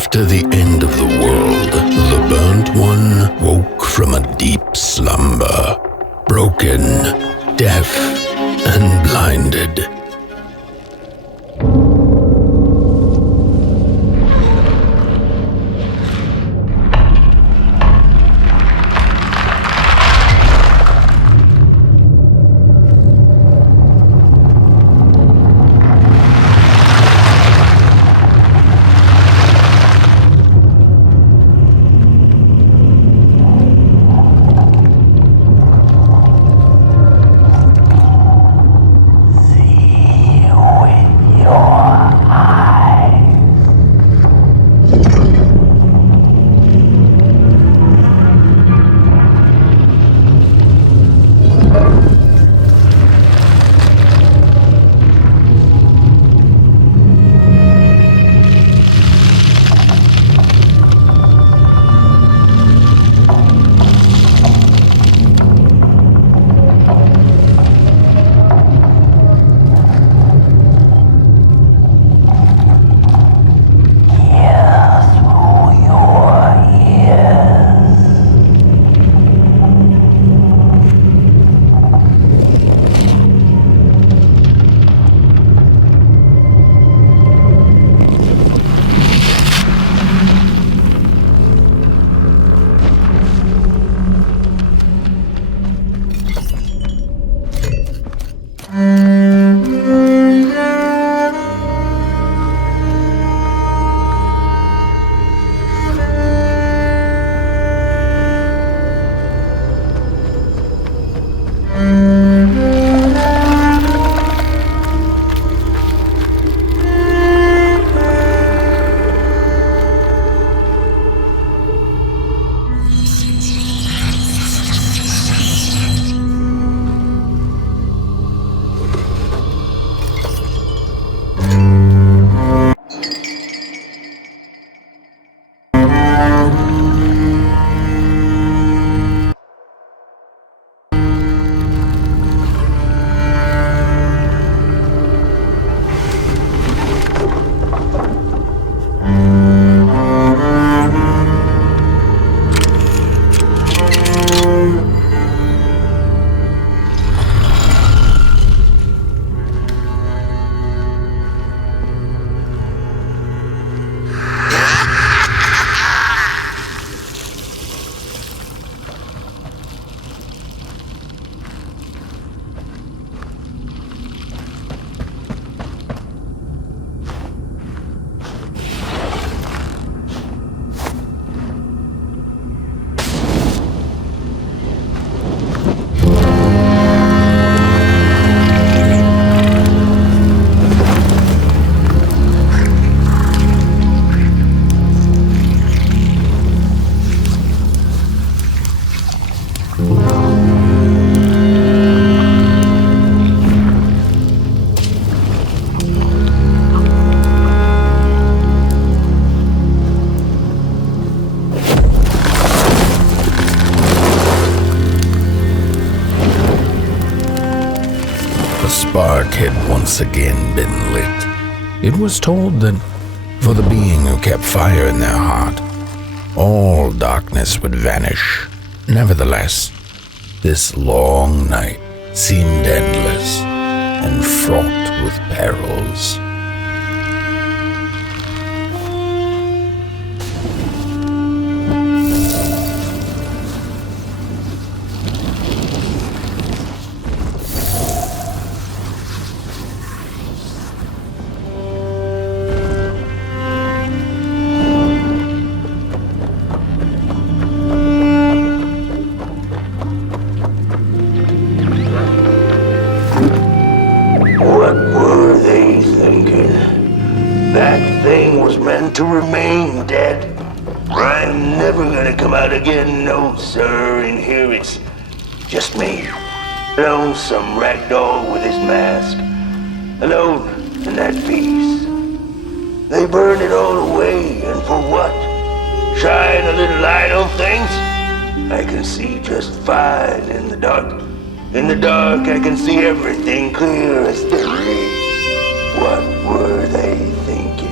After the end of the world, the Burnt One woke from a deep slumber, broken, deaf, and blinded. Spark had once again been lit. It was told that for the being who kept fire in their heart, all darkness would vanish. Nevertheless, this long night seemed endless and fraught with perils. To remain dead. I'm never gonna come out again, no sir, and here it's just me. Lonesome ragdoll with his mask. Alone in that piece. They burned it all away, and for what? Shine a little light on things? I can see just fine in the dark. In the dark I can see everything clear as day. What were they thinking?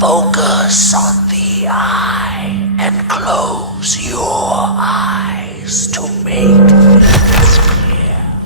Focus on the eye and close your eyes to make things clear.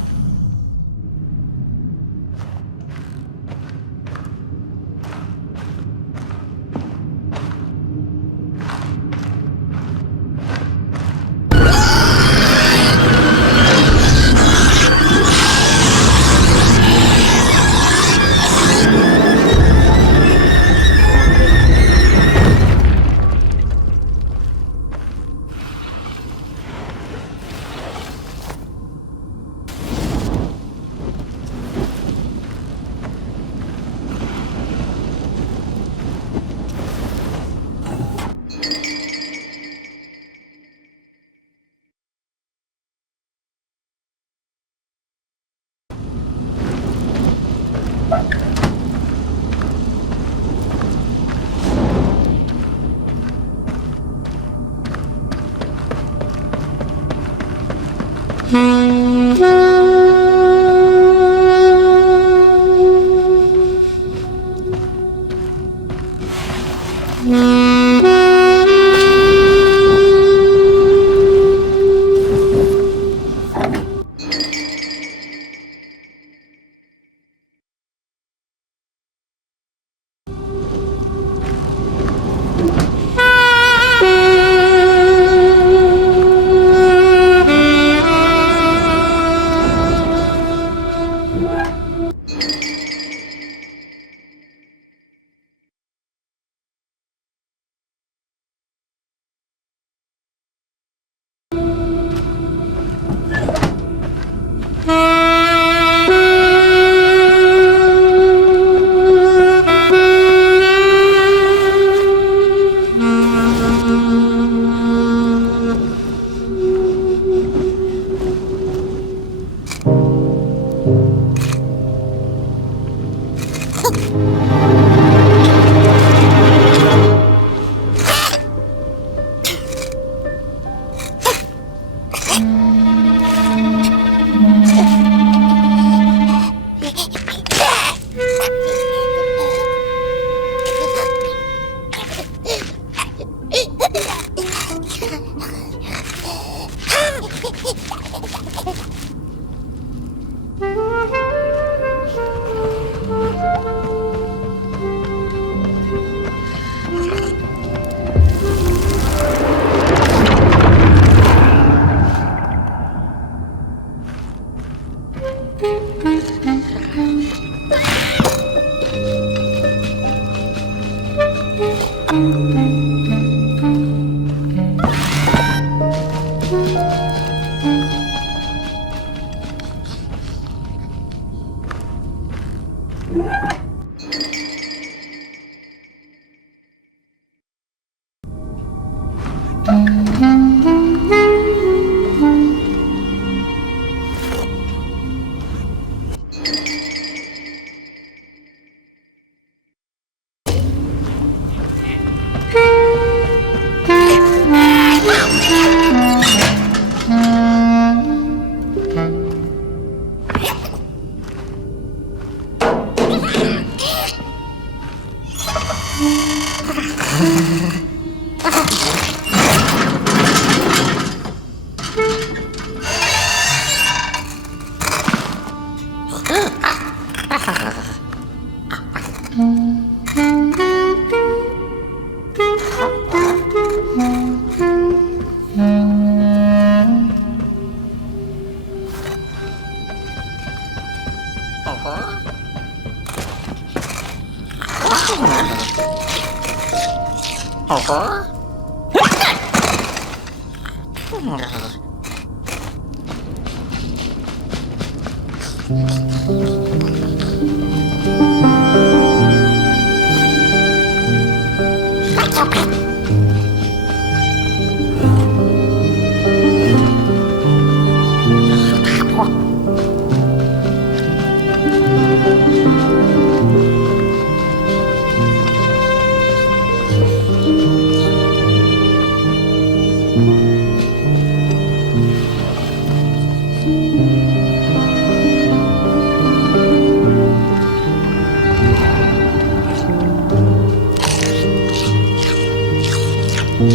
In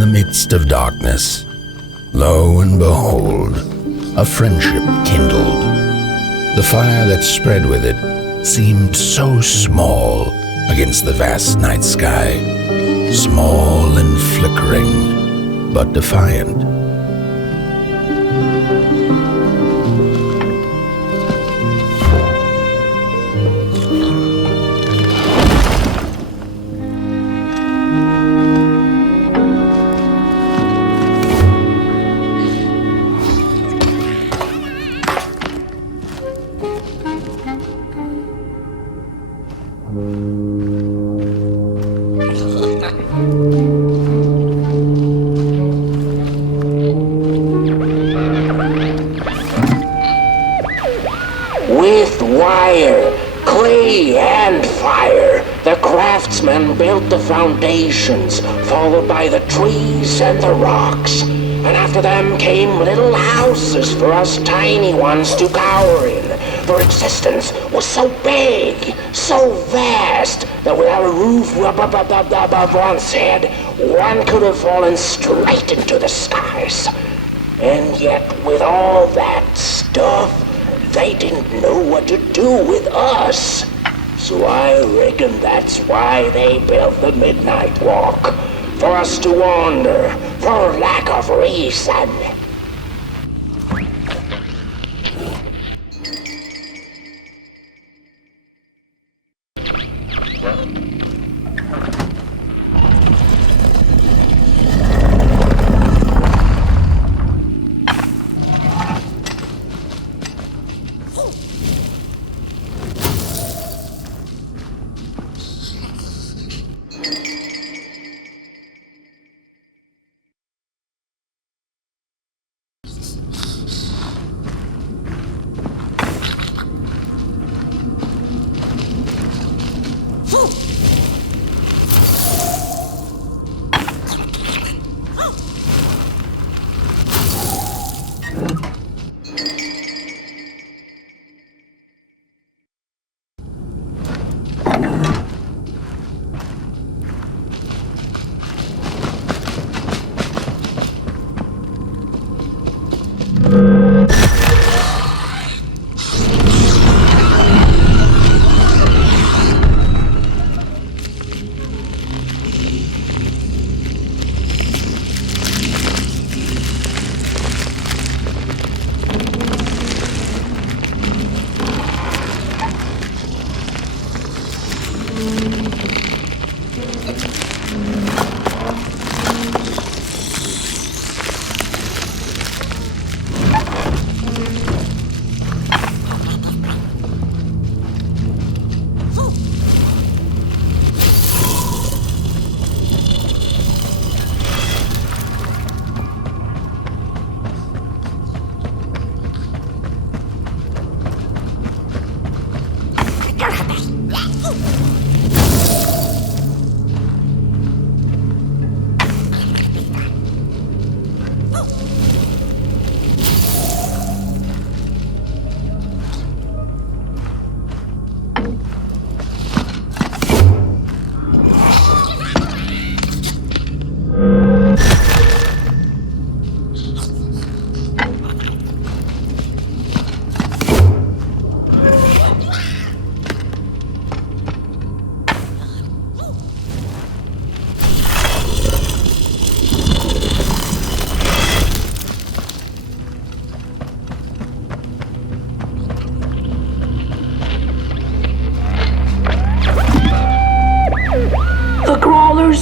the midst of darkness, lo and behold, a friendship kindled. The fire that spread with it seemed so small against the vast night sky, small and flickering, but defiant. With wire, clay, and fire, the craftsman built the foundations, followed by the trees and the rocks. And after them came little houses for us tiny ones to cower in. For existence was so big, so vast, that without a roof above one's head, one could have fallen straight into the skies. And yet, with all that stuff, they didn't know what to do with us. So I reckon that's why they built the Midnight Walk. For us to wander, for lack of reason.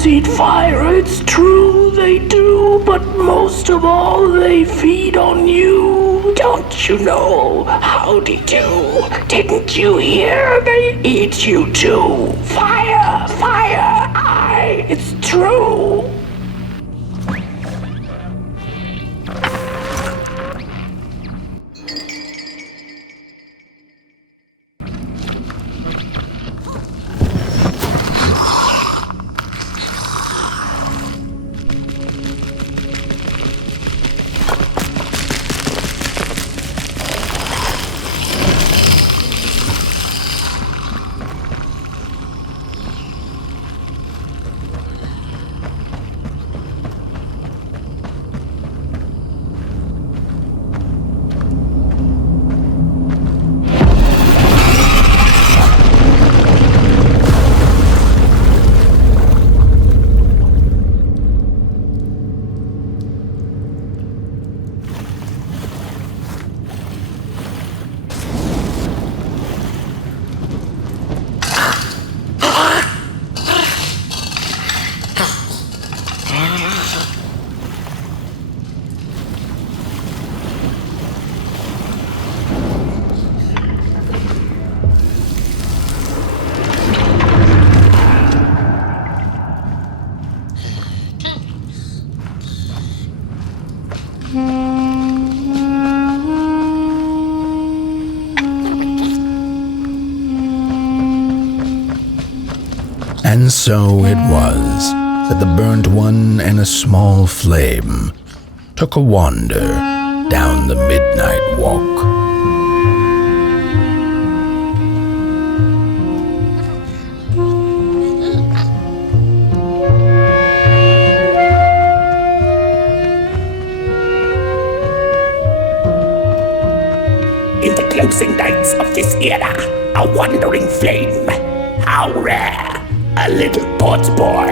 Eat fire, it's true, they do, but most of all, they feed on you. Don't you know? Howdy do. Didn't you hear? They eat you too. Fire, fire, aye, it's true. And so it was that the burnt one and a small flame took a wander down the midnight walk. In the closing nights of this era, a wandering flame. How rare! A little pot boy.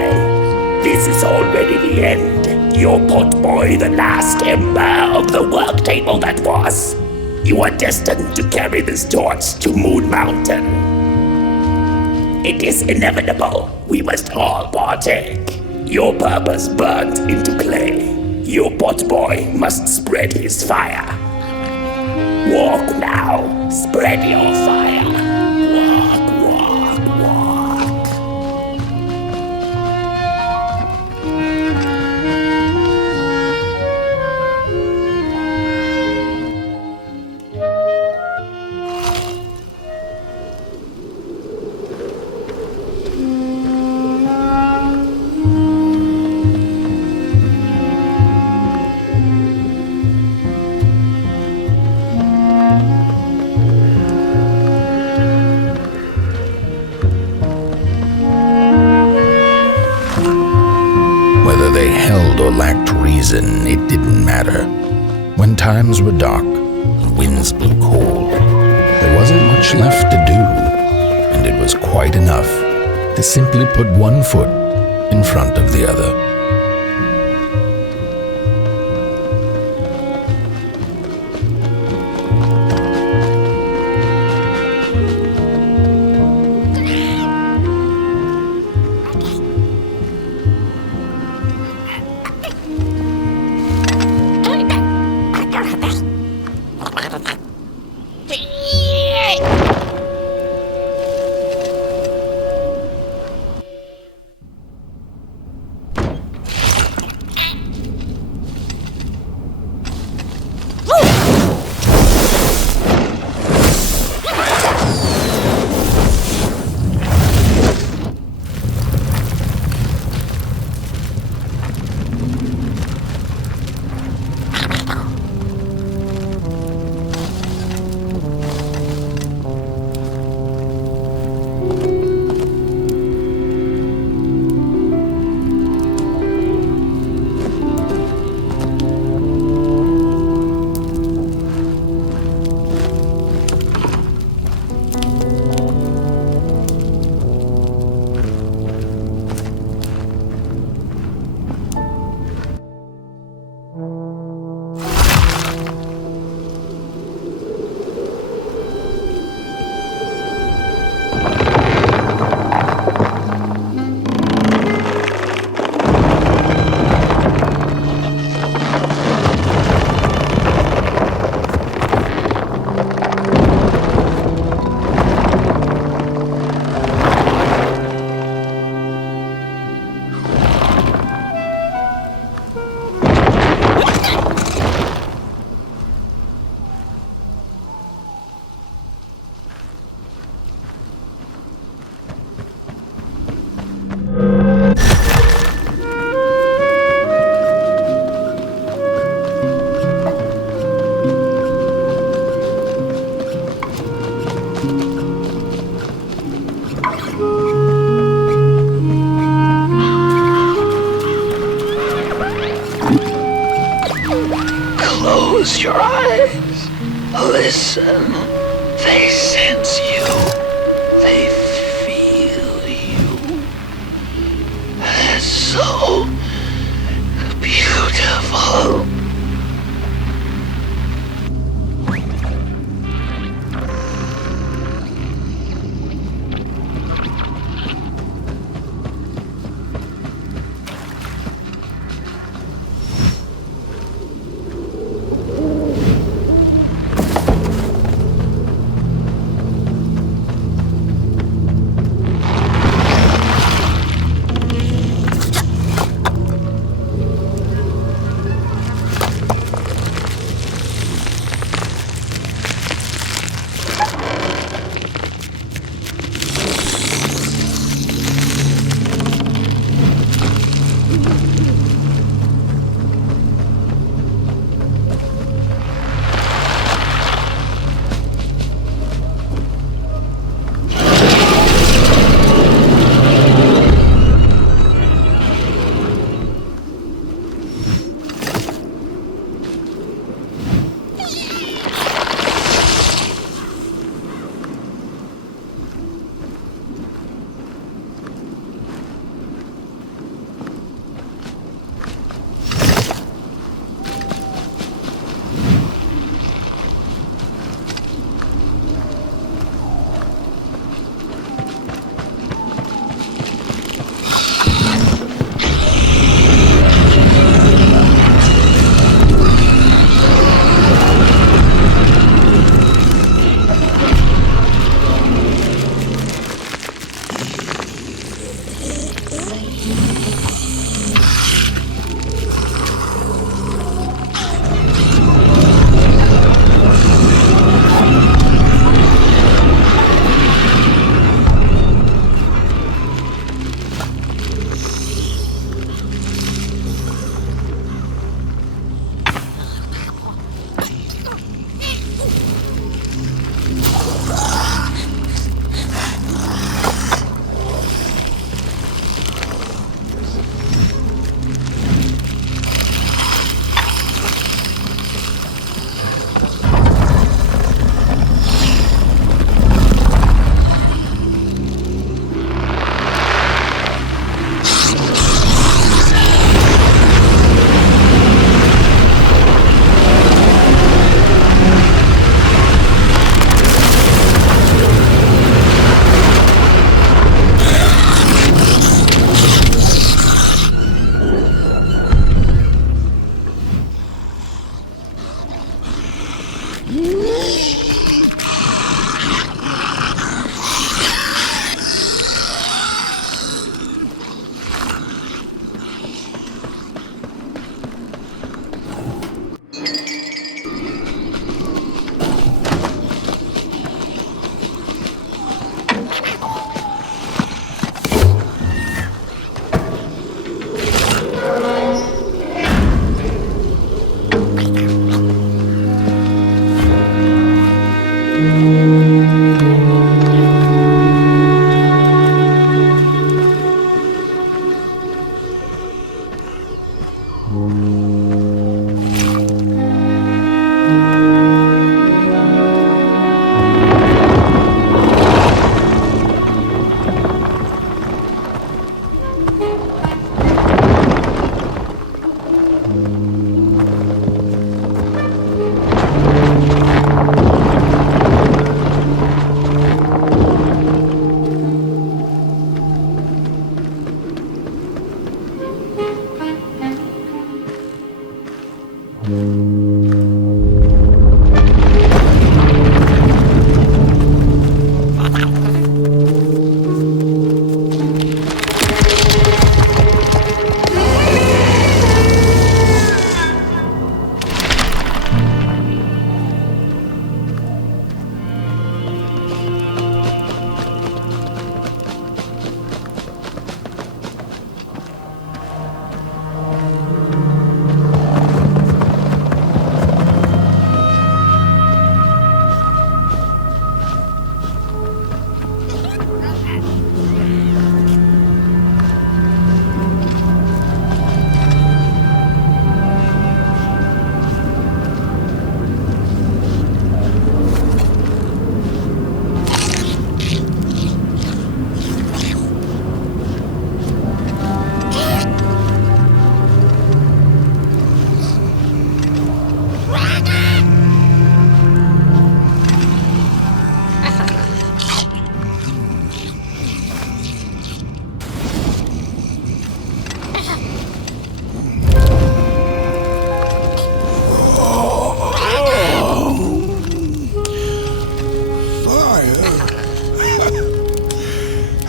This is already the end. Your pot boy, the last ember of the work table that was. You are destined to carry this torch to Moon Mountain. It is inevitable. We must all partake. Your purpose burnt into clay. Your pot boy must spread his fire. Walk now. Spread your fire. Walk, walk, walk. Whether they held or lacked reason, it didn't matter. When times were dark and winds blew cold, there wasn't much left to do, and it was quite enough to simply put one foot in front of the other. Close your eyes. Listen. They sense you. They feel you. It's so beautiful.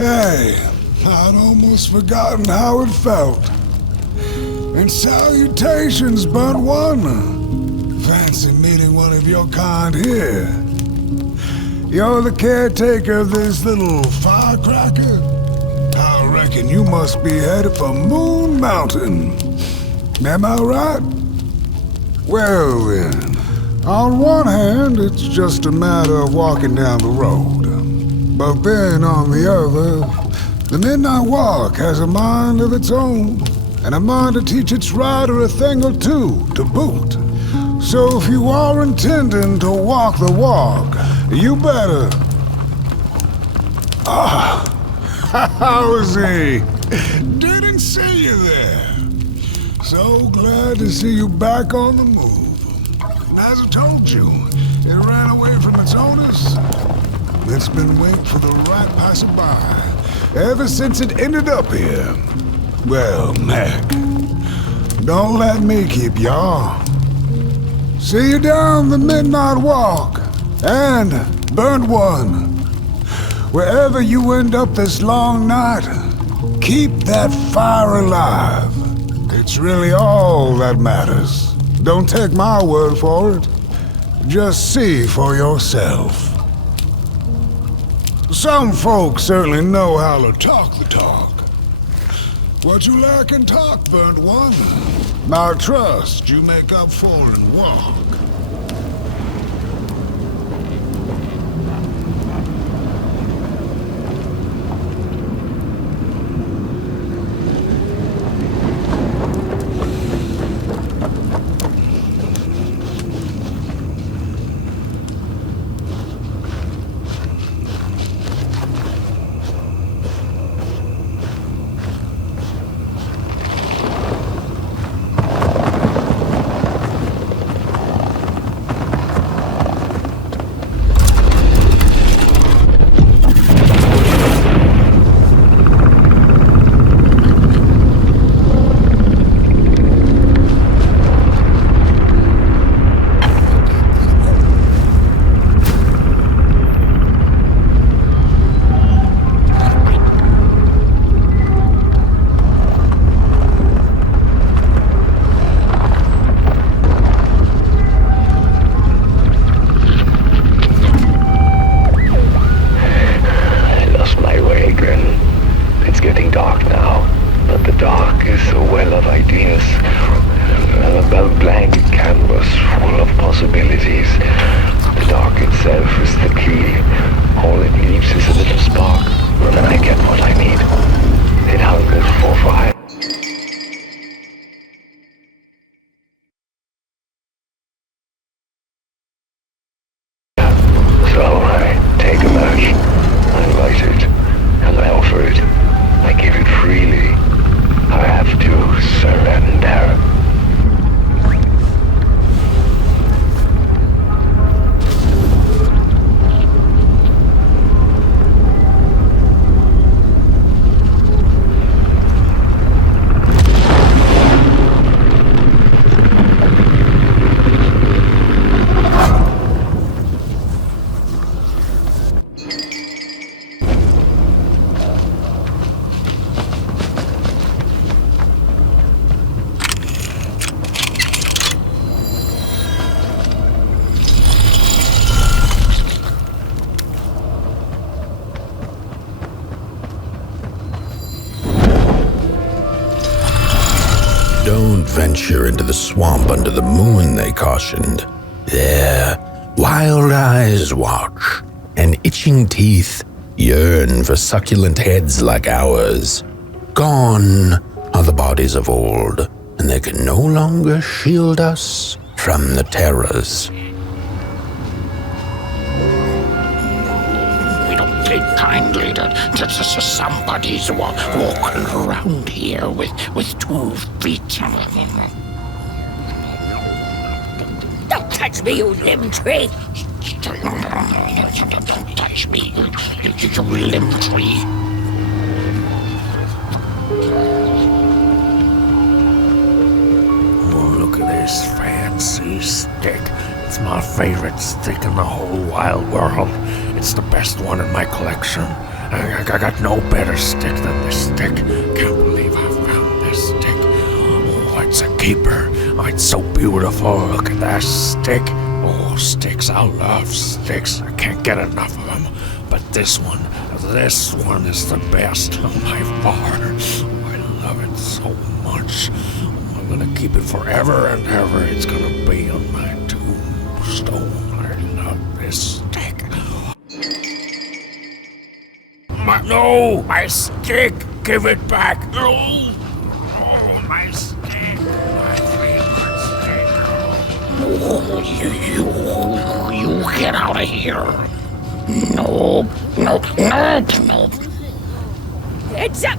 Hey, I'd almost forgotten how it felt. And salutations, Burnt One. Fancy meeting one of your kind here. You're the caretaker of this little firecracker? I reckon you must be headed for Moon Mountain. Am I right? Well then, on one hand, it's just a matter of walking down the road. But then, on the other, the Midnight Walk has a mind of its own, and a mind to teach its rider a thing or two to boot. So if you are intending to walk the walk, you better... How's he? Didn't see you there. So glad to see you back on the move. And as I told you, it ran away from its owners. It's been waiting for the right passerby ever since it ended up here. Well, Mac, don't let me keep y'all. See you down the Midnight Walk, and Burnt One. Wherever you end up this long night, keep that fire alive. It's really all that matters. Don't take my word for it. Just see for yourself. Some folks certainly know how to talk the talk. What you lack in talk, Burnt One, I trust you make up for in walk. Don't venture into the swamp under the moon, they cautioned. There, wild eyes watch, and itching teeth yearn for succulent heads like ours. Gone are the bodies of old, and they can no longer shield us from the terrors. We don't take kindly to somebody's walking around here with 2 feet. Don't touch me, you limb tree! Don't touch me, you limb tree! Oh, look at this fancy stick. It's my favorite stick in the whole wide world. It's the best one in my collection. I got no better stick than this stick. Can't believe I found this stick. Oh, it's a keeper. Oh, it's so beautiful. Look at that stick. Oh, sticks. I love sticks. I can't get enough of them. But this one is the best by far. Oh, I love it so much. Oh, I'm gonna keep it forever and ever. It's gonna be on my tombstone. I love this stick. No, my stick! Give it back! No! Oh, my stick! My favorite stick! Oh, you get out of here! Nope. It's up!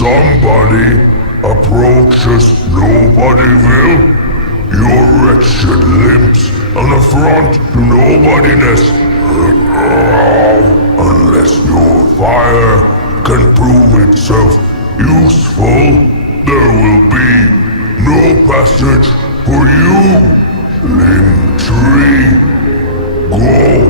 Somebody approaches Nobodyville? Your wretched limbs an affront to nobodiness. Unless your fire can prove itself useful, there will be no passage for you, limb tree. Go away.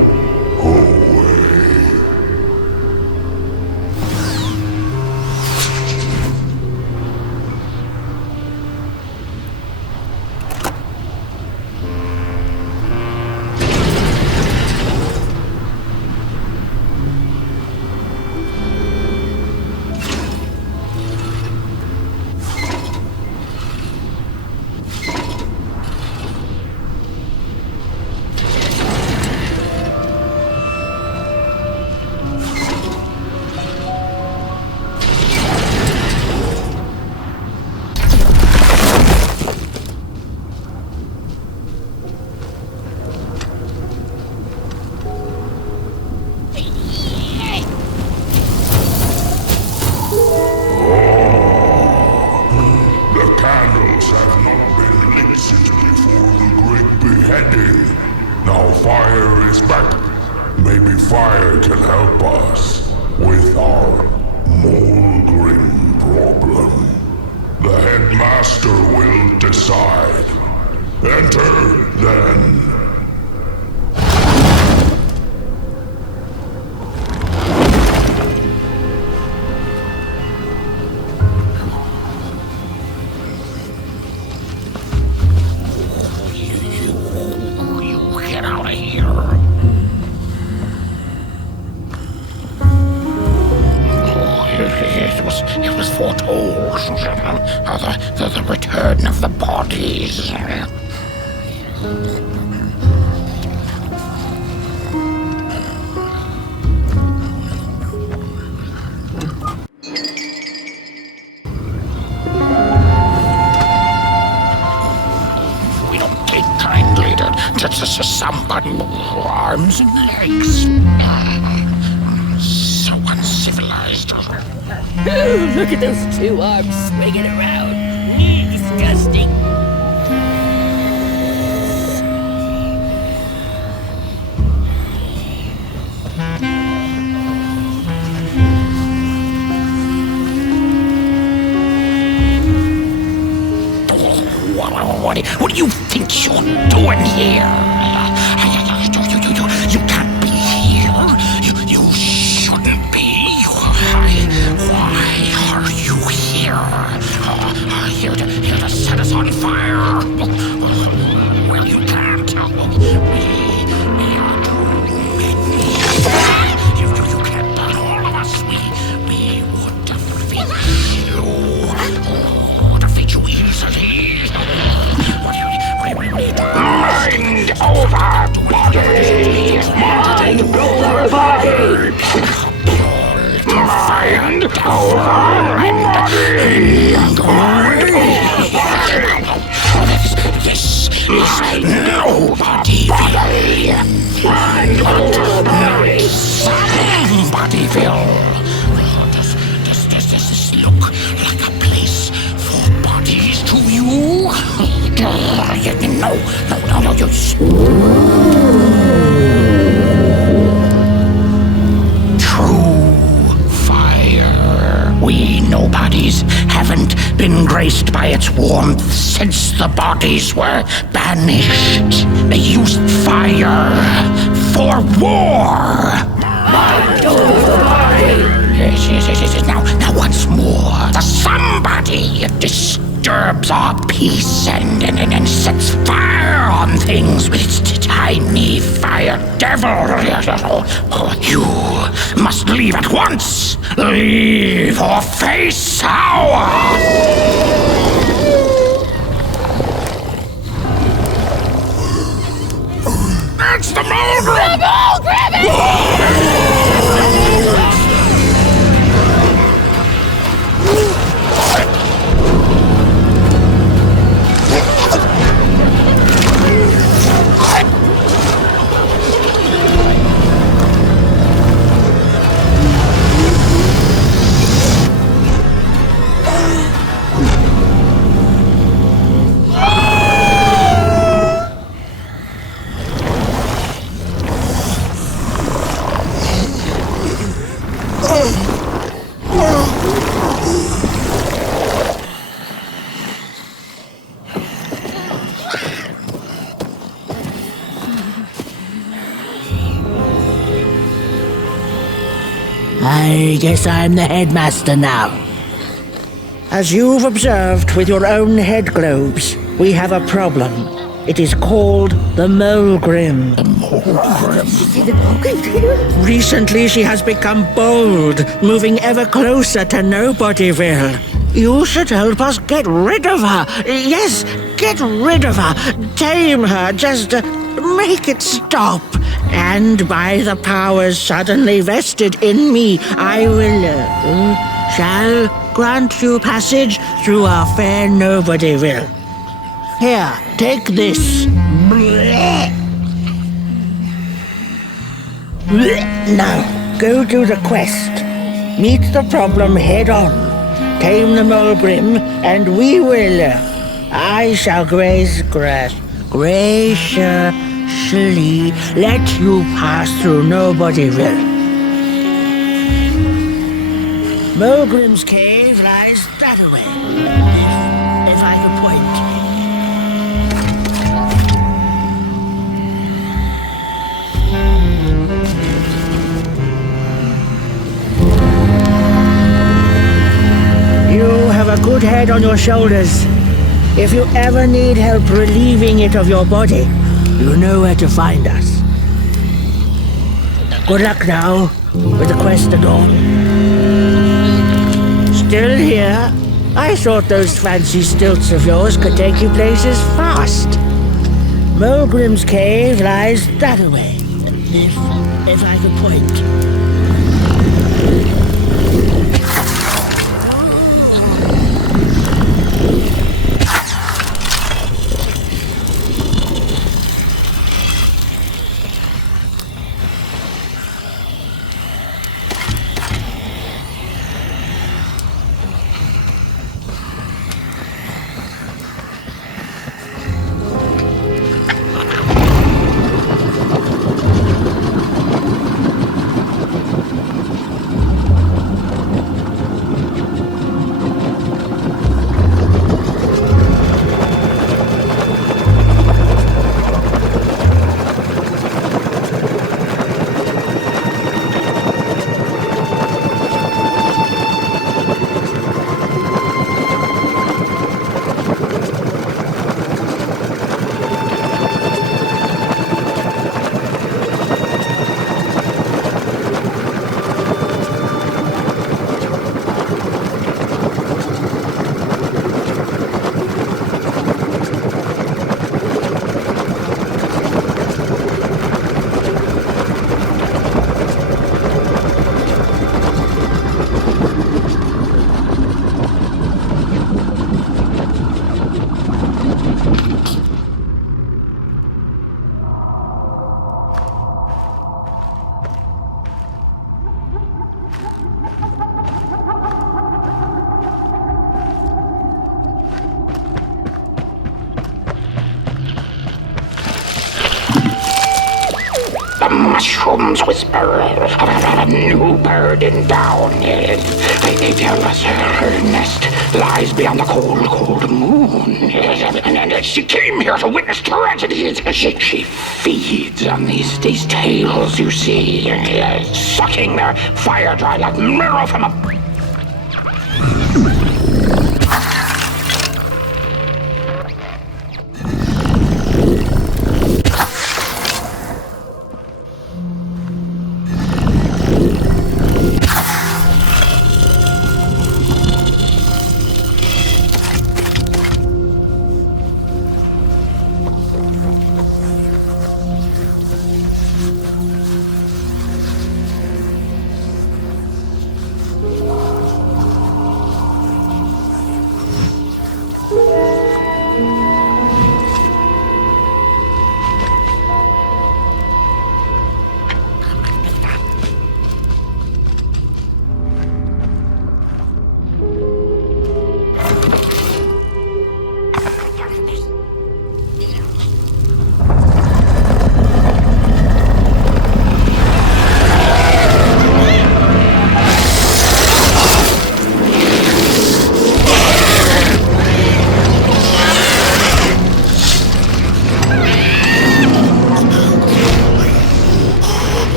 Now fire is back. Maybe fire can help us with our Molgrim problem. The headmaster will decide. Enter, then. It was foretold. The return of the bodies. We don't take kindly to somebody arms and legs. So uncivilized. Oh, look at those 2 arms swinging around. Disgusting. What do you think you're doing here? You can't be here. You shouldn't be. Why are you here? Here to set us on fire? Well, you can't. We are too many. You can't burn all of us. We would defeat you. Defeat you easily. What do you need? Mind over body! Mind over body! Mind over body! This is Nobodyville. Mind over body! Somebodyville. Does this look like a place for bodies to you? No, you... True fire. We nobodies haven't been graced by its warmth since the bodies were banished. They used fire for war. Yes. Now once more, the somebody disturbs our peace and sets fire on things with its tiny fire devil. You must leave at once. Leave or face our... It's the Molgrim! I guess I'm the headmaster now. As you've observed with your own head globes, we have a problem. It is called the Molgrim. The Molgrim? Recently she has become bold, moving ever closer to Nobodyville. You should help us get rid of her. Yes, get rid of her. Tame her, just make it stop. And by the powers suddenly vested in me, I will, shall grant you passage through our fair Nobodyville. Here, take this. Now, go do the quest. Meet the problem head on. Tame the Molgrim, and we will, I shall graciously let you pass through Nobodyville. Molgrim's cave lies that way. If I could point. You have a good head on your shoulders. If you ever need help relieving it of your body, you know where to find us. Good luck now, with the quest at all. Still here? I thought those fancy stilts of yours could take you places fast. Molgrim's cave lies that way, if I could point. mushrooms whisper of a new burden down. They tell us her nest lies beyond the cold, cold moon. And she came here to witness tragedies. She feeds on these tales, you see, sucking their fire dry like marrow from a...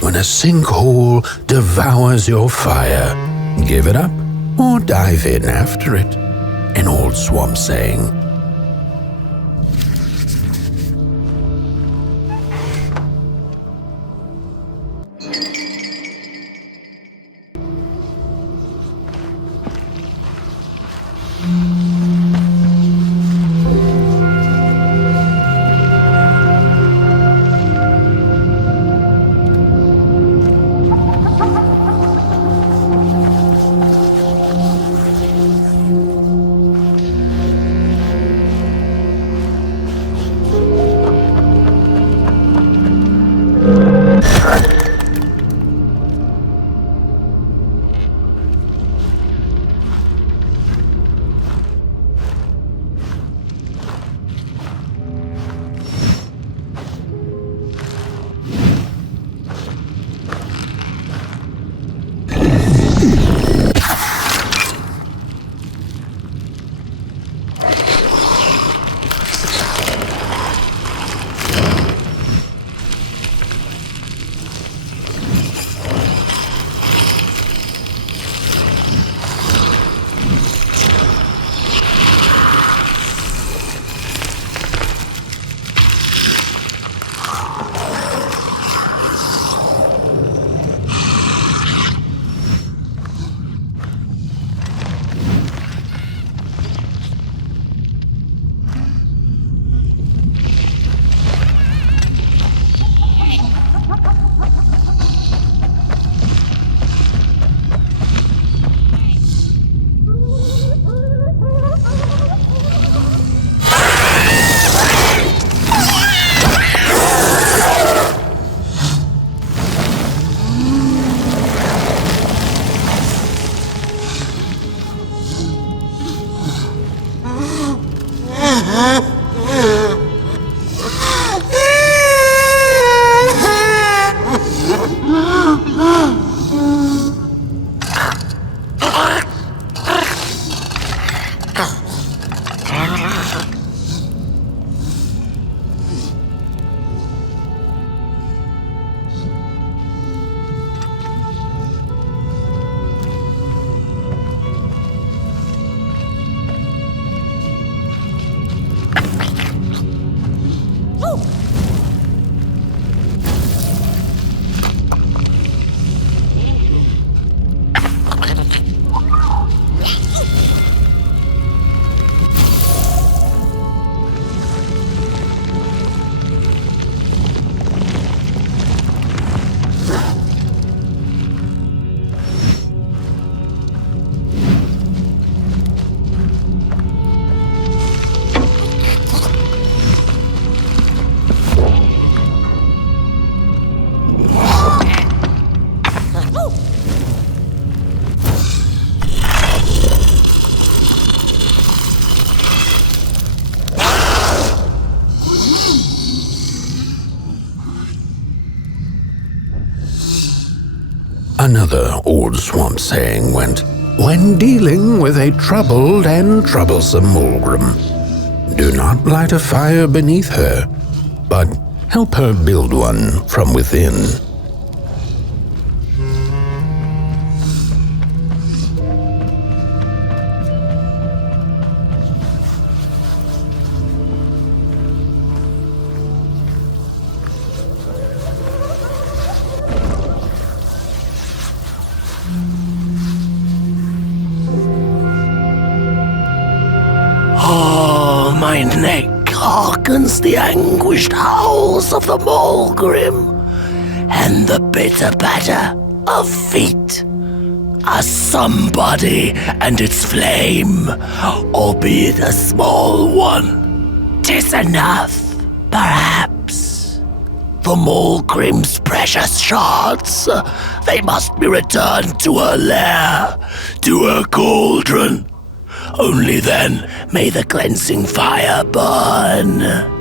When a sinkhole devours your fire, give it up or dive in after it. An old swamp saying. Another old swamp saying went, when dealing with a troubled and troublesome Molgrim, do not light a fire beneath her, but help her build one from within. Oh, my neck hearkens the anguished howls of the Molgrim, and the bitter patter of feet. A somebody and its flame, albeit a small one. 'Tis enough, perhaps. The Molgrim's precious shards, they must be returned to her lair, to her cauldron. Only then may the cleansing fire burn.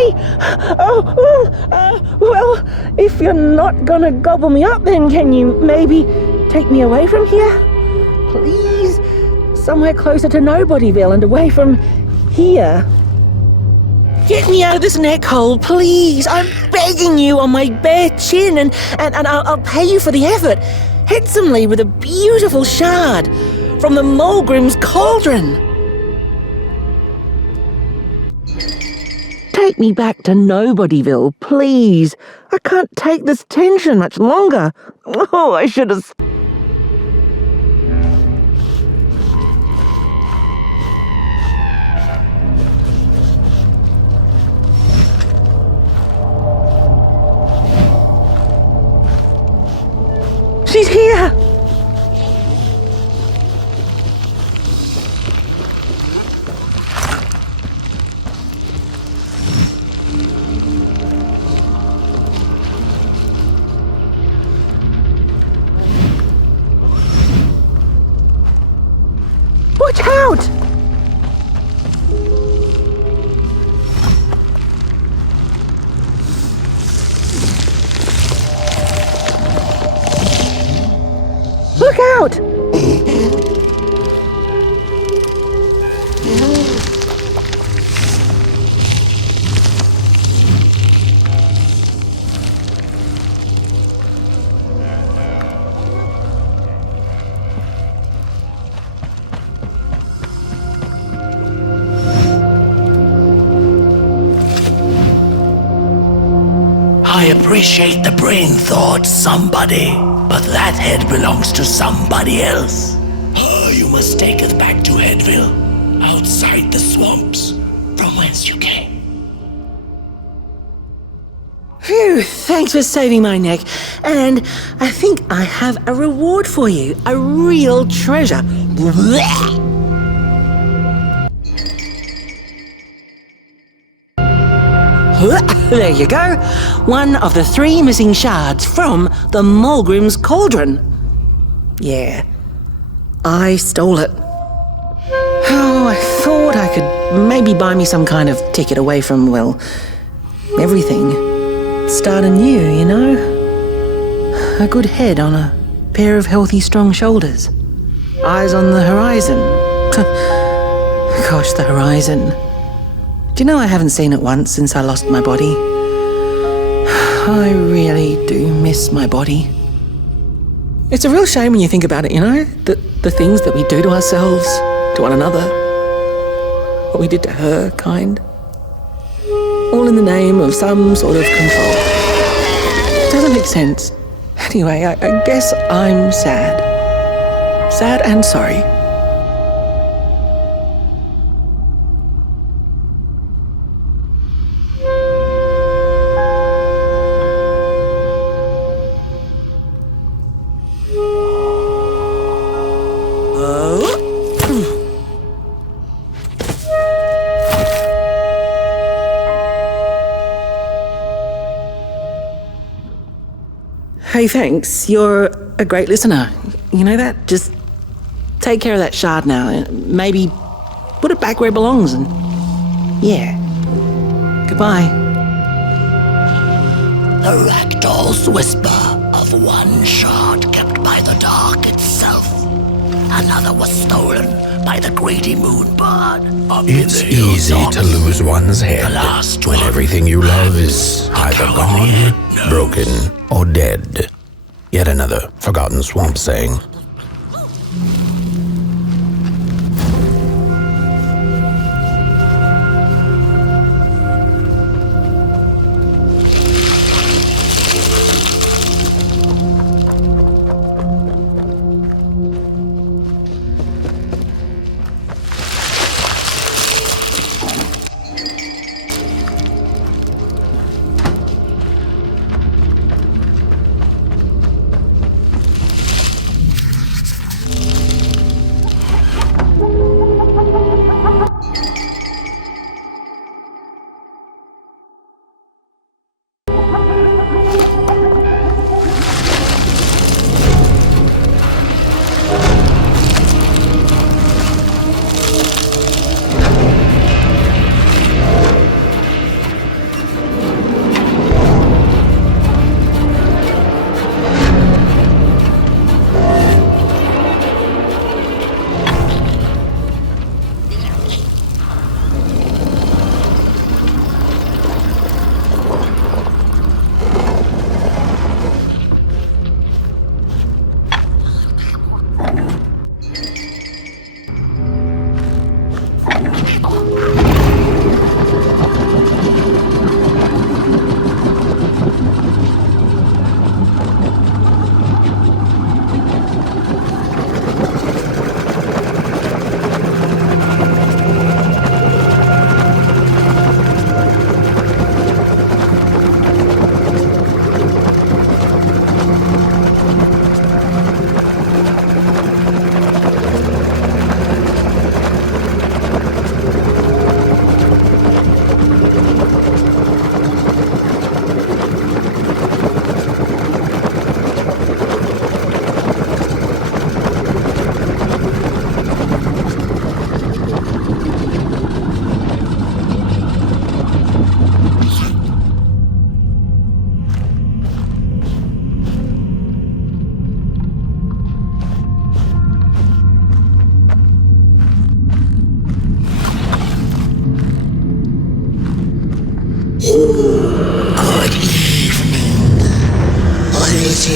me! Well, if you're not gonna gobble me up, then can you maybe take me away from here? Please? Somewhere closer to Nobodyville and away from here. Get me out of this neck hole, please. I'm begging you on my bare chin, and I'll pay you for the effort. Handsomely with a beautiful shard from the Molgrim's cauldron. Take me back to Nobodyville, please. I can't take this tension much longer. Oh, I should have... She's here! Watch out! Look out! I appreciate the brain thought, somebody, but that head belongs to somebody else. Oh, you must take us back to Headville, outside the swamps, from whence you came. Phew, thanks for saving my neck. And I think I have a reward for you. A real treasure. Blech. There you go. One of the 3 missing shards from the Molgrim's cauldron. Yeah, I stole it. Oh, I thought I could maybe buy me some kind of ticket away from, well, everything. Start anew, you know? A good head on a pair of healthy, strong shoulders. Eyes on the horizon. Gosh, the horizon. Do you know I haven't seen it once since I lost my body? I really do miss my body. It's a real shame when you think about it, you know? The things that we do to ourselves, to one another. What we did to her, kind. All in the name of some sort of control. It doesn't make sense. Anyway, I guess I'm sad. Sad and sorry. Hey, thanks. You're a great listener. You know that? Just take care of that shard now. Maybe put it back where it belongs and... yeah. Goodbye. The ragdoll's whisper of one shard kept by the dark itself. Another was stolen by the greedy moonbird. It's easy to lose one's head when everything you love is either gone, broken, or dead. Yet another forgotten swamp saying.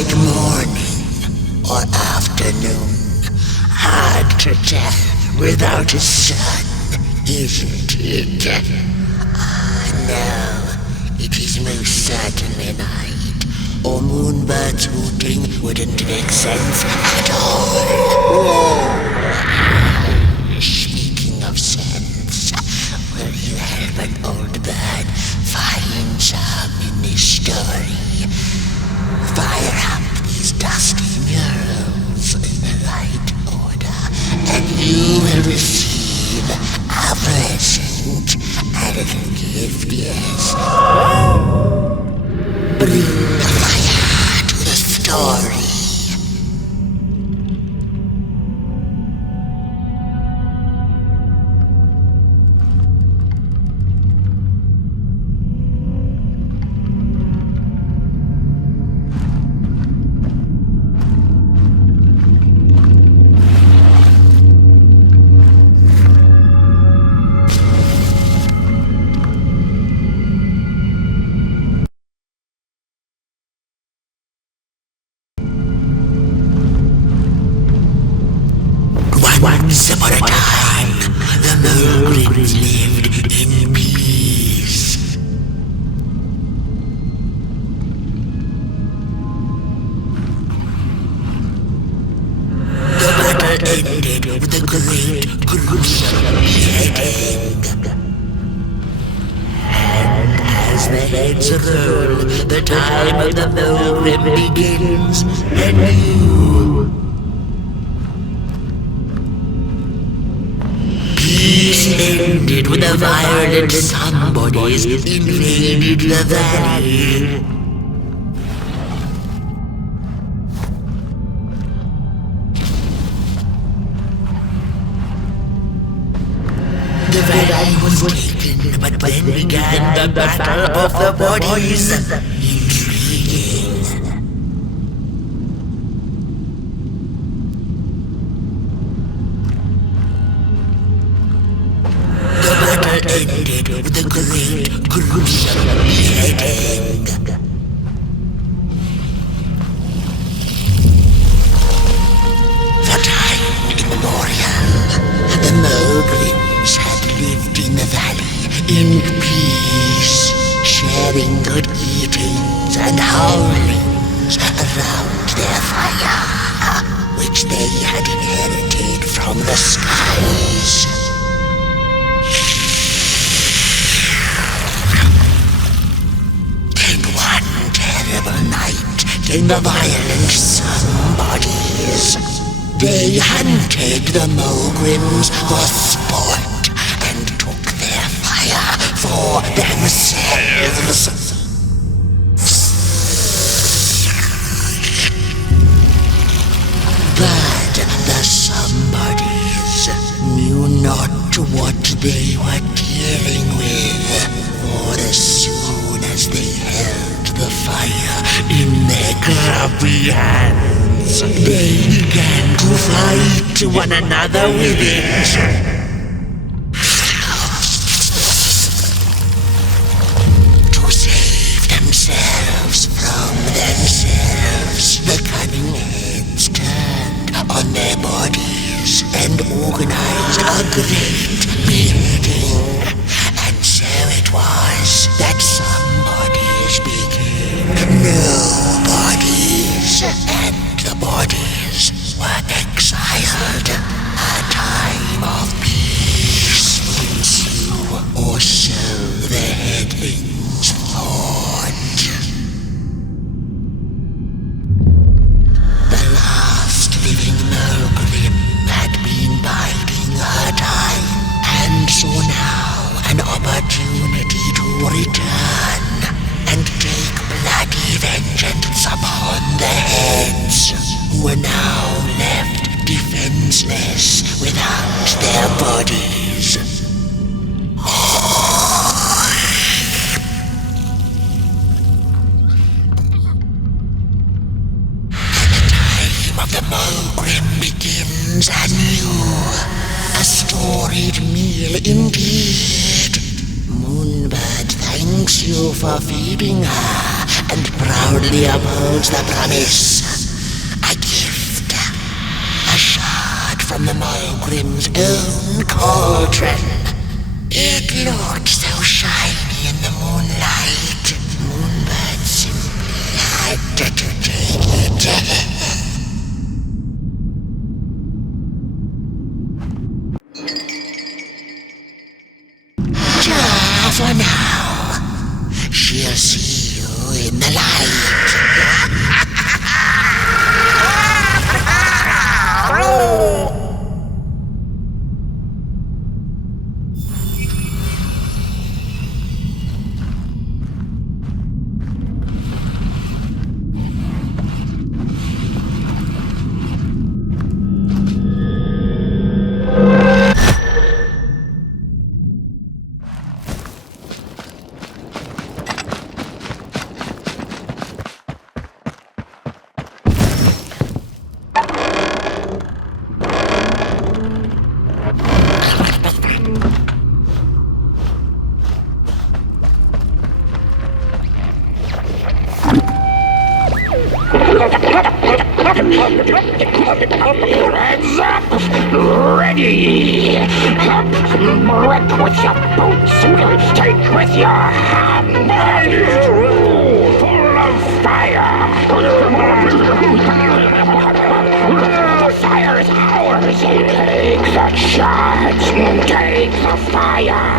like morning or afternoon. Hard to tell without a sun, isn't it? No, it is most certainly night, or moonbirds hooting wouldn't make sense at all. Speaking of sense, will you help an old bird find some in this story? Fire up these dusty murals in the right order, and you will receive a present, a little gift, yes. Bring fire to the story. Once upon a time, the Molgrims lived in peace. The battle ended with a great, gruesome beheading. And as the heads roll, the time of the Molgrim begins anew. Peace ended when the violent somebodies invaded the valley. The valley was taken, but then began the battle of the bodies. Intriguing. Ended with a great, gruesome beheading. For time immemorial, the Molgrims had lived in the valley in peace, sharing good eatings and howlings around their fire, which they had inherited from the skies. Night came the violent somebodies. They hunted the Molgrims for sport and took their fire for themselves. But the somebodies knew not what they were dealing with, for as soon as they held the fire in their grubby hands, they began to fight one another with it. To save themselves from themselves, the cunning heads turned on their bodies and organized a great beheading. And so it was that somebodies became nobodies, and the bodies were exiled. A time of peace will ensue, or so the headlings thought. The last living Molgrim had been biding her time, and saw now an opportunity to return and take bloody vengeance upon the heads, who were now left defenseless without their bodies. The time of the Molgrim begins anew. A storied meal indeed. Moonbird thanks you for feeding her and proudly upholds the promise. A gift. A shard from the Molgrim's own cauldron. It looked so shiny in the moonlight. Moonbird simply had to take it. For now, she'll see you in the light. Hands up! Ready! Break with your boots! Take with your hand! Full of fire! The fire is ours! Take the shards! Take the fire!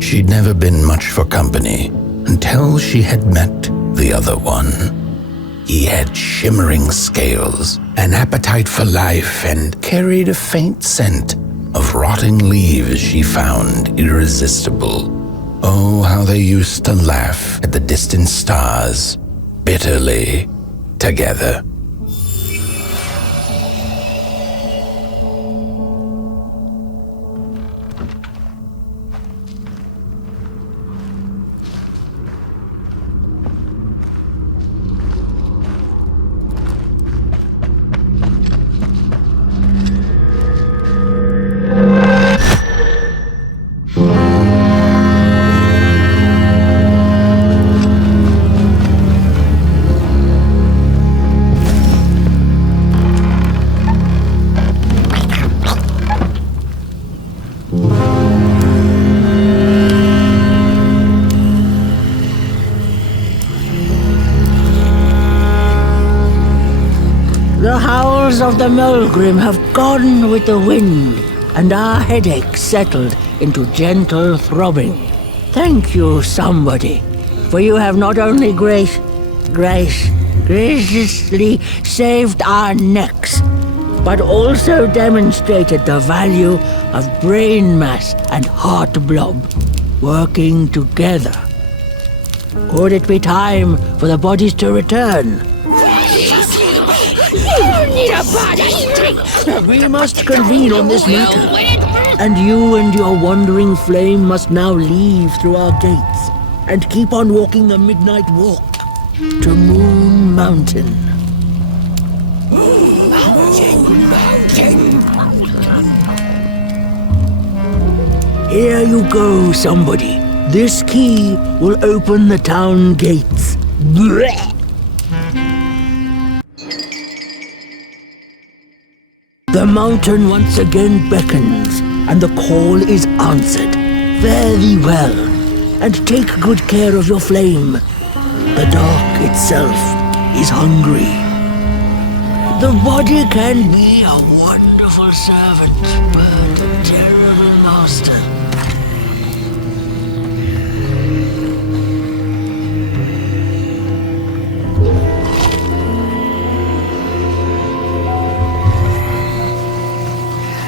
She'd never been much for company until she had met the other one. He had shimmering scales, an appetite for life, and carried a faint scent of rotting leaves she found irresistible. Oh, how they used to laugh at the distant stars, bitterly, together. troubles of the Molgrim have gone with the wind, and our headaches settled into gentle throbbing. Thank you, somebody, for you have not only graciously saved our necks, but also demonstrated the value of brain mass and heart blob working together. Could it be time for the bodies to return? We must convene on this matter, and you and your wandering flame must now leave through our gates and keep on walking the midnight walk to Moon Mountain. Here you go, somebody. This key will open the town gates. Blech. The mountain once again beckons, and the call is answered. Fare thee well, and take good care of your flame. The dark itself is hungry. The body can be a wonderful servant, but a terrible master.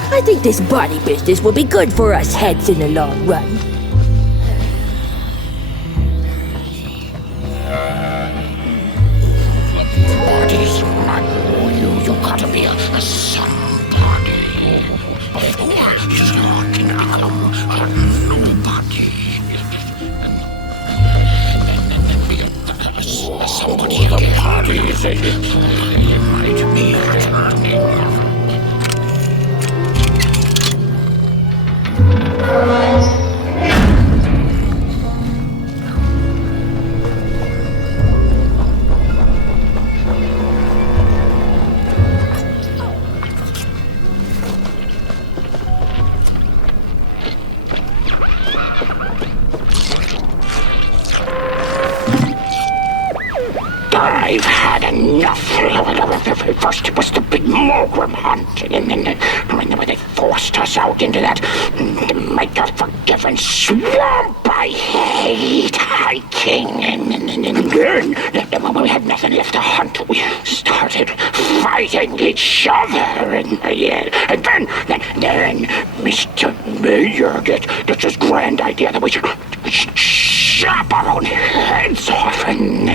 I think this body business will be good for us heads in the long run. Body's not you gotta be a somebody. Before you can become a nobody. And then be a somebody again. The parties, it might be returning. I've had enough. First it was the big Molgrim hunt, and then they forced us out into that make-a-forgiven swamp. I hate hiking, and then when we had nothing left to hunt, we started fighting each other, and then Mr. Mayor gets this grand idea that we should chop our own heads off and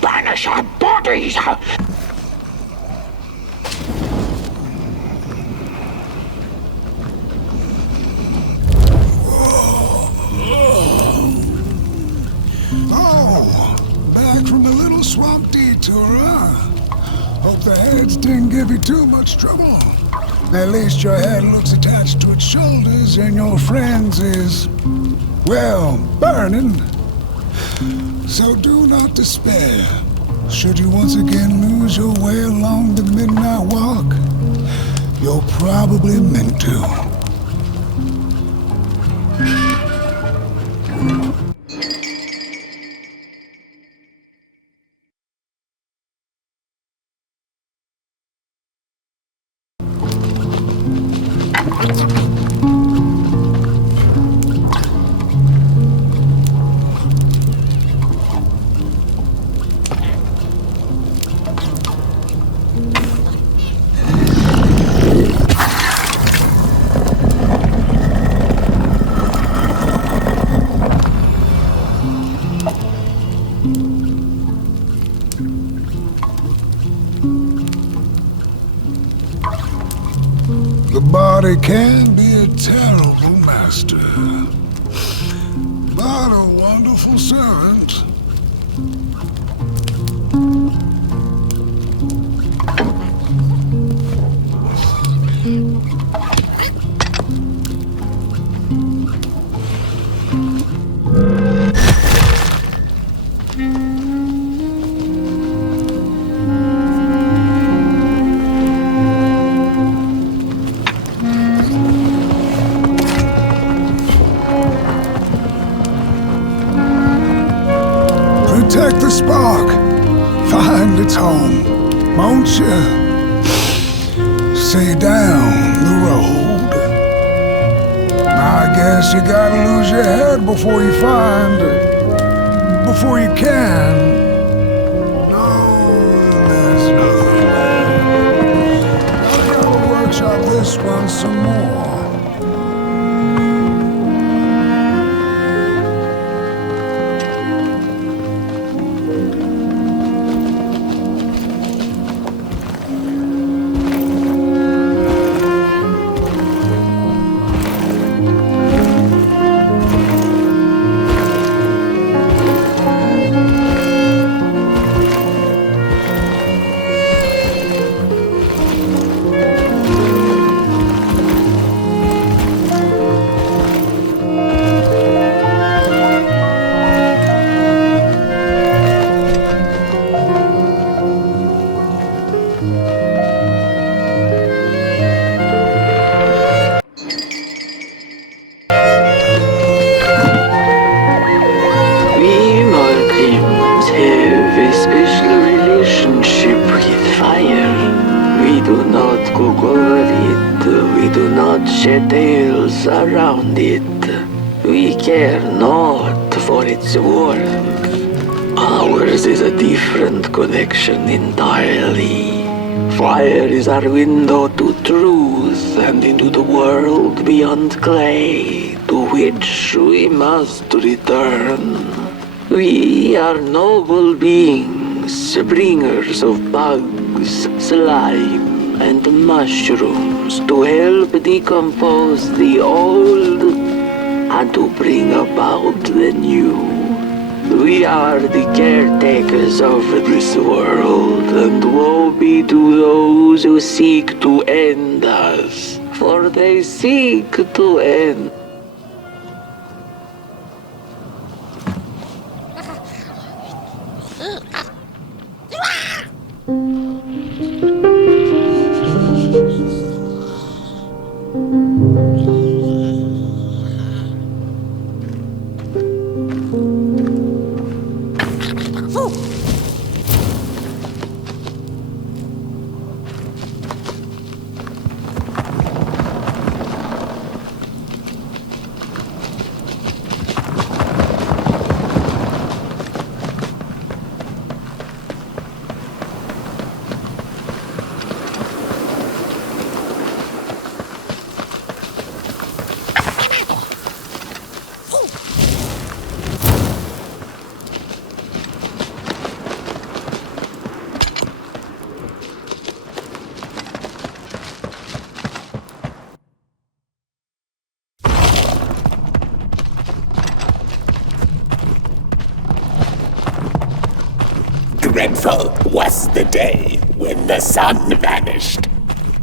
banish our bodies. Oh, back from the little swamp detour, huh? Hope the heads didn't give you too much trouble. At least your head looks attached to its shoulders and your friend's is, well, burning. So do not despair. Should you once again lose your way along the midnight walk, you're probably meant to. The body can be a terrible master, but a wonderful servant. Protect the spark. Find its home, won't you? see down the road. I guess you gotta lose your head before you find it. Before you can. There's nothing there. I gotta workshop this one some more. Tales around it. We care not for its warmth. Ours is a different connection entirely. Fire is our window to truth and into the world beyond clay, to which we must return. We are noble beings, bringers of bugs, slime, and mushrooms to help decompose the old and to bring about the new. We are the caretakers of this world, and woe be to those who seek to end us, for they seek to end. Dreadful was the day when the sun vanished.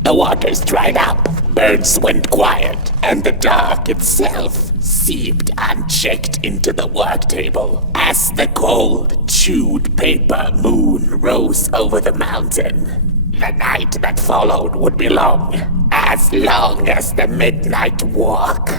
The waters dried up, birds went quiet, and the dark itself seeped unchecked into the work table as the cold, chewed paper moon rose over the mountain. The night that followed would be long as the midnight walk.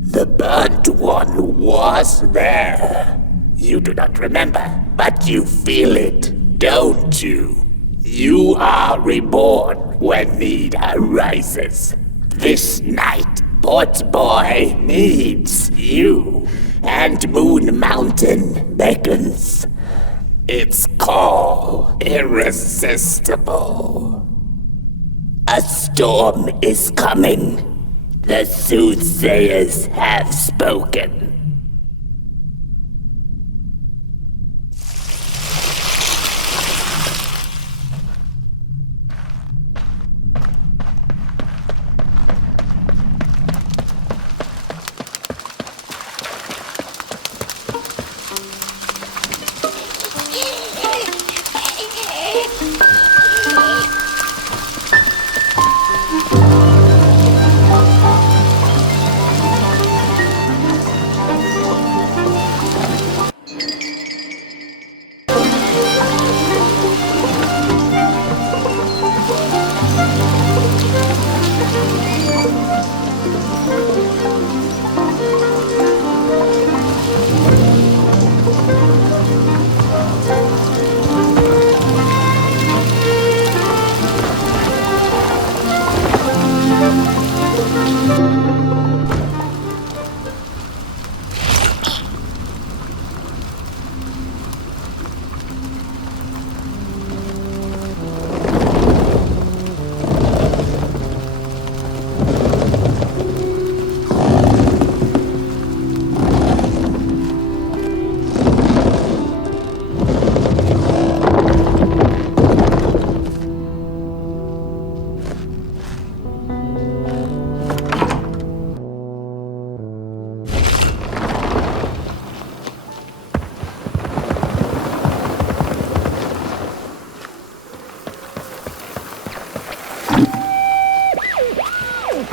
The burnt one was there. You do not remember, but you feel it, don't you? You are reborn when need arises. This night, Port Boy needs you, and Moon Mountain beckons. Its call irresistible. A storm is coming. The soothsayers have spoken.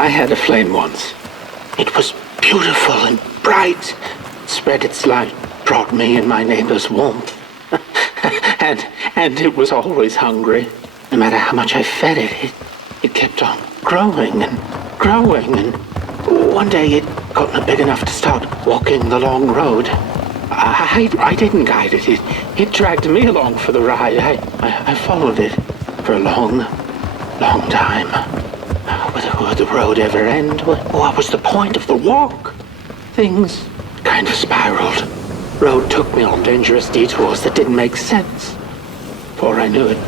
I had a flame once. It was beautiful and bright. It spread its light, brought me and my neighbors warmth. and it was always hungry. No matter how much I fed it, it kept on growing and growing. And one day it got big enough to start walking the long road. I didn't guide it. It dragged me along for the ride. I followed it for a long time. Would the road ever end? What was the point of the walk? Things kind of spiraled. Road took me on dangerous detours that didn't make sense. Before I knew it,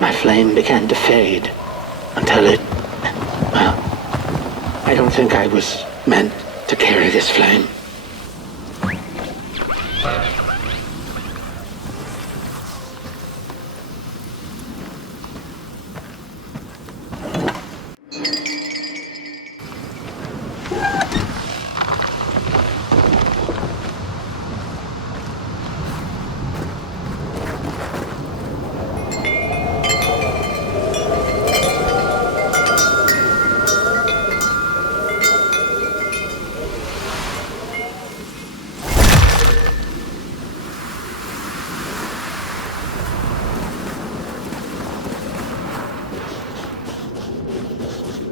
my flame began to fade. Until well, I don't think I was meant to carry this flame.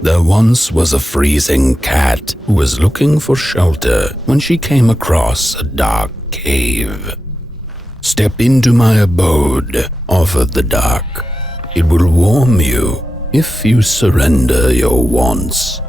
There once was a freezing cat who was looking for shelter when she came across a dark cave. "Step into my abode," offered the dark. "It will warm you if you surrender your wants."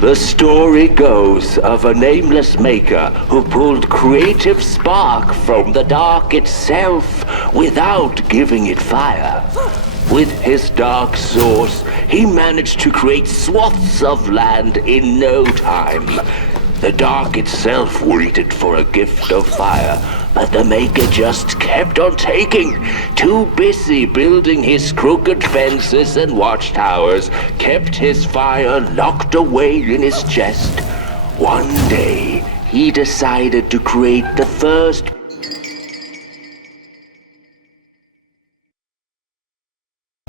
The story goes of a nameless maker who pulled creative spark from the dark itself without giving it fire. With his dark source, he managed to create swaths of land in no time. The dark itself waited for a gift of fire, but the maker just kept on taking. Too busy building his crooked fences and watchtowers, kept his fire locked away in his chest. One day, he decided to create the first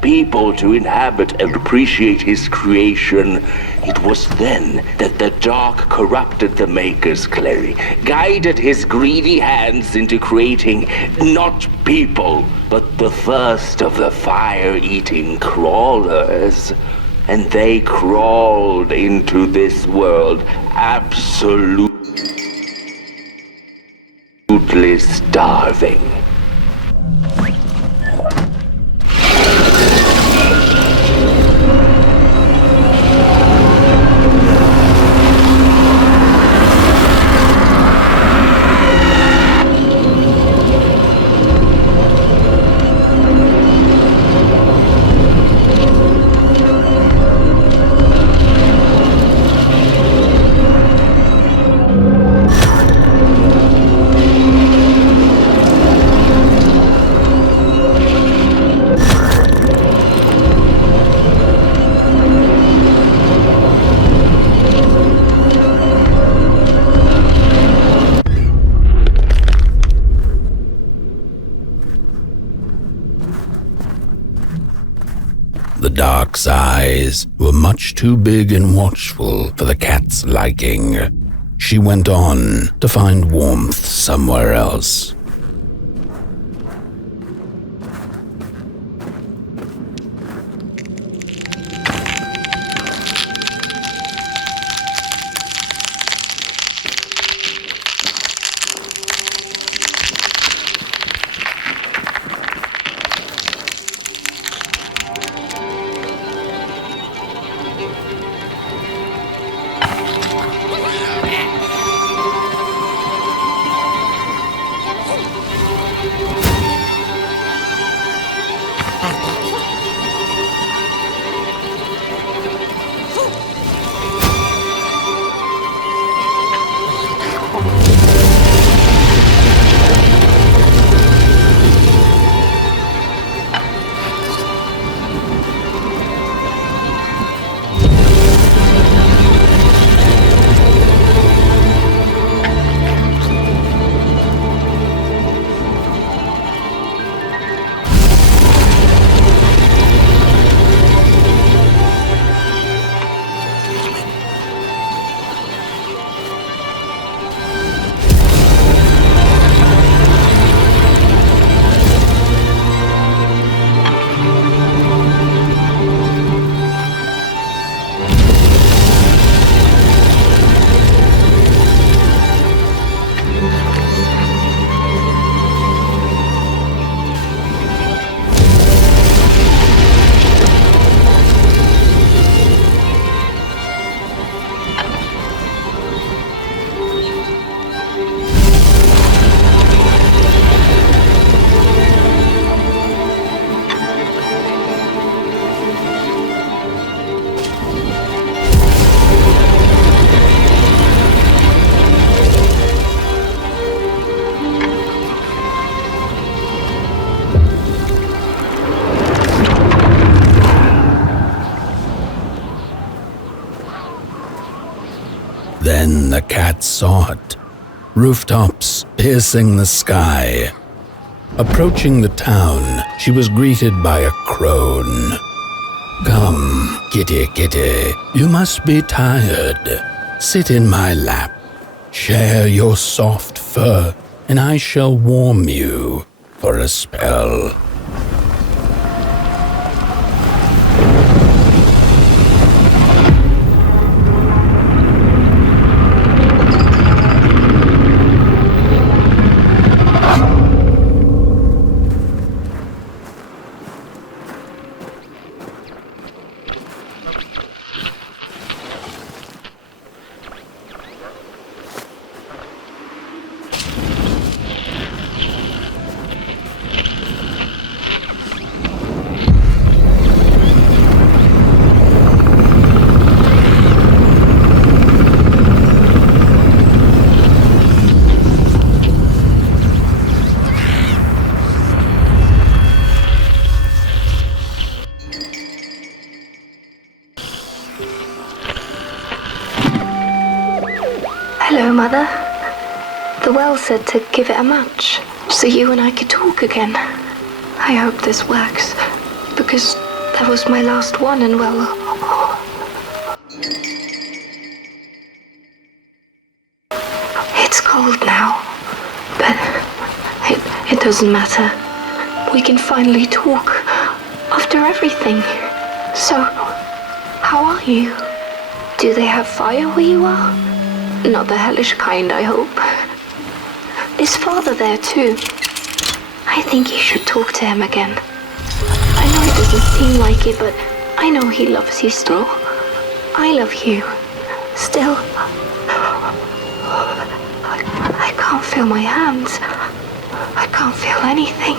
people to inhabit and appreciate his creation. It was then that the dark corrupted the Maker's clay, guided his greedy hands into creating not people, but the first of the fire-eating crawlers. And they crawled into this world absolutely starving. The dark's eyes were much too big and watchful for the cat's liking. She went on to find warmth somewhere else. Then the cat saw it. Rooftops piercing the sky. Approaching the town, she was greeted by a crone. "Come, kitty, kitty, you must be tired. Sit in my lap. Share your soft fur, and I shall warm you for a spell." Hello, Mother. The well said to give it a match, so you and I could talk again. I hope this works, because That was my last one, and well... It's cold now, but it doesn't matter. We can finally talk after everything. So, how are you? Do they have fire where you are? Not the hellish kind, I hope. Is Father there too? I think you should talk to him again. I know it doesn't seem like it, but I know he loves you still. I love you. Still. I can't feel my hands. I can't feel anything.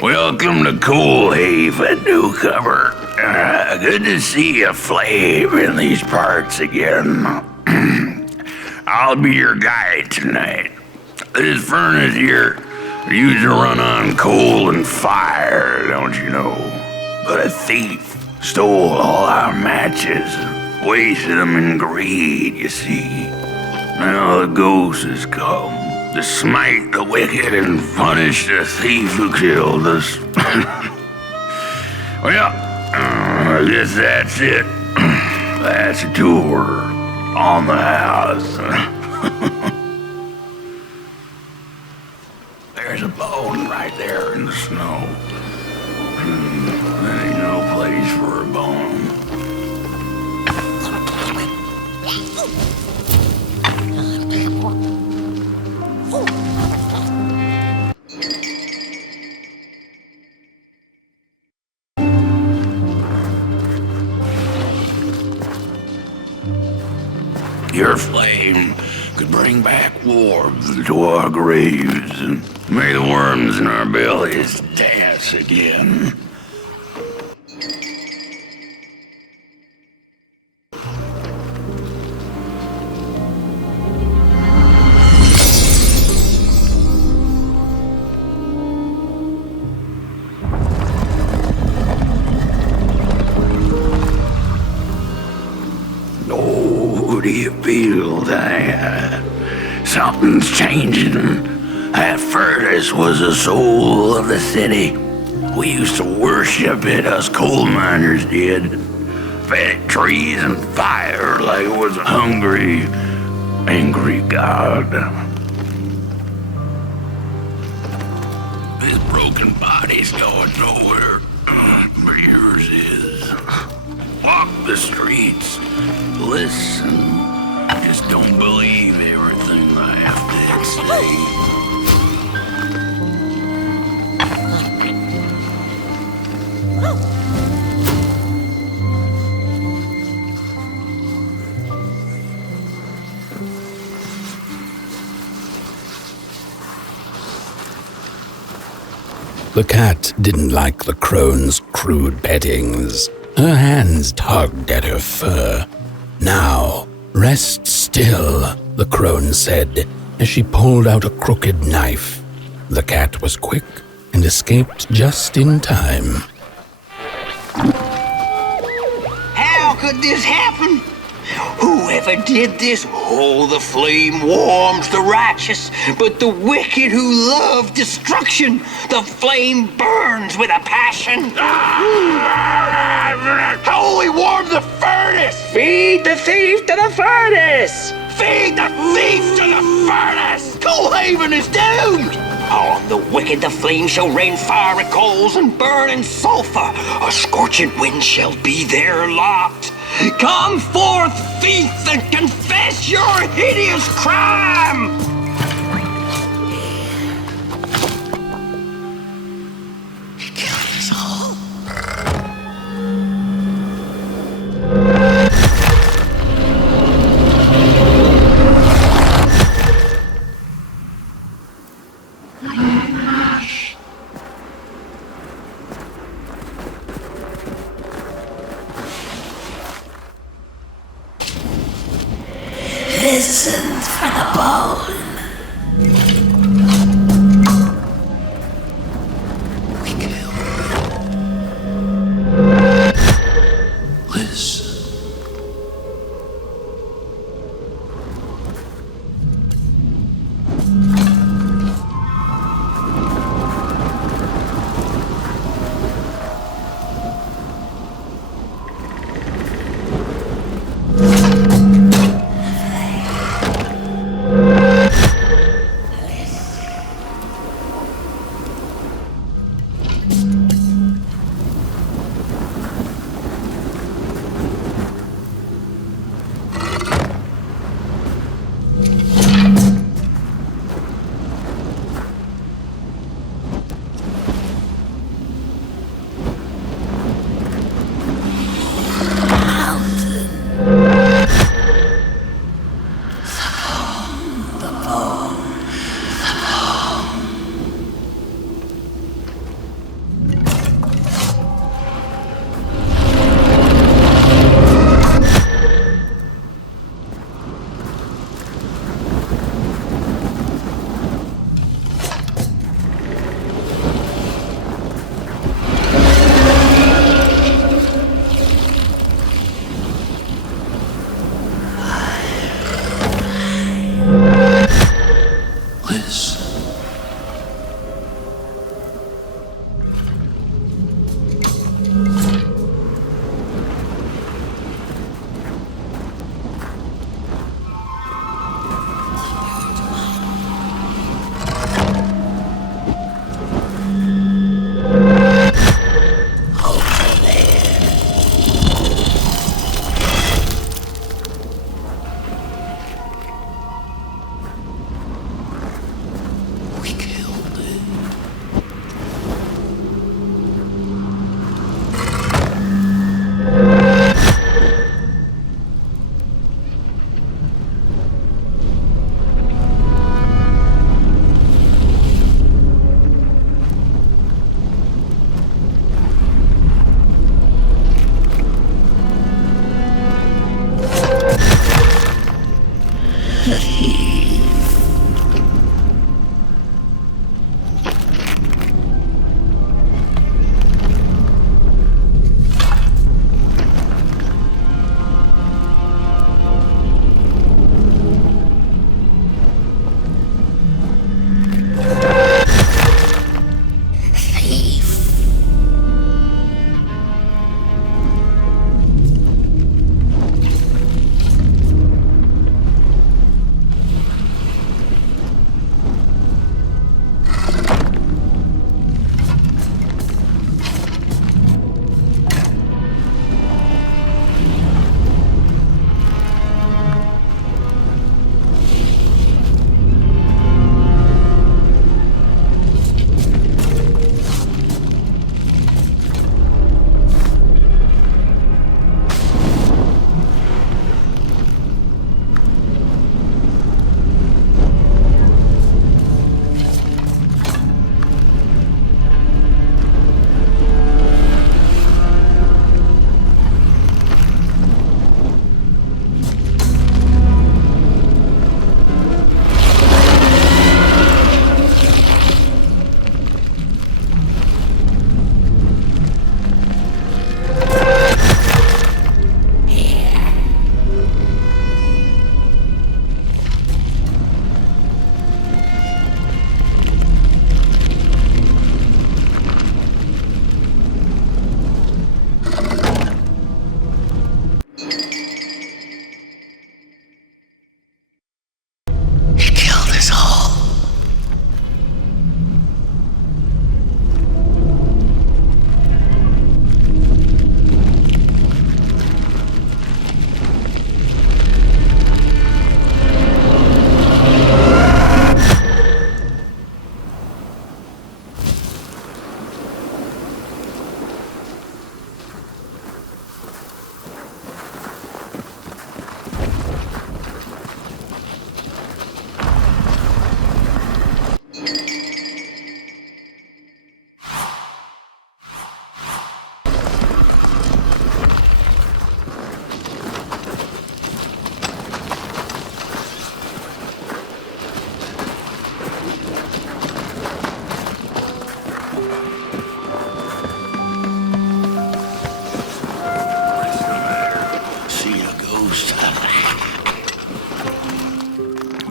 Welcome to Coalhaven, newcomer. Good to see a flame in these parts again. I'll be your guide tonight. This furnace here used to run on coal and fire, don't you know? But a thief stole all our matches and wasted them in greed, you see. Now the ghost has come to smite the wicked and punish the thief who killed us. Well, I guess that's it. That's a tour on the house. There's a bone right there in the snow. There ain't no place for a bone. Your flame could bring back warmth to our graves, and may the worms in our bellies dance again. Do you feel that something's changing? That furnace was the soul of the city. We used to worship it, us coal miners did. Fed it trees and fire like it was a hungry, angry god. This broken body's going nowhere, but yours is. Walk the streets, listen. Just don't believe everything I have to say. The cat didn't like the crone's crude pettings. Her hands tugged at her fur. "Now, rest still," the crone said as she pulled out a crooked knife. The cat was quick and escaped just in time. How could this happen? Whoever did this? Oh, the flame warms the righteous, but the wicked who love destruction, the flame burns with a passion. How will we warm the furnace? Feed the thief to the furnace! Feed the thief to the furnace! Coalhaven is doomed! On the wicked the flame shall rain fiery coals and burning sulfur. A scorching wind shall be their lot. Come forth, thief, and confess your hideous crime! He killed us all. Listen for the bone. Listen.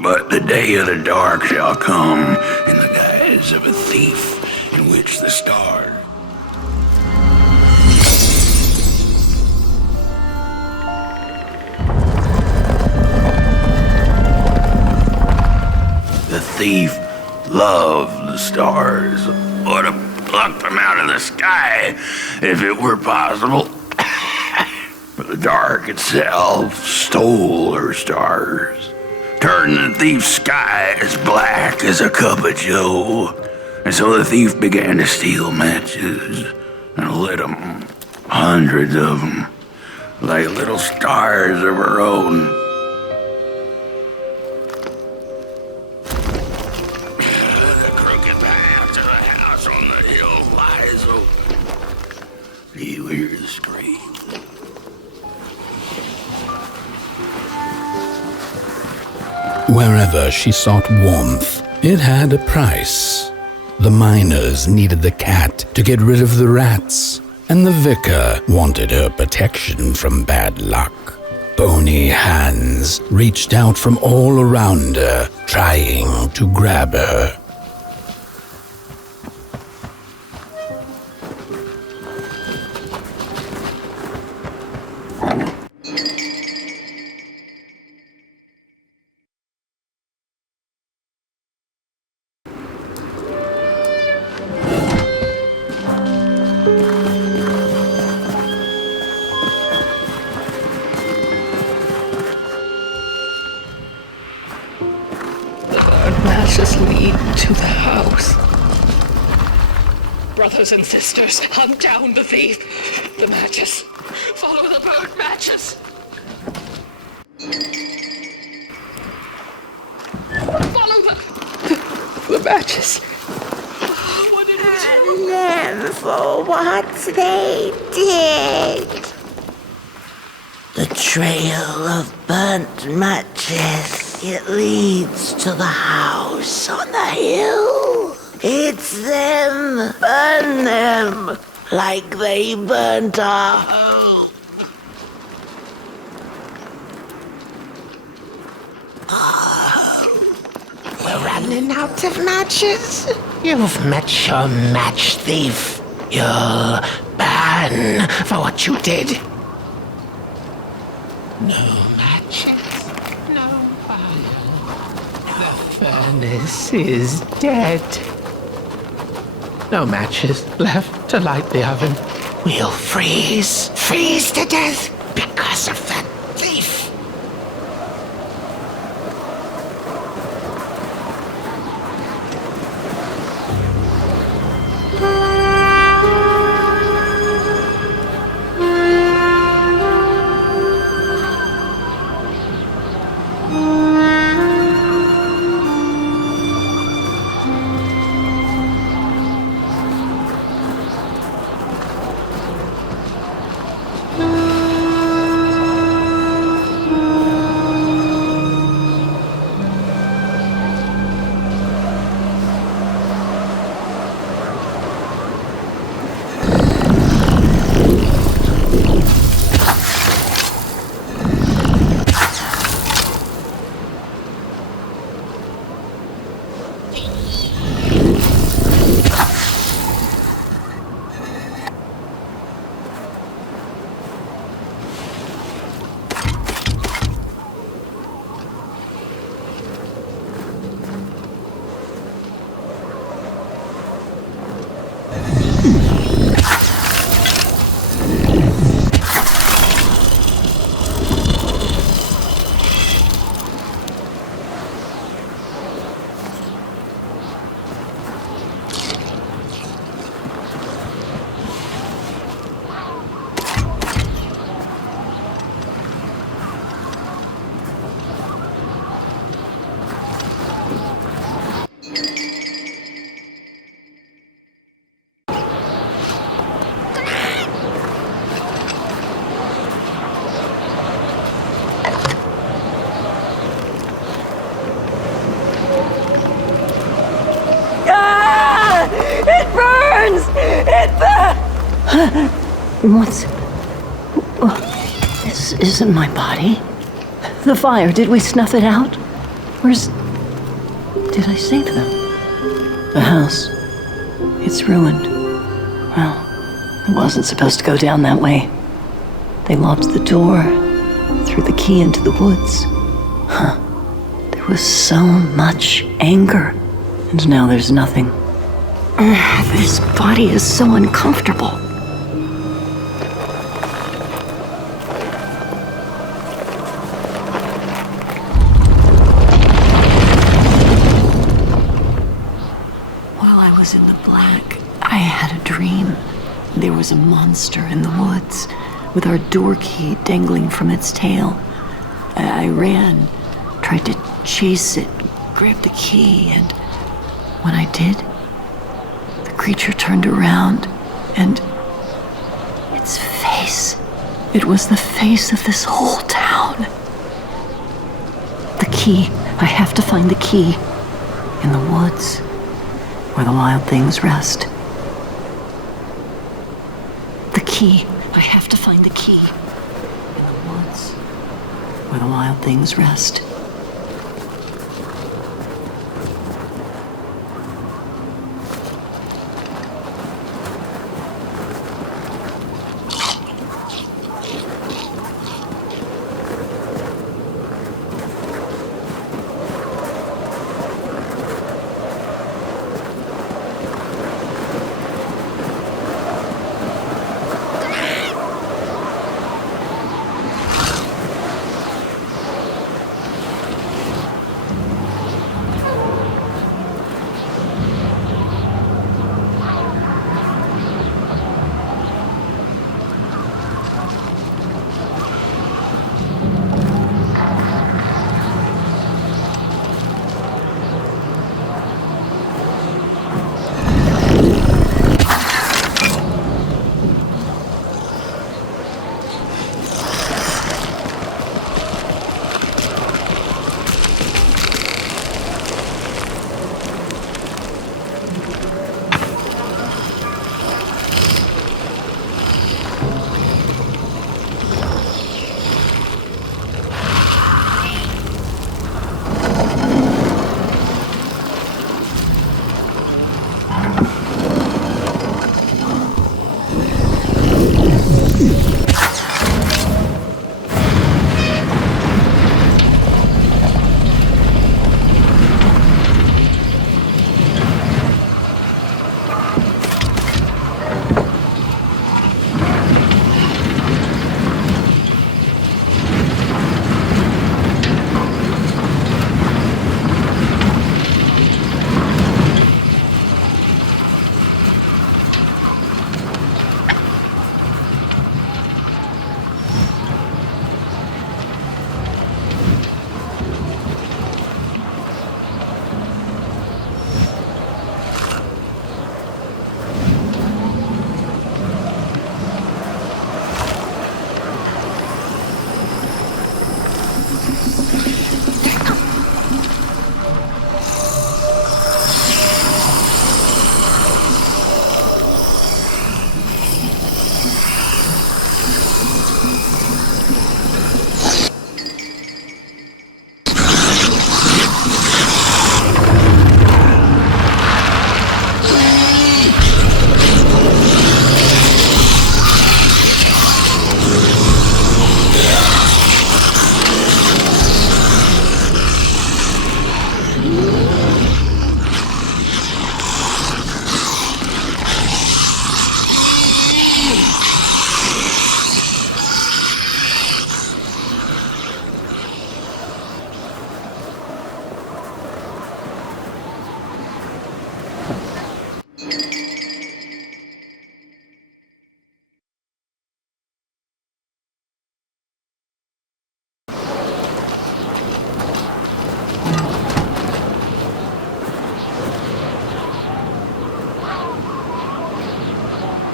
But the day of the dark shall come in the guise of a thief in which the stars... The thief loved the stars. Would have plucked them out of the sky if it were possible. But the dark itself stole her stars, turned the thief's sky as black as a cup of joe. And so the thief began to steal matches and lit them, hundreds of them, like little stars of her own. You hear the scream. Wherever she sought warmth, it had a price. The miners needed the cat to get rid of the rats, and the vicar wanted her protection from bad luck. Bony hands reached out from all around her, trying to grab her. Matches lead to the house. Brothers and sisters, hunt down the thief. The matches. Follow the burnt matches. Follow the matches. What did we do? And them for what they did. The trail of burnt matches. It leads to the house on the hill. It's them. Burn them like they burnt our home. Oh, we're running out of matches. You've met your match thief. You'll burn for what you did. No matches. The furnace is dead. No matches left to light the oven. We'll freeze to death because of that thief. What's... This isn't my body. The fire, did we snuff it out? Where's... Did I save them? The house. It's ruined. Well, it wasn't supposed to go down that way. They locked the door, threw the key into the woods. Huh. There was so much anger, and now there's nothing. This body is so uncomfortable. While I was in the black, I had a dream. There was a monster in the woods, with our door key dangling from its tail. I ran, tried to chase it, grab the key, and when I did, the creature turned around, and its face, it was the face of this whole town. The key, I have to find the key. In the woods, where the wild things rest. The key, I have to find the key. In the woods, where the wild things rest.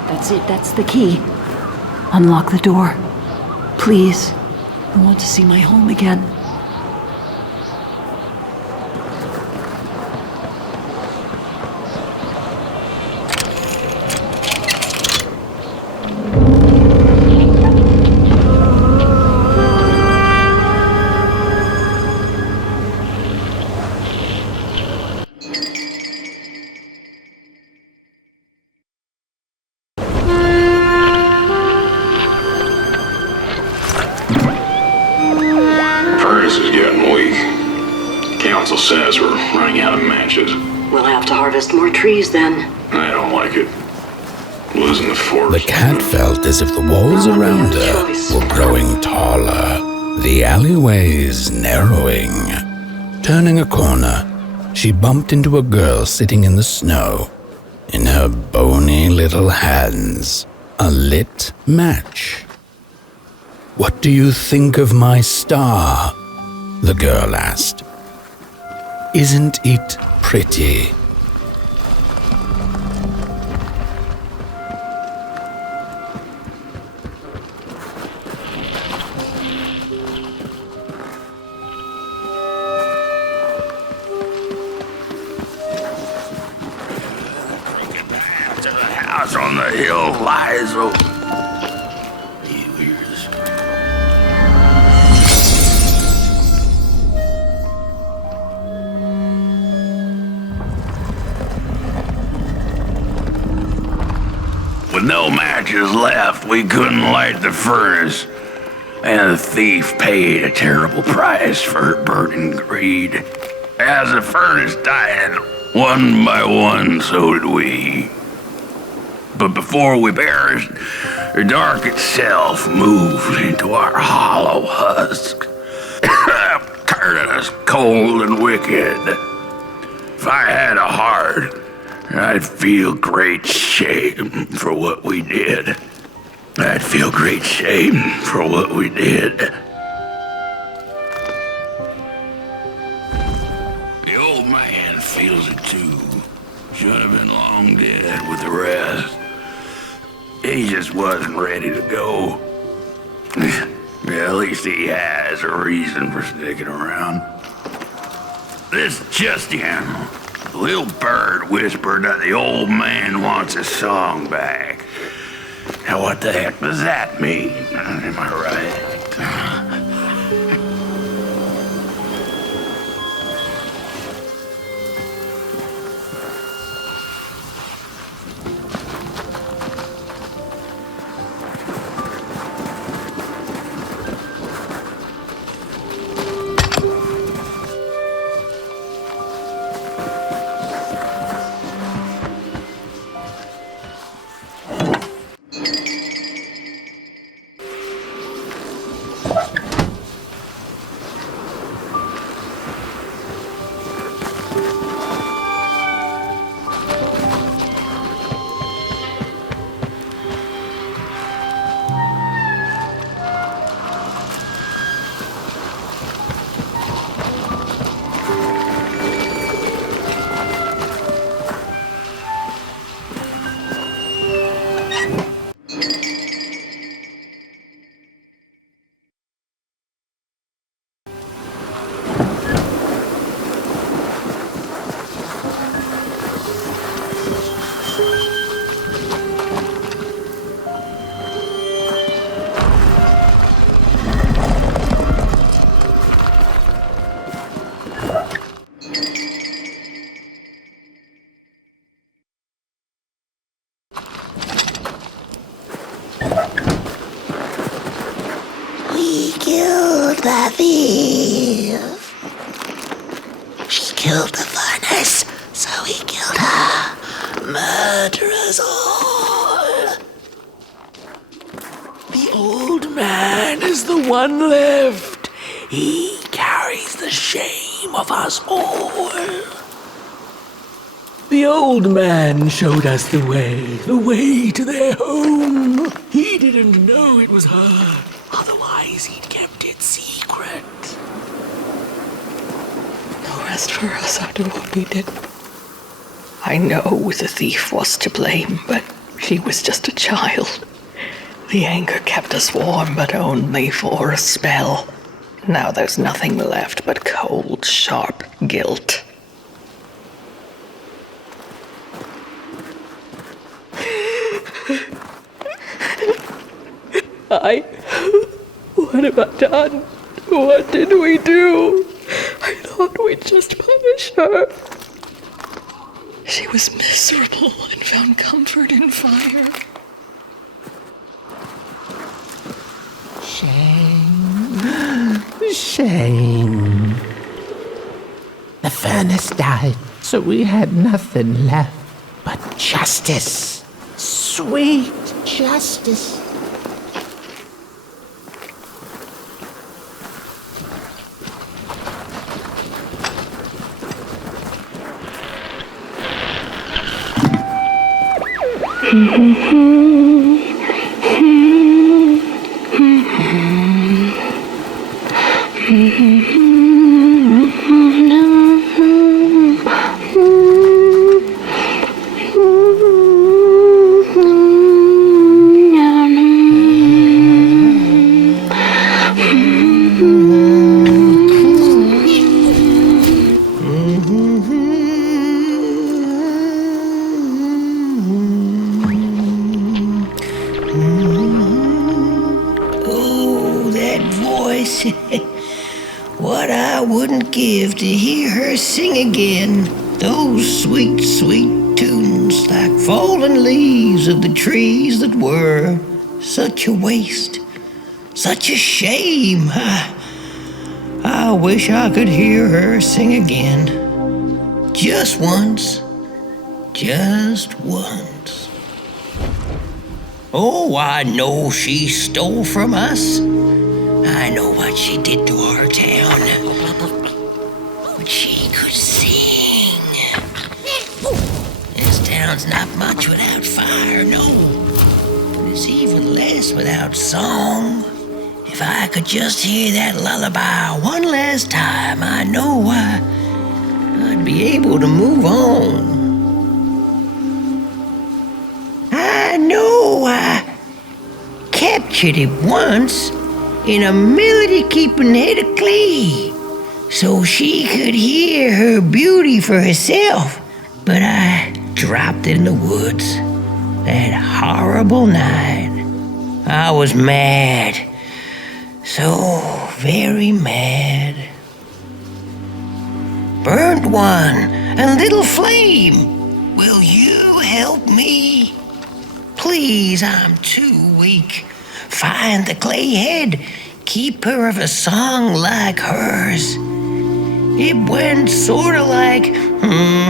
That's it, that's the key. Unlock the door. Please. I want to see my home again. council says we're running out of matches. We'll have to harvest more trees then. I don't like it. Losing the forest. The cat felt as if the walls around her were growing taller, the alleyways narrowing. Turning a corner, she bumped into a girl sitting in the snow. In her bony little hands, a lit match. "What do you think of my star?" the girl asked. "Isn't it pretty?" On the hill lies a... With no matches left, we couldn't light the furnace, and the thief paid a terrible price for her burning greed. As the furnace died, one by one, so did we. But before we perished, the dark itself moved into our hollow husk, turning us cold and wicked. If I had a heart, I'd feel great shame for what we did. I'd feel great shame for what we did. The old man feels it too. Should have been long dead with the rest. He just wasn't ready to go. At least he has a reason for sticking around. This Justian, the little bird whispered that the old man wants his song back. Now what the heck does that mean? Am I right? The thief. She killed the furnace, so he killed her. Murderers all. The old man is the one left. He carries the shame of us all. The old man showed us the way to their home. He didn't know it was her. Otherwise, he'd kept it secret. No rest for us after what we did. I know the thief was to blame, but she was just a child. The anger kept us warm, but only for a spell. Now there's nothing left but cold, sharp guilt. What have I done? What did we do? I thought we'd just punish her. She was miserable and found comfort in fire. Shame. furnace died, so we had nothing left but justice. Sweet justice. Oh, that voice. What I wouldn't give to hear her sing again. Those sweet, sweet tunes like fallen leaves of the trees that were. Such a waste. Such a shame. I wish I could hear her sing again. Just once. Just once. Oh, I know she stole from us. I know what she did to our town. But she could sing. This town's not much without fire, no. But it's even less without song. If I could just hear that lullaby one last time, I know I'd be able to move on. I know I captured it once in a melody-keeping head of clay, so she could hear her beauty for herself. But I dropped it in the woods that horrible night. I was mad, so very mad. Burnt one, a little flame. Will you help me? Please, I'm too weak. Find the clay head. Keep her of a song like hers. It went sorta like, oh,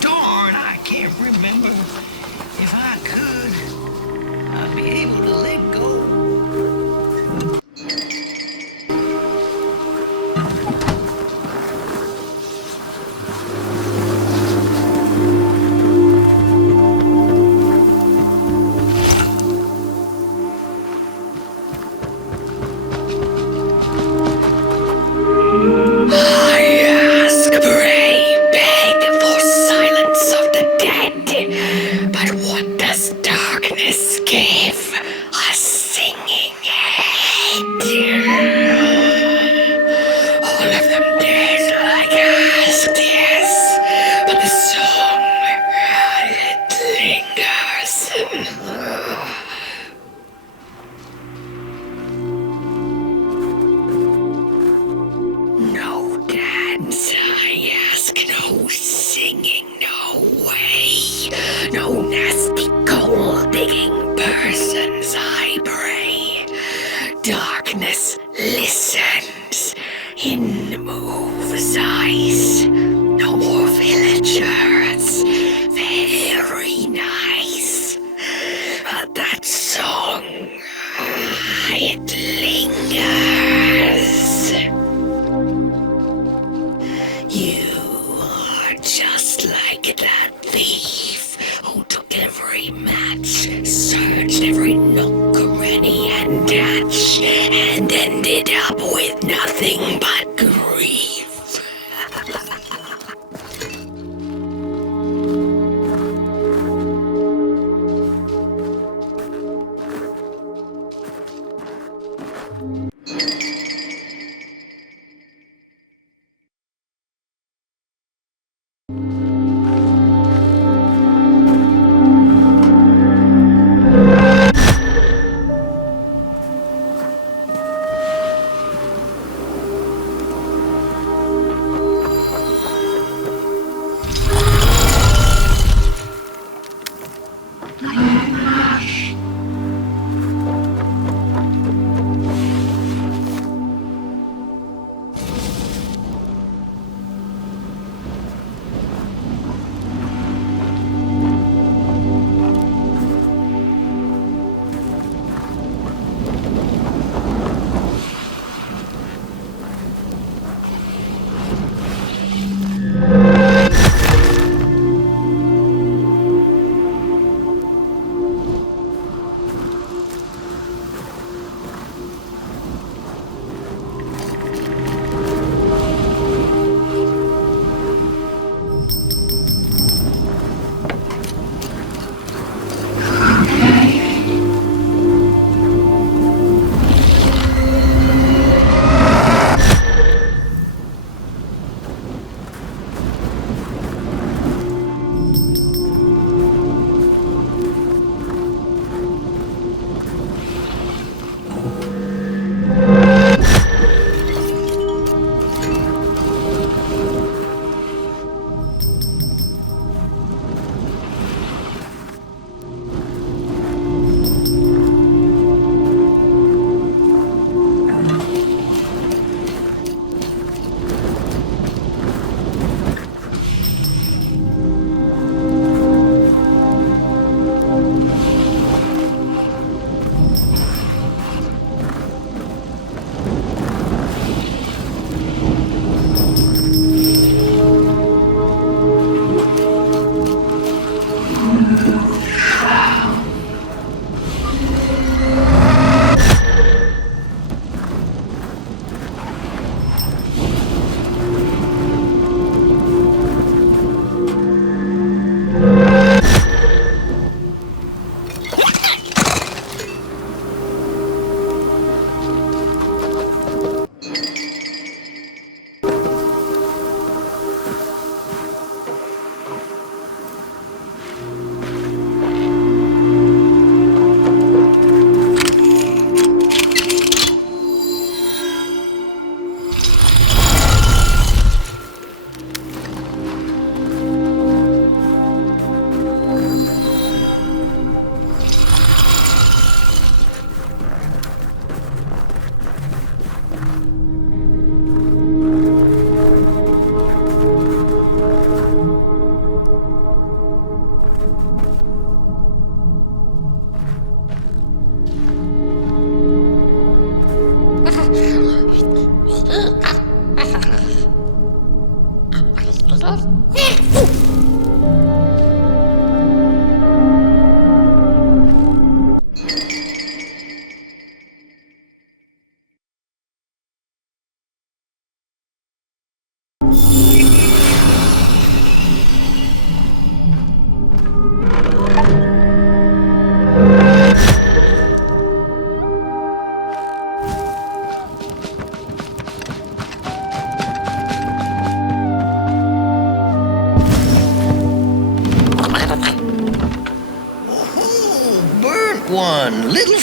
darn, I can't remember. If I could, I'd be able to let go.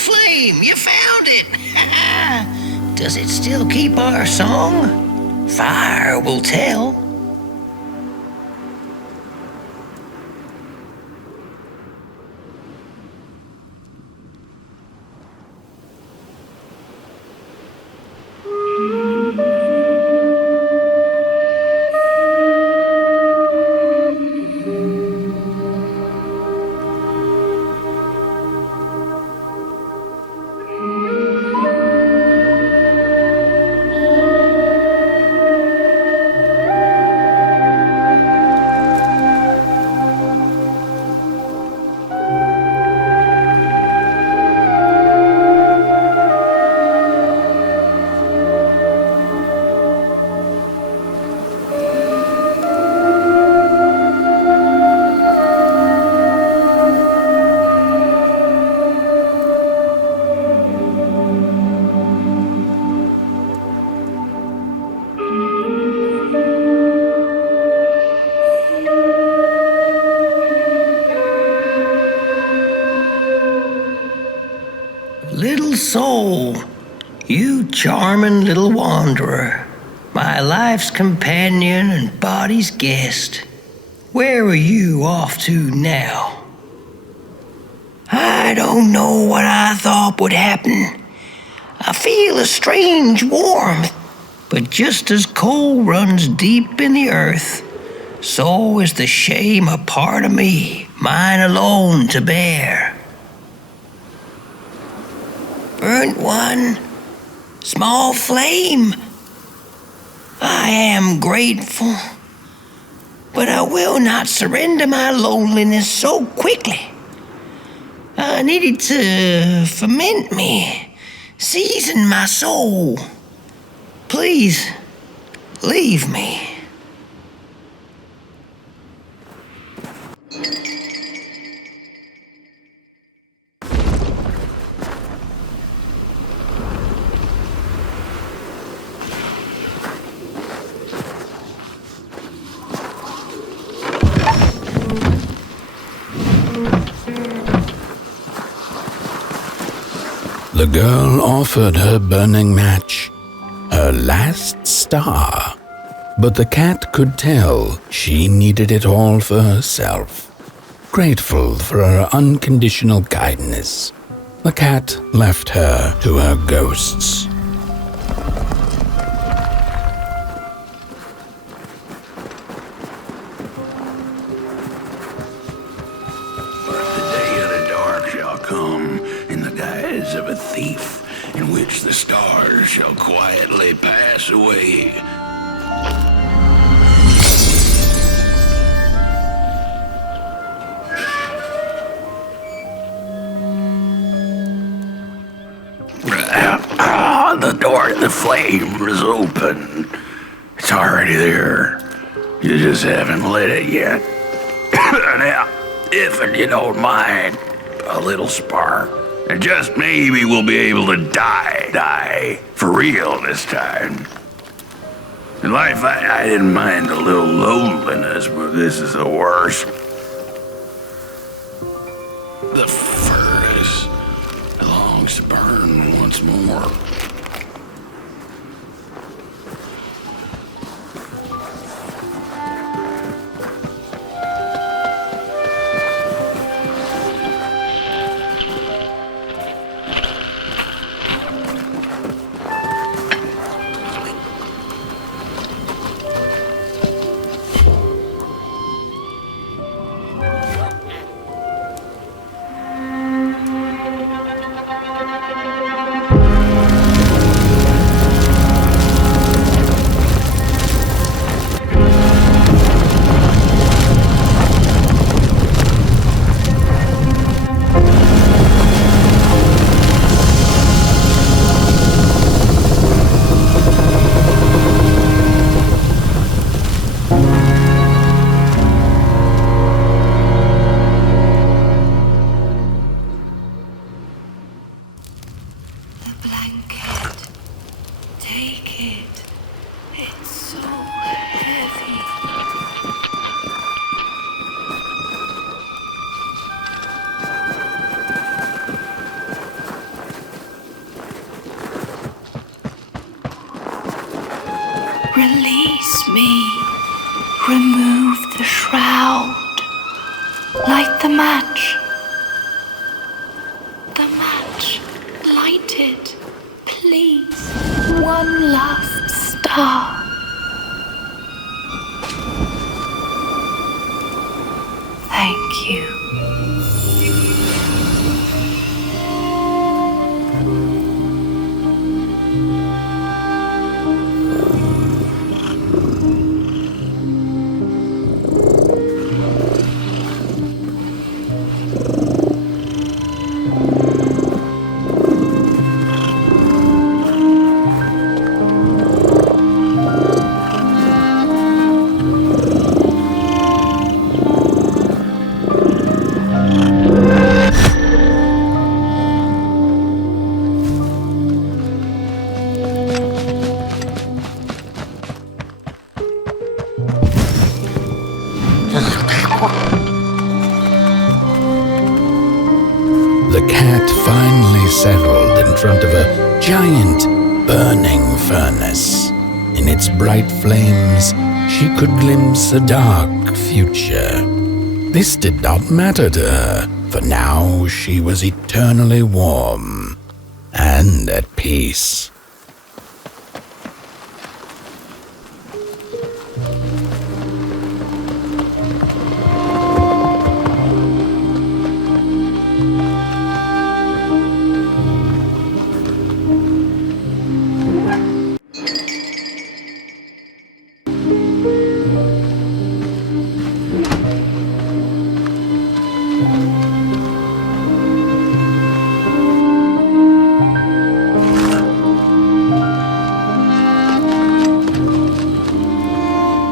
flame! You found it! Does it still keep our song? Fire will tell. Little soul, you charming little wanderer, my life's companion and body's guest. Where are you off to now? I don't know what I thought would happen. I feel a strange warmth, but just as coal runs deep in the earth, so is the shame a part of me, mine alone to bear. Burnt one, small flame. I am grateful, but I will not surrender my loneliness so quickly. I needed to ferment me, season my soul. Please, leave me. The girl offered her burning match, her last star, but the cat could tell she needed it all for herself. Grateful for her unconditional kindness, the cat left her to her ghosts. Of a thief, in which the stars shall quietly pass away. The door to the flame is open. It's already there. You just haven't lit it yet. Now, if you don't mind, a little spark. And just maybe we'll be able to die for real this time. In life, I didn't mind a little loneliness, but this is the worst. The furnace longs to burn once more. Release me. Remove the shroud. Light the match. The match. Light it. Please. One last star. Thank you. The cat finally settled in front of a giant burning furnace. In its bright flames, she could glimpse a dark future. This did not matter to her, for now she was eternally warm and at peace.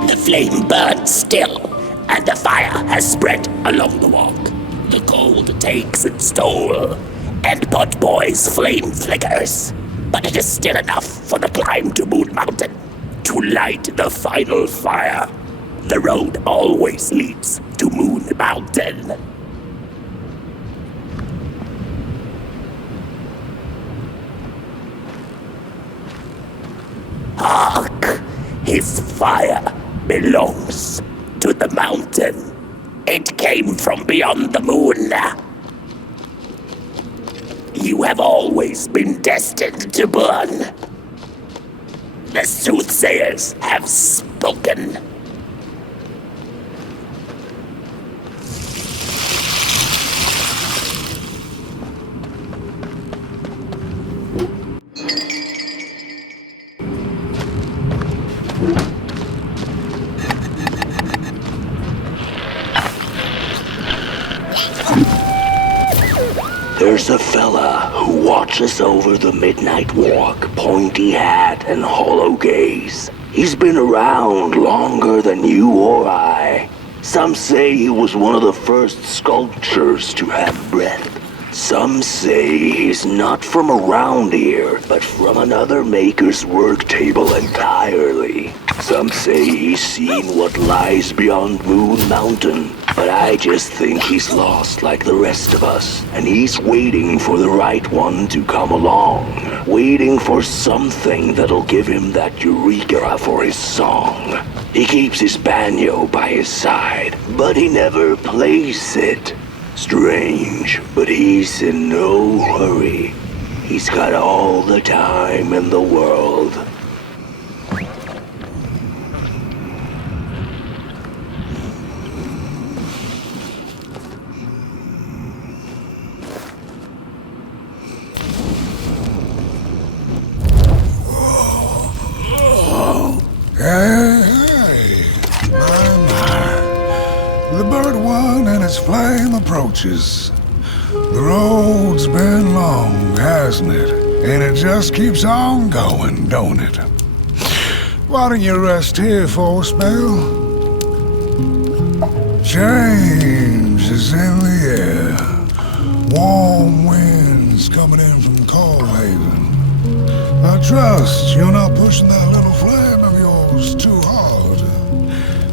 The flame burns still, and the fire has spread along the walk. The cold takes its toll, and Potboy's flame flickers. But it is still enough for the climb to Moon Mountain, to light the final fire. The road always leads to Moon Mountain. Hark! His fire belongs to the mountain. It came from beyond the moon. You have always been destined to burn. The soothsayers have spoken. There's a fella who watches over the midnight walk, pointy hat and hollow gaze. He's been around longer than you or I. Some say he was one of the first sculptures to have breath. Some say he's not from around here, but from another maker's work table entirely. Some say he's seen what lies beyond Moon Mountain, but I just think he's lost like the rest of us, and he's waiting for the right one to come along, waiting for something that'll give him that eureka for his song. He keeps his banjo by his side, but he never plays it. Strange, but he's in no hurry. He's got all the time in the world. Hey, my. The bird one and its flame approaches. The road's been long, hasn't it? And it just keeps on going, don't it? Why don't you rest here for a spell? Change is in the air. Warm winds coming in from Coalhaven. I trust you're not pushing that little flame of yours too hard.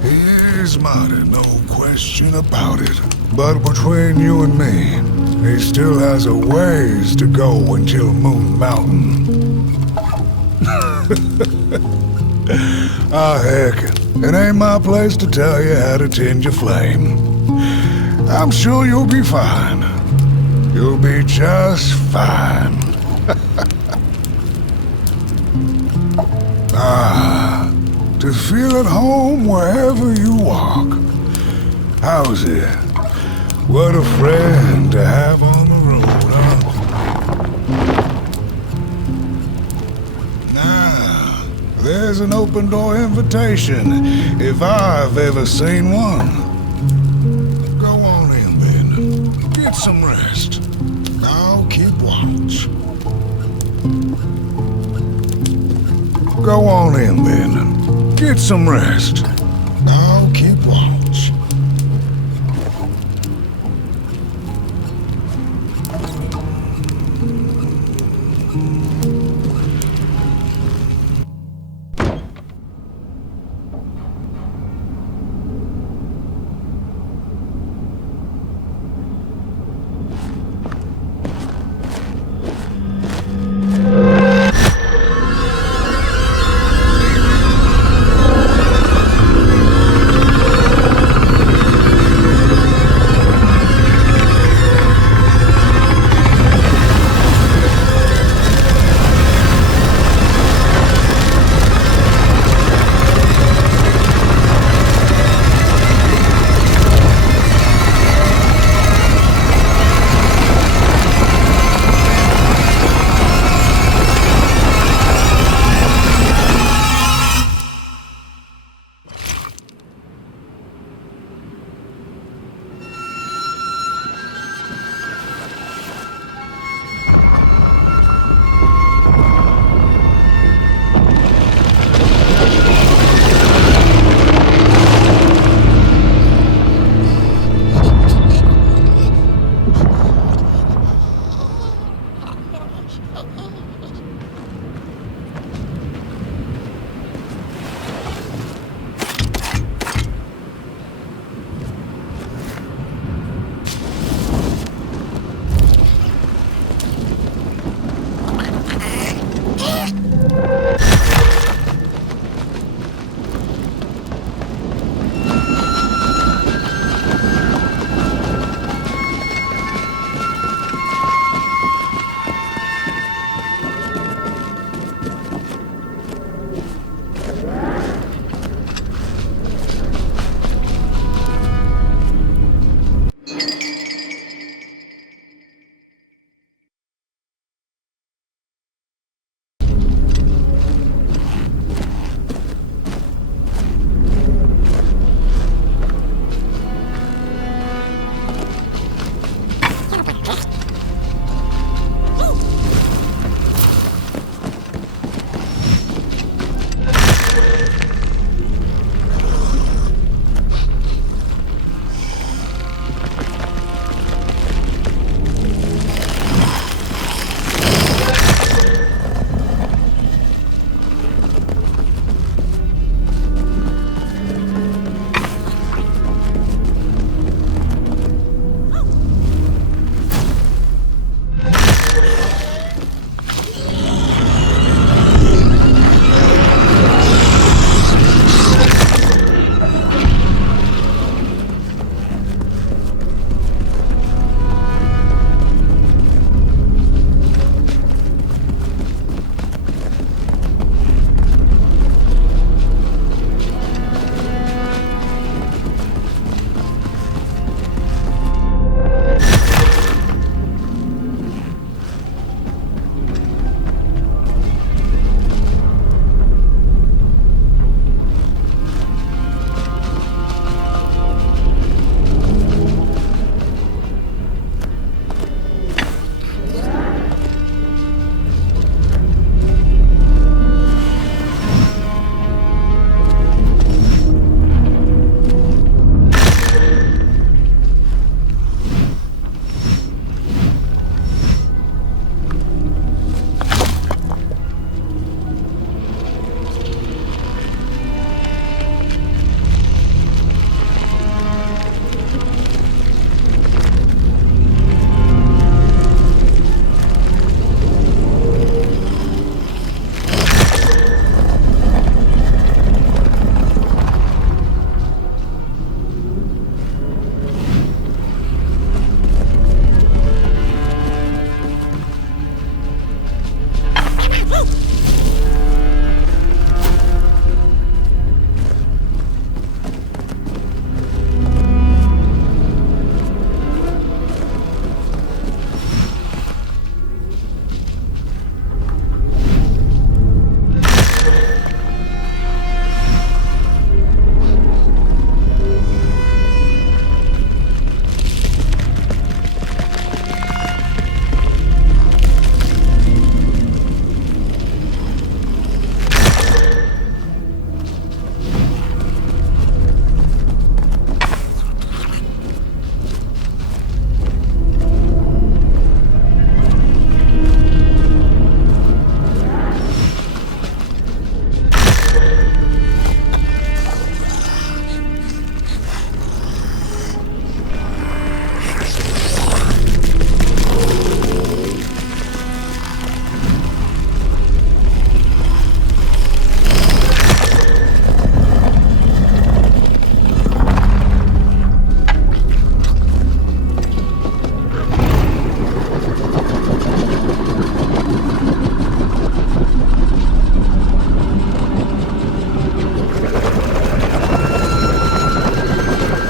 He is mighty, no question about it. But between you and me, he still has a ways to go until Moon Mountain. Ah, heck, it ain't my place to tell you how to tend your flame. I'm sure you'll be fine. You'll be just fine. Ah, to feel at home wherever you walk. How's it? What a friend to have on the road, huh? Now, there's an open door invitation, if I've ever seen one. Go on in then. Get some rest. I'll keep watch. Go on in then. Get some rest. I'll keep watch.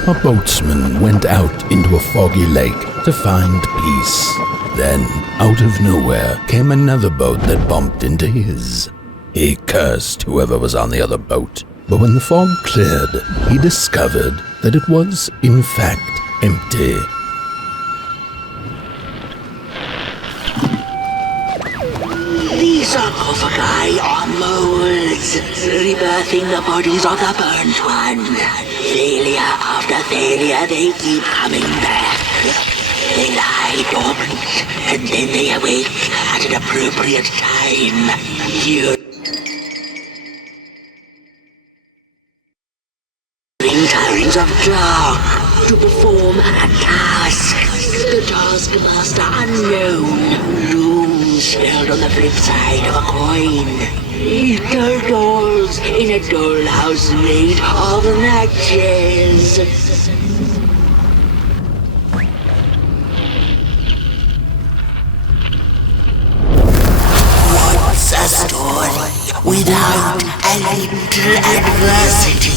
a boatsman went out into a foggy lake to find peace. Then, out of nowhere, came another boat that bumped into his. He cursed whoever was on the other boat, but when the fog cleared, he discovered that it was, in fact, empty. These sarcophagi are molds, rebirthing the bodies of the burnt one. Failure after failure, they keep coming back. They lie dormant, and then they awake at an appropriate time. During times of dark, to perform a task. The taskmaster unknown. Doom spelled on the flip side of a coin. Little dolls in a dollhouse made of matches. What's a story without a little adversity?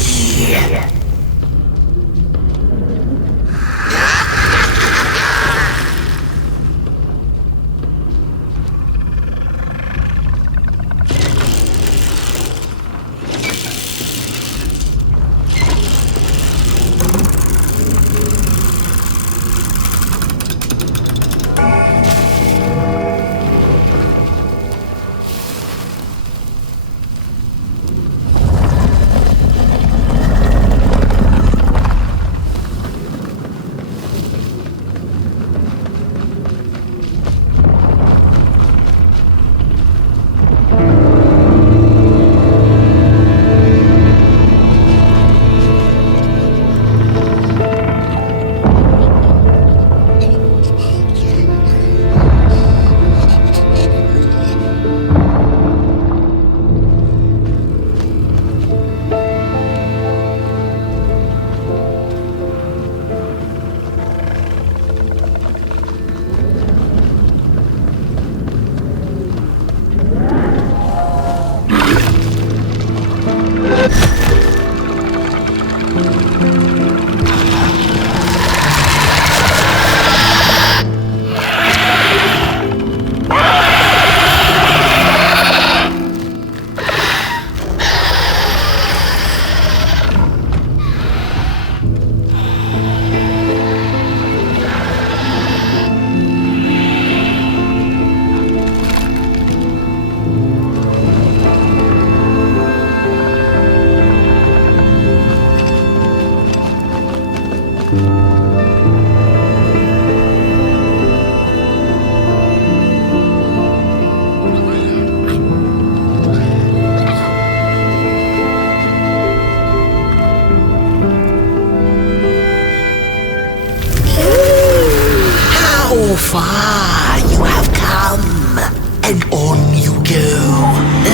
Far you have come, and on you go,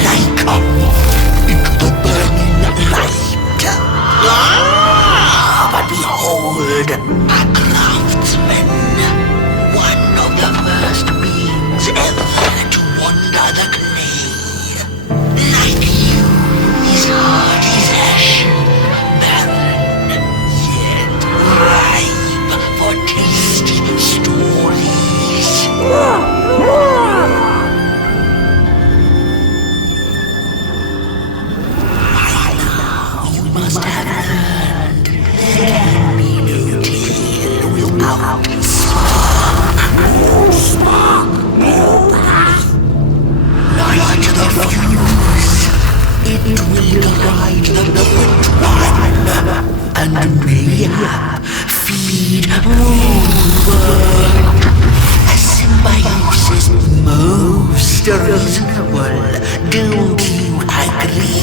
like a moth into the burning light. But behold, a craftsman, one of the first beings ever to wander the clay. Like you, his heart is ashen, barren, yet ripe for tasty stories. You must have learned there can be no tale without spark. No path. Light the fuse. It will guide the burnt one, and mayhap feed Moonbird. Symbiosis most reasonable, don't you agree?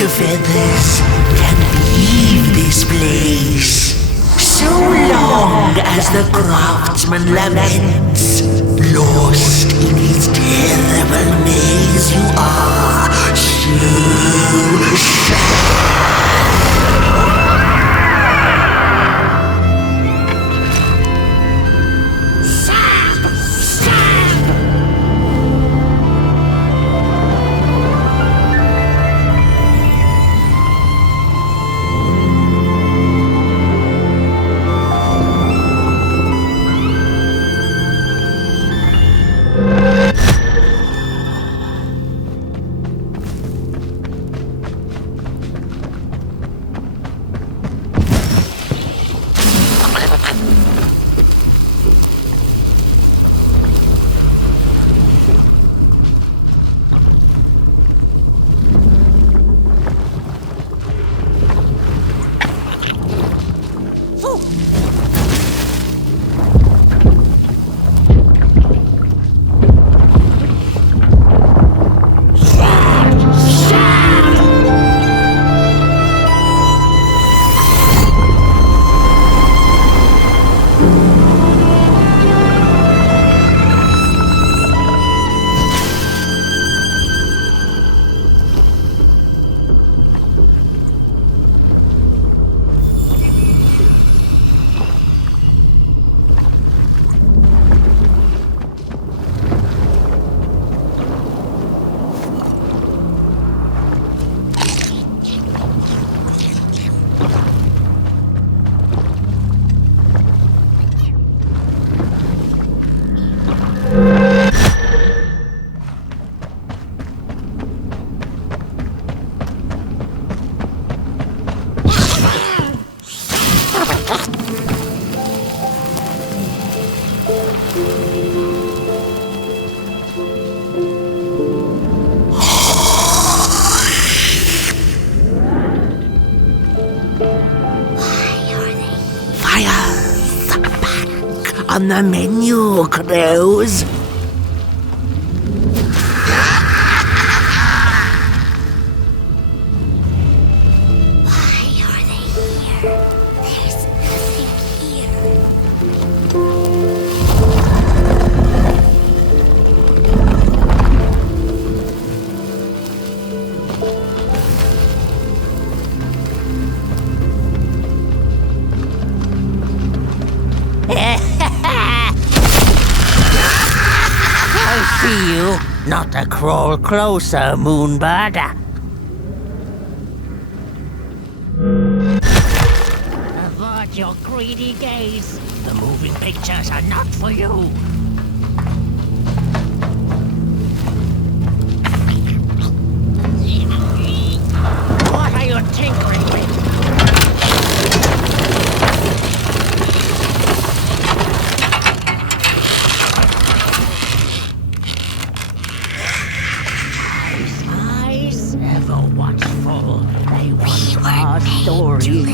your feathers can leave this place. So long as the craftsman laments, lost in his terrible maze you are so sad. On the menu, crows. Not to crawl closer, Moonbird. Avert your greedy gaze. The moving pictures are not for you. What are you tinkering with? Story.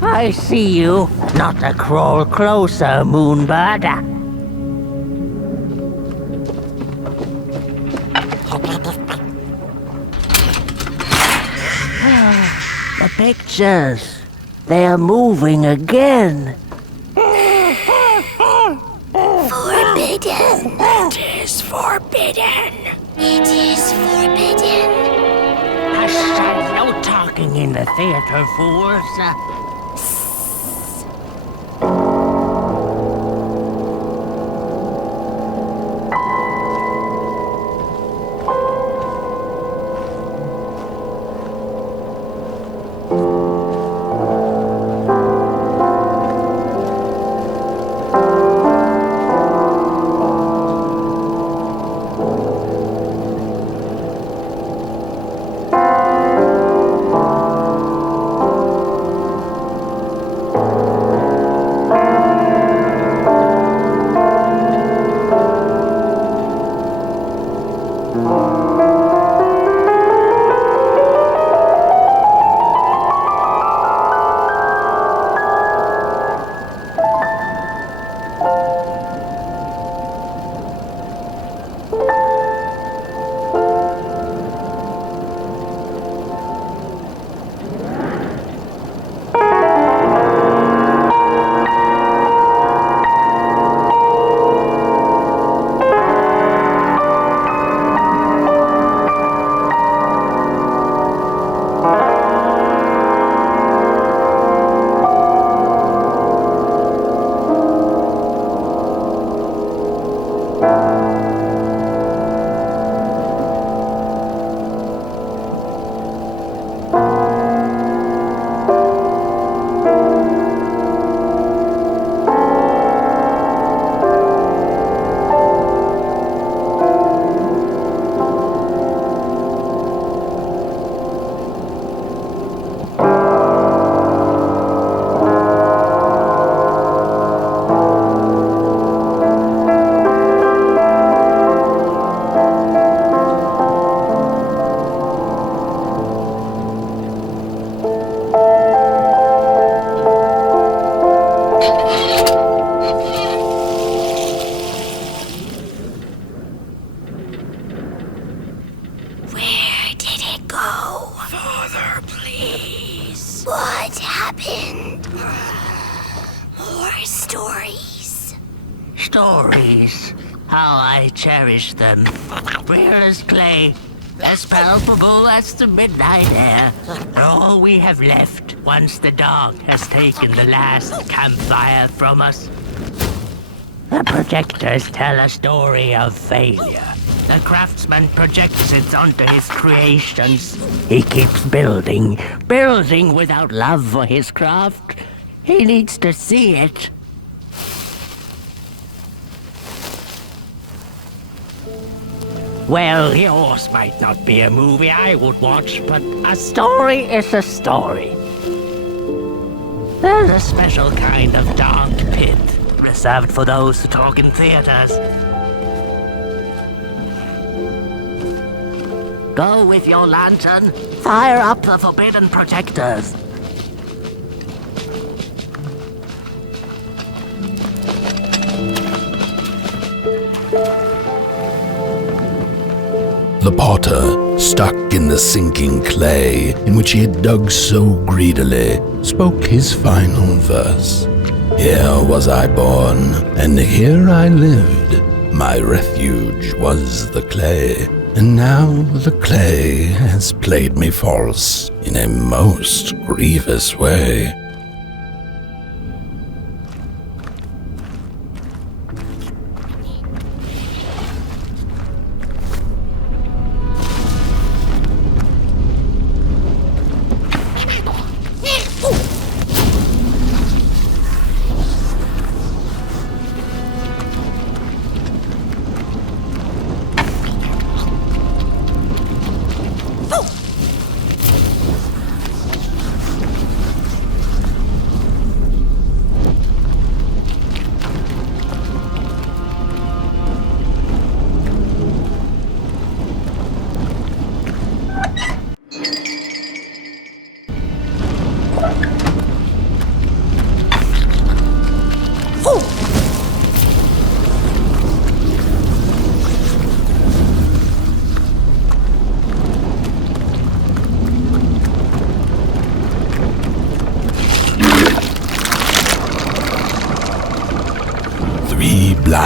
I see you. Not to crawl closer, Moonbird. The pictures. They're moving again. forbidden. It is forbidden. Hush, no talking in the theater, fools. Stories. How I cherish them. Real as clay, as palpable as the midnight air. All we have left once the dark has taken the last campfire from us. The projectors tell a story of failure. The craftsman projects it onto his creations. He keeps building without love for his craft. He needs to see it. Well, yours might not be a movie I would watch, but a story is a story. There's a special kind of dark pit reserved for those who talk in theaters. Go with your lantern, fire up the forbidden projectors. The potter, stuck in the sinking clay in which he had dug so greedily, spoke his final verse. Here was I born, and here I lived. My refuge was the clay, and now the clay has played me false in a most grievous way.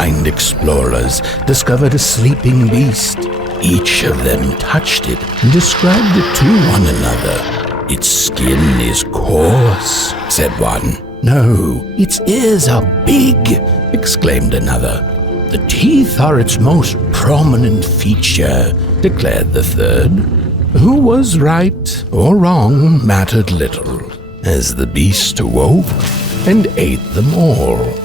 blind explorers discovered a sleeping beast. Each of them touched it and described it to one another. Its skin is coarse, said one. No, its ears are big, exclaimed another. The teeth are its most prominent feature, declared the third. Who was right or wrong mattered little, as the beast awoke and ate them all.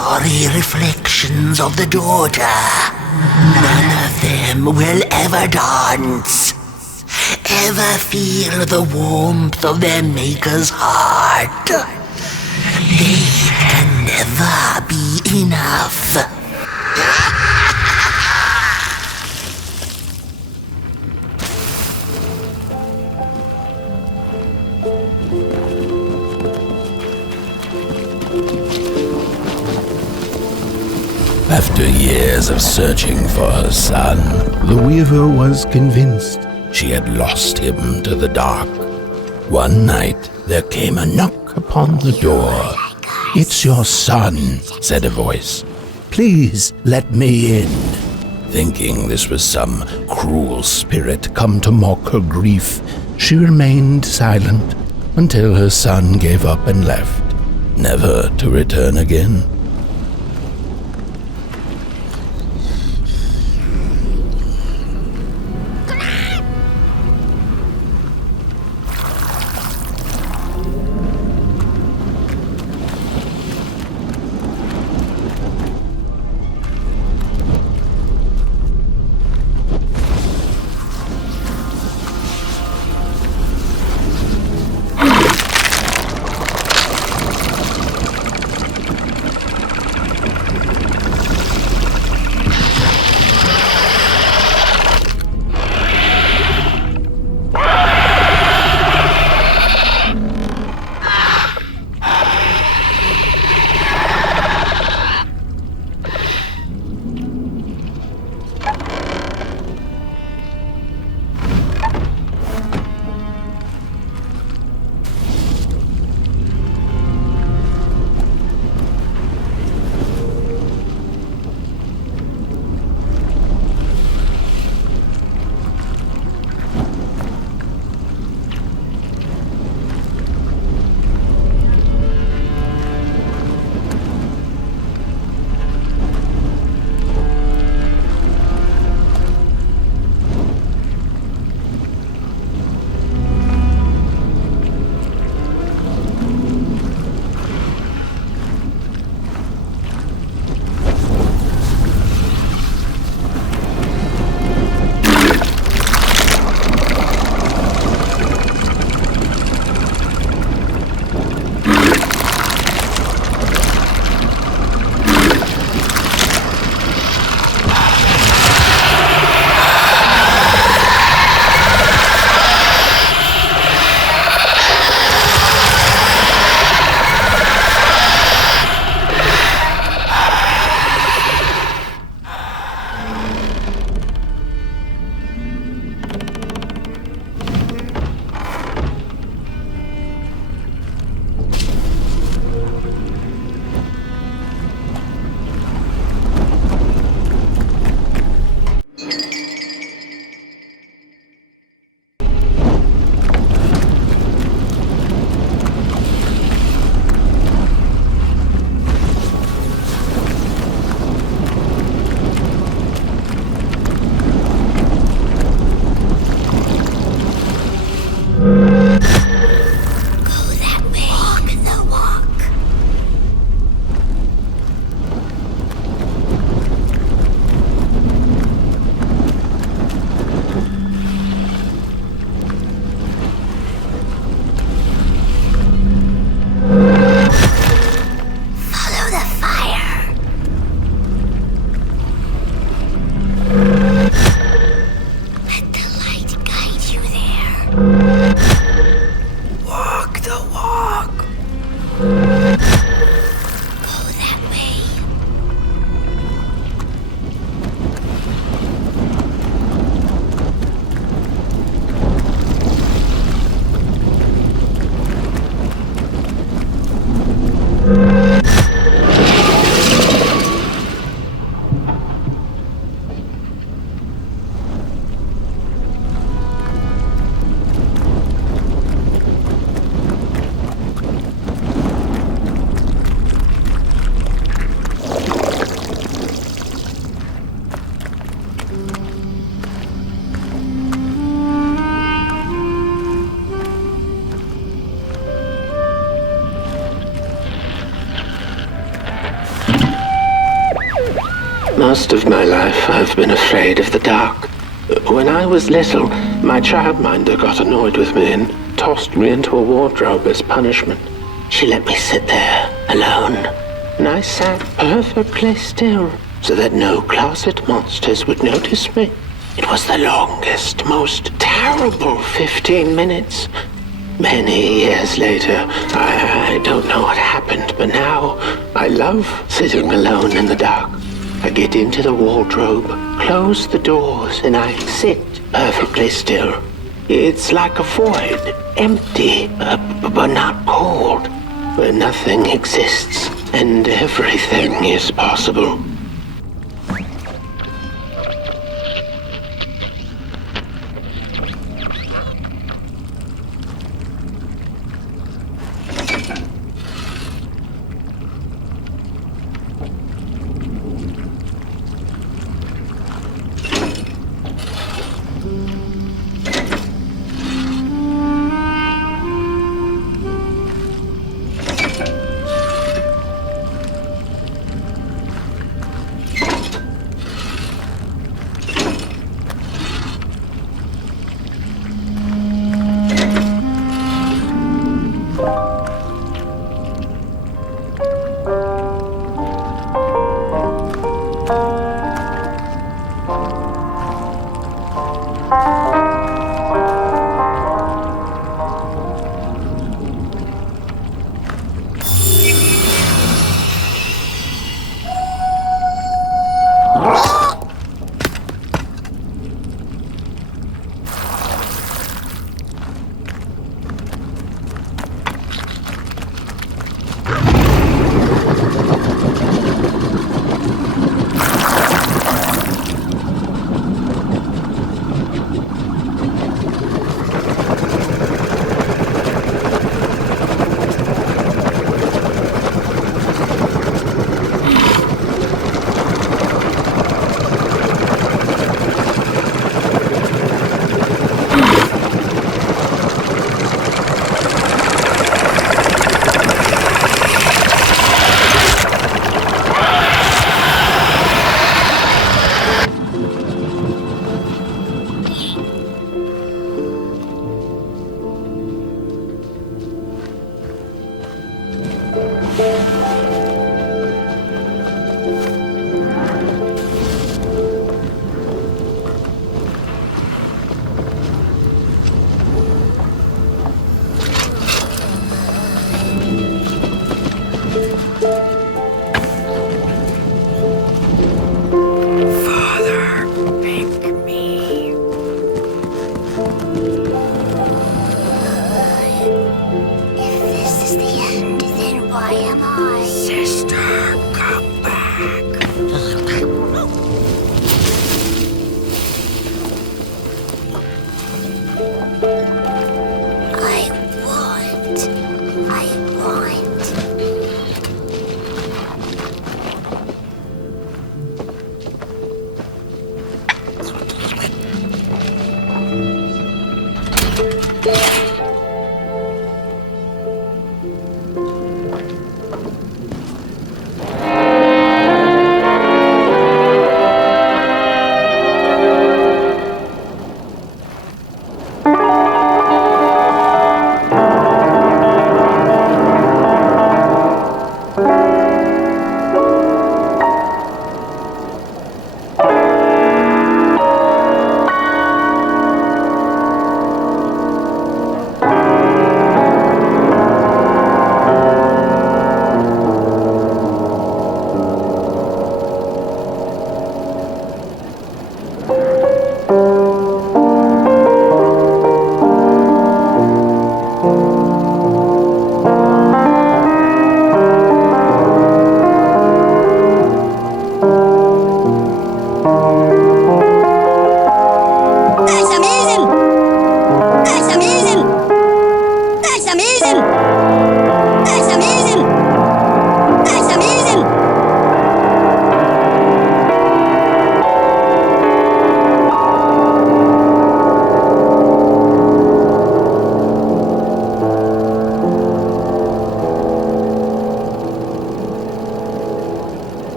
sorry reflections of the daughter. None of them will ever dance, ever feel the warmth of their maker's heart. They can never be enough. After years of searching for her son, the Weaver was convinced she had lost him to the dark. One night, there came a knock upon the door. "It's your son," said a voice. "Please let me in." Thinking this was some cruel spirit come to mock her grief, she remained silent until her son gave up and left, never to return again. Most of my life, I've been afraid of the dark. When I was little, my childminder got annoyed with me and tossed me into a wardrobe as punishment. She let me sit there, alone, and I sat perfectly still so that no closet monsters would notice me. It was the longest, most terrible 15 minutes. Many years later, I don't know what happened, but now I love sitting alone in the dark. I get into the wardrobe, close the doors, and I sit perfectly still. It's like a void, empty, but not cold, where nothing exists and everything is possible.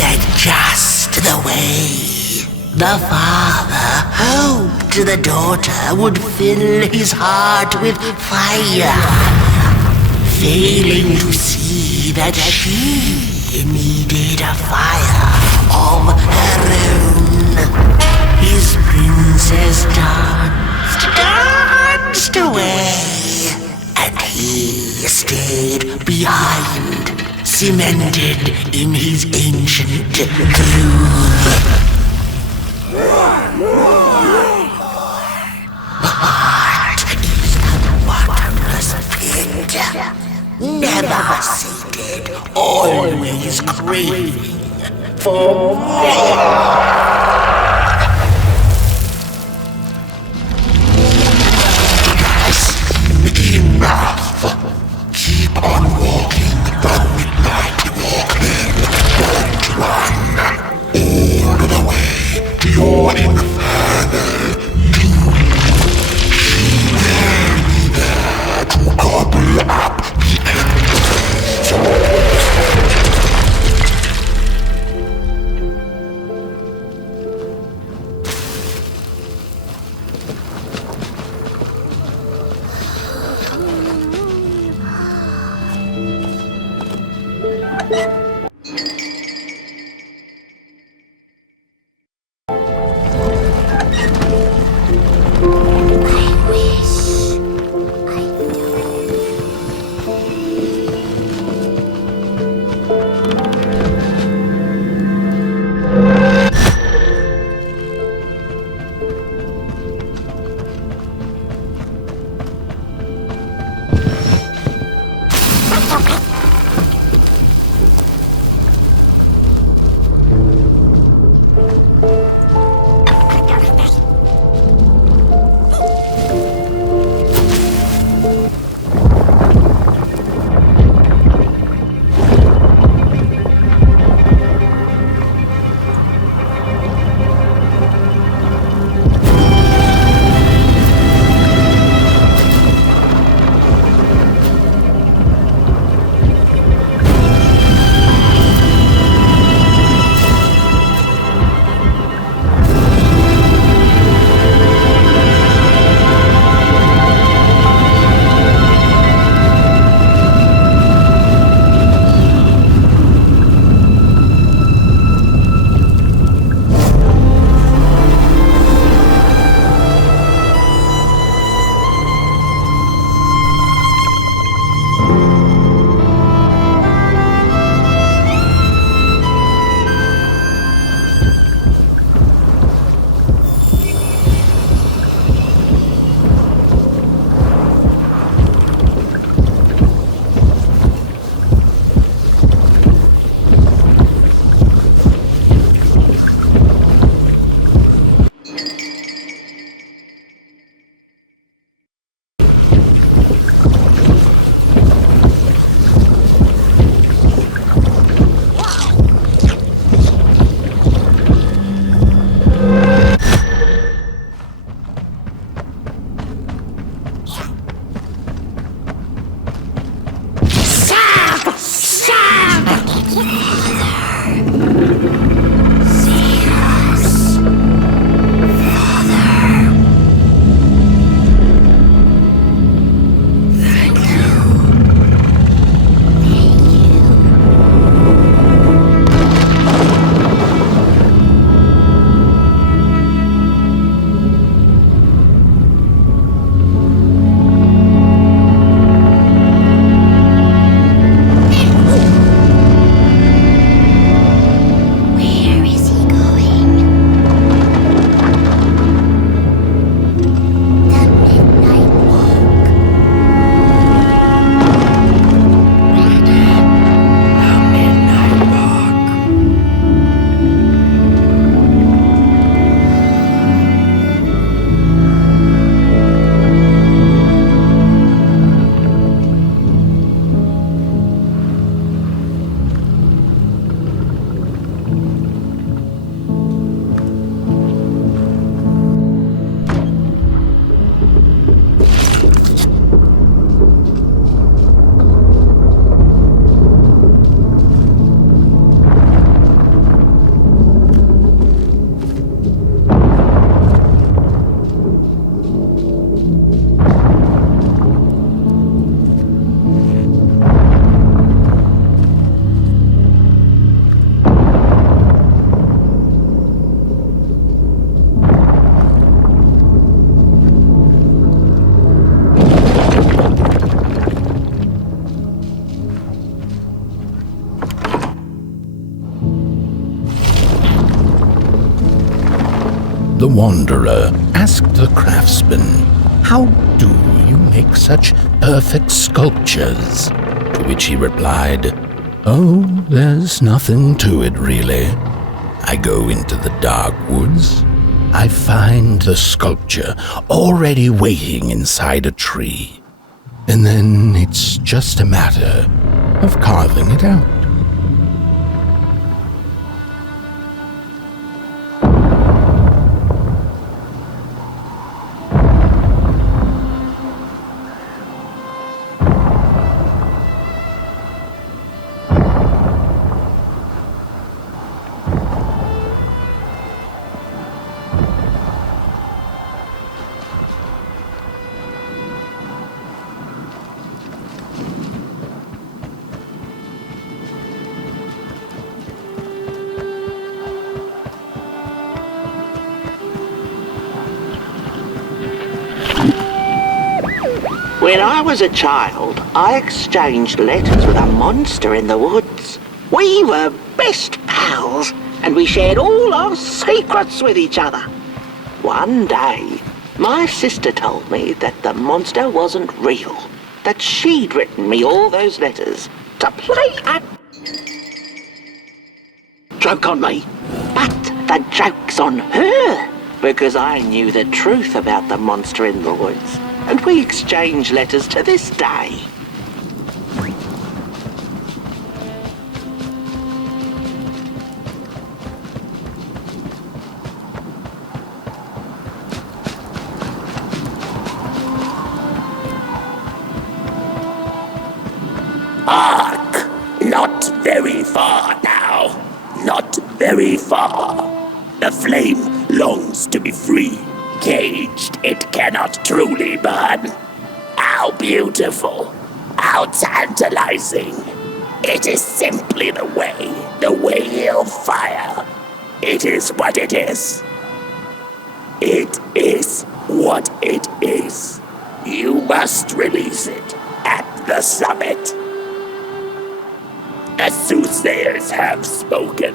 that just the way the father hoped the daughter would fill his heart with fire, failing to see that she needed a fire of her own. His princess danced away, and he stayed behind, cemented in his ancient groove. The heart is a bottomless pit, never sated, always craving for more. Enough! Keep on walking the midnight walking. Don't run all the way to your infernal doom. She will be there to gobble up the embers. The wanderer asked the craftsman, "How do you make such perfect sculptures?" To which he replied, "Oh, there's nothing to it really. I go into the dark woods. I find the sculpture already waiting inside a tree. And then it's just a matter of carving it out." When I was a child, I exchanged letters with a monster in the woods. We were best pals, and we shared all our secrets with each other. One day, my sister told me that the monster wasn't real, that she'd written me all those letters to play a joke on me. But the joke's on her, because I knew the truth about the monster in the woods. And we exchange letters to this day. Hark! Not very far now. Not very far. The flame longs to be free. Caged, it cannot truly burn. How beautiful, how tantalizing. It is simply the way of fire. It is what it is. It is what it is. You must release it at the summit. The soothsayers have spoken.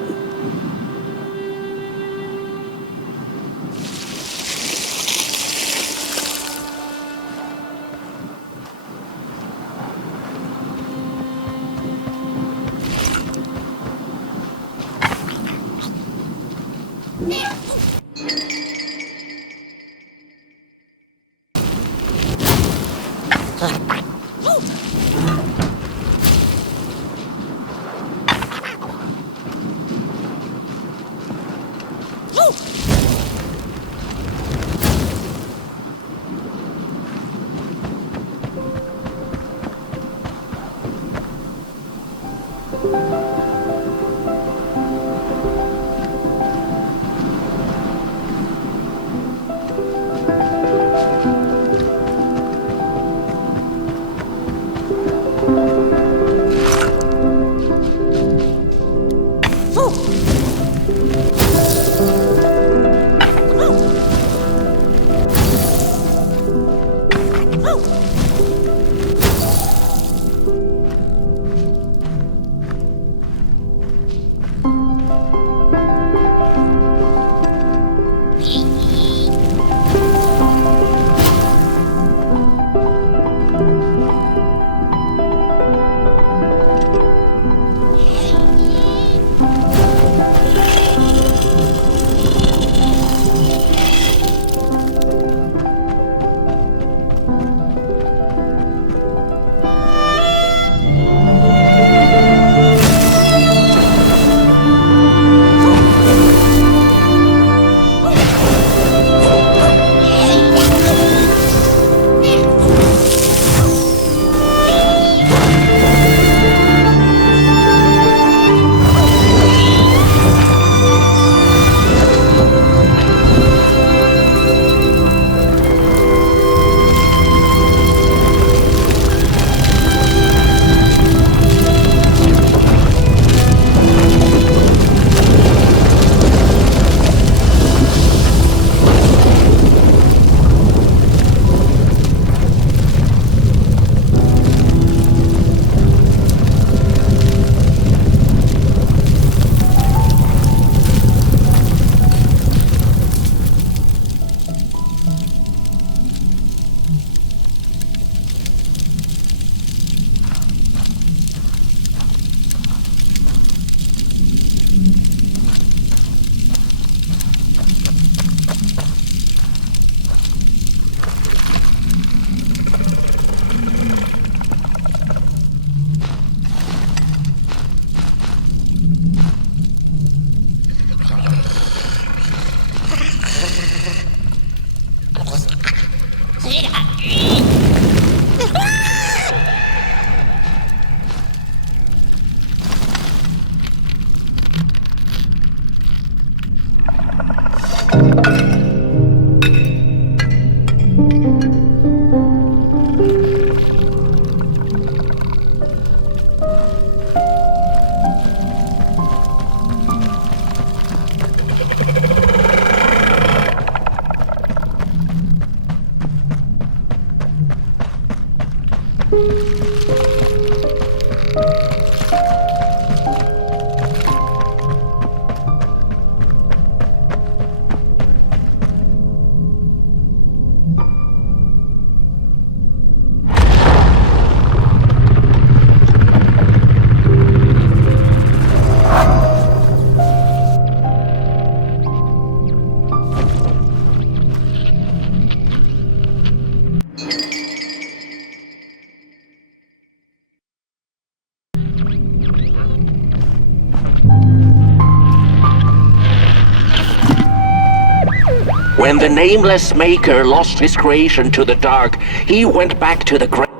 When the nameless maker lost his creation to the dark, he went back to the great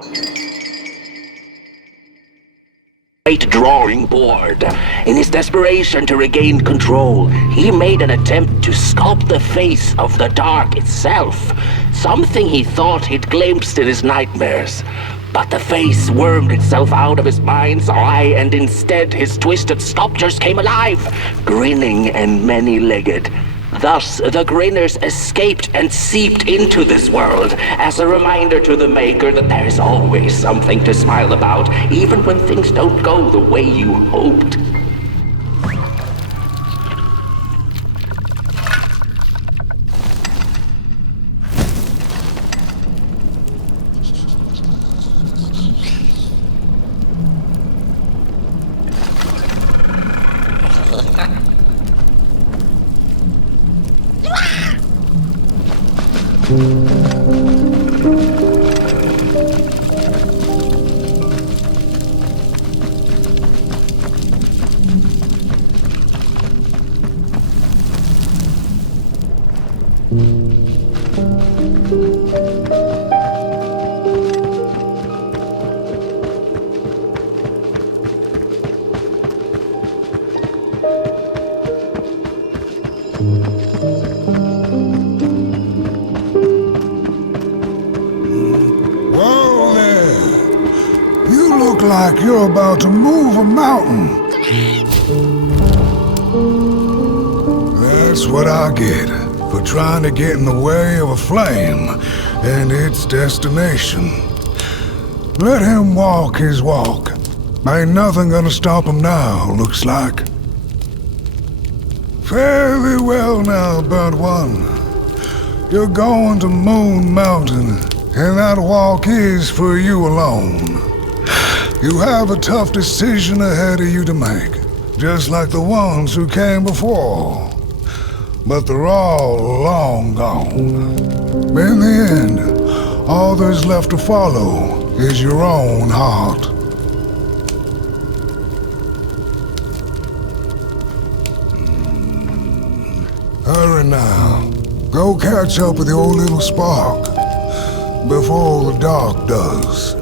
drawing board. In his desperation to regain control, he made an attempt to sculpt the face of the dark itself, something he thought he'd glimpsed in his nightmares. But the face wormed itself out of his mind's eye, and instead his twisted sculptures came alive, grinning and many-legged. Thus, the grinners escaped and seeped into this world as a reminder to the Maker that there is always something to smile about, even when things don't go the way you hoped. Like you're about to move a mountain. That's what I get for trying to get in the way of a flame and its destination. Let him walk his walk. Ain't nothing gonna stop him now, looks like. Fairly well now, burnt one. You're going to Moon Mountain, and that walk is for you alone. You have a tough decision ahead of you to make, just like the ones who came before. But they're all long gone. In the end, all there's left to follow is your own heart. Hurry now. Go catch up with your little spark before the dark does.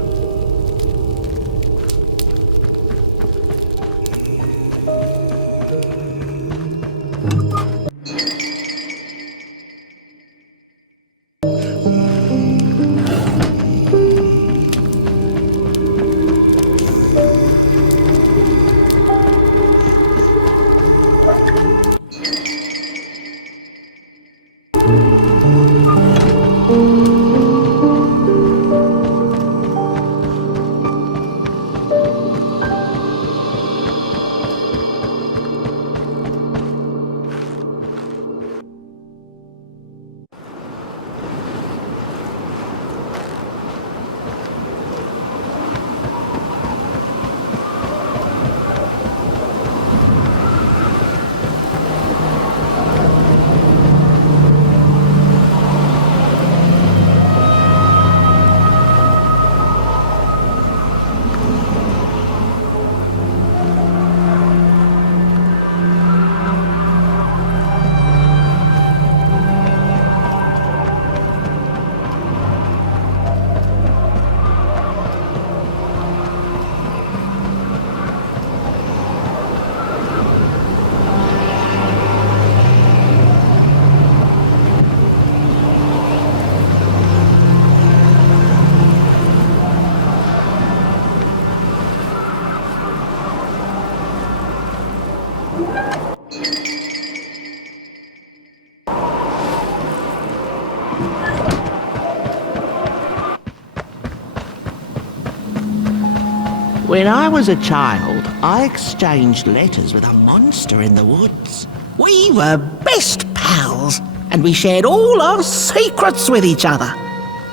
When I was a child, I exchanged letters with a monster in the woods. We were best pals, and we shared all our secrets with each other.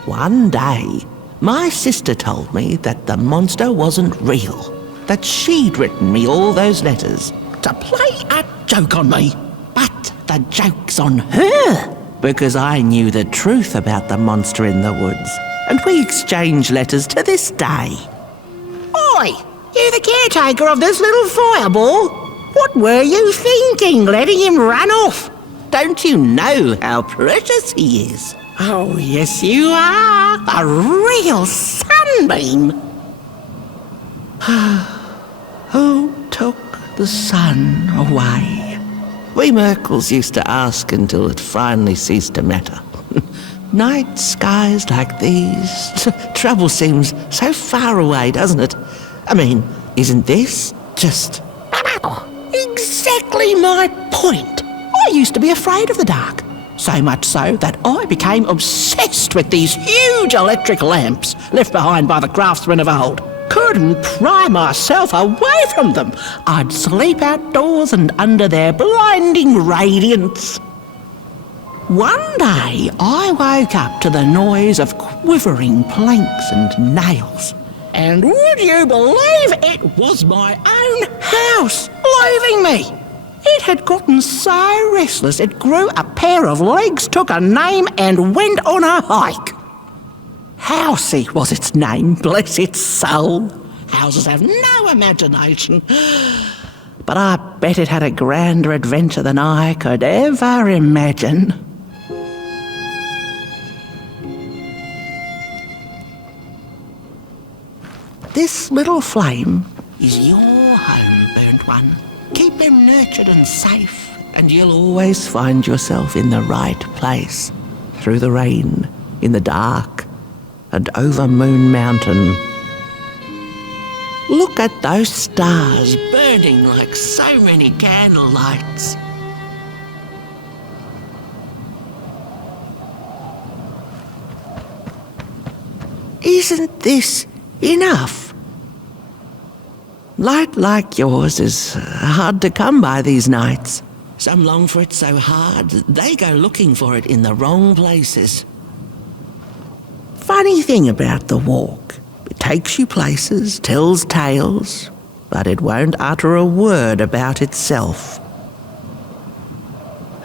One day, my sister told me that the monster wasn't real, that she'd written me all those letters to play a joke on me. But the joke's on her, because I knew the truth about the monster in the woods, and we exchange letters to this day. Oi! You the caretaker of this little fireball? What were you thinking, letting him run off? Don't you know how precious he is? Oh, yes you are. A real sunbeam. Who took the sun away? We Merkles used to ask until it finally ceased to matter. Night skies like these. Trouble seems so far away, doesn't it? I mean, isn't this just exactly my point? I used to be afraid of the dark. So much so that I became obsessed with these huge electric lamps left behind by the craftsmen of old. Couldn't pry myself away from them. I'd sleep outdoors and under their blinding radiance. One day, I woke up to the noise of quivering planks and nails. And would you believe it was my own house leaving me? It had gotten so restless it grew a pair of legs, took a name and went on a hike. Housey was its name, bless its soul. Houses have no imagination. But I bet it had a grander adventure than I could ever imagine. This little flame is your home, burnt one. Keep them nurtured and safe, and you'll always find yourself in the right place. Through the rain, in the dark, and over Moon Mountain. Look at those stars burning like so many candle lights. Isn't this enough? Light like yours is hard to come by these nights. Some long for it so hard, they go looking for it in the wrong places. Funny thing about the walk, it takes you places, tells tales, but it won't utter a word about itself.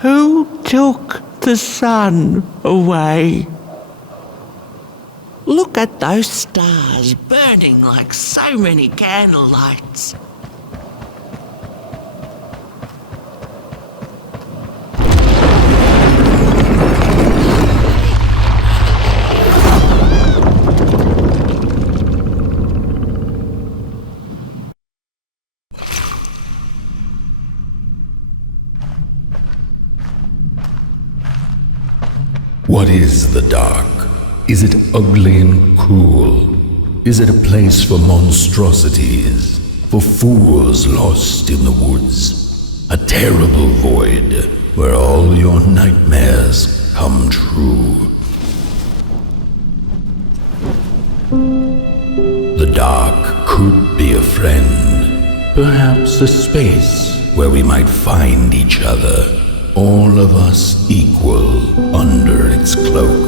Who took the sun away? Look at those stars burning like so many candle lights. What is the dark? Is it ugly and cruel? Is it a place for monstrosities, for fools lost in the woods? A terrible void where all your nightmares come true. The dark could be a friend, perhaps a space where we might find each other, all of us equal under its cloak.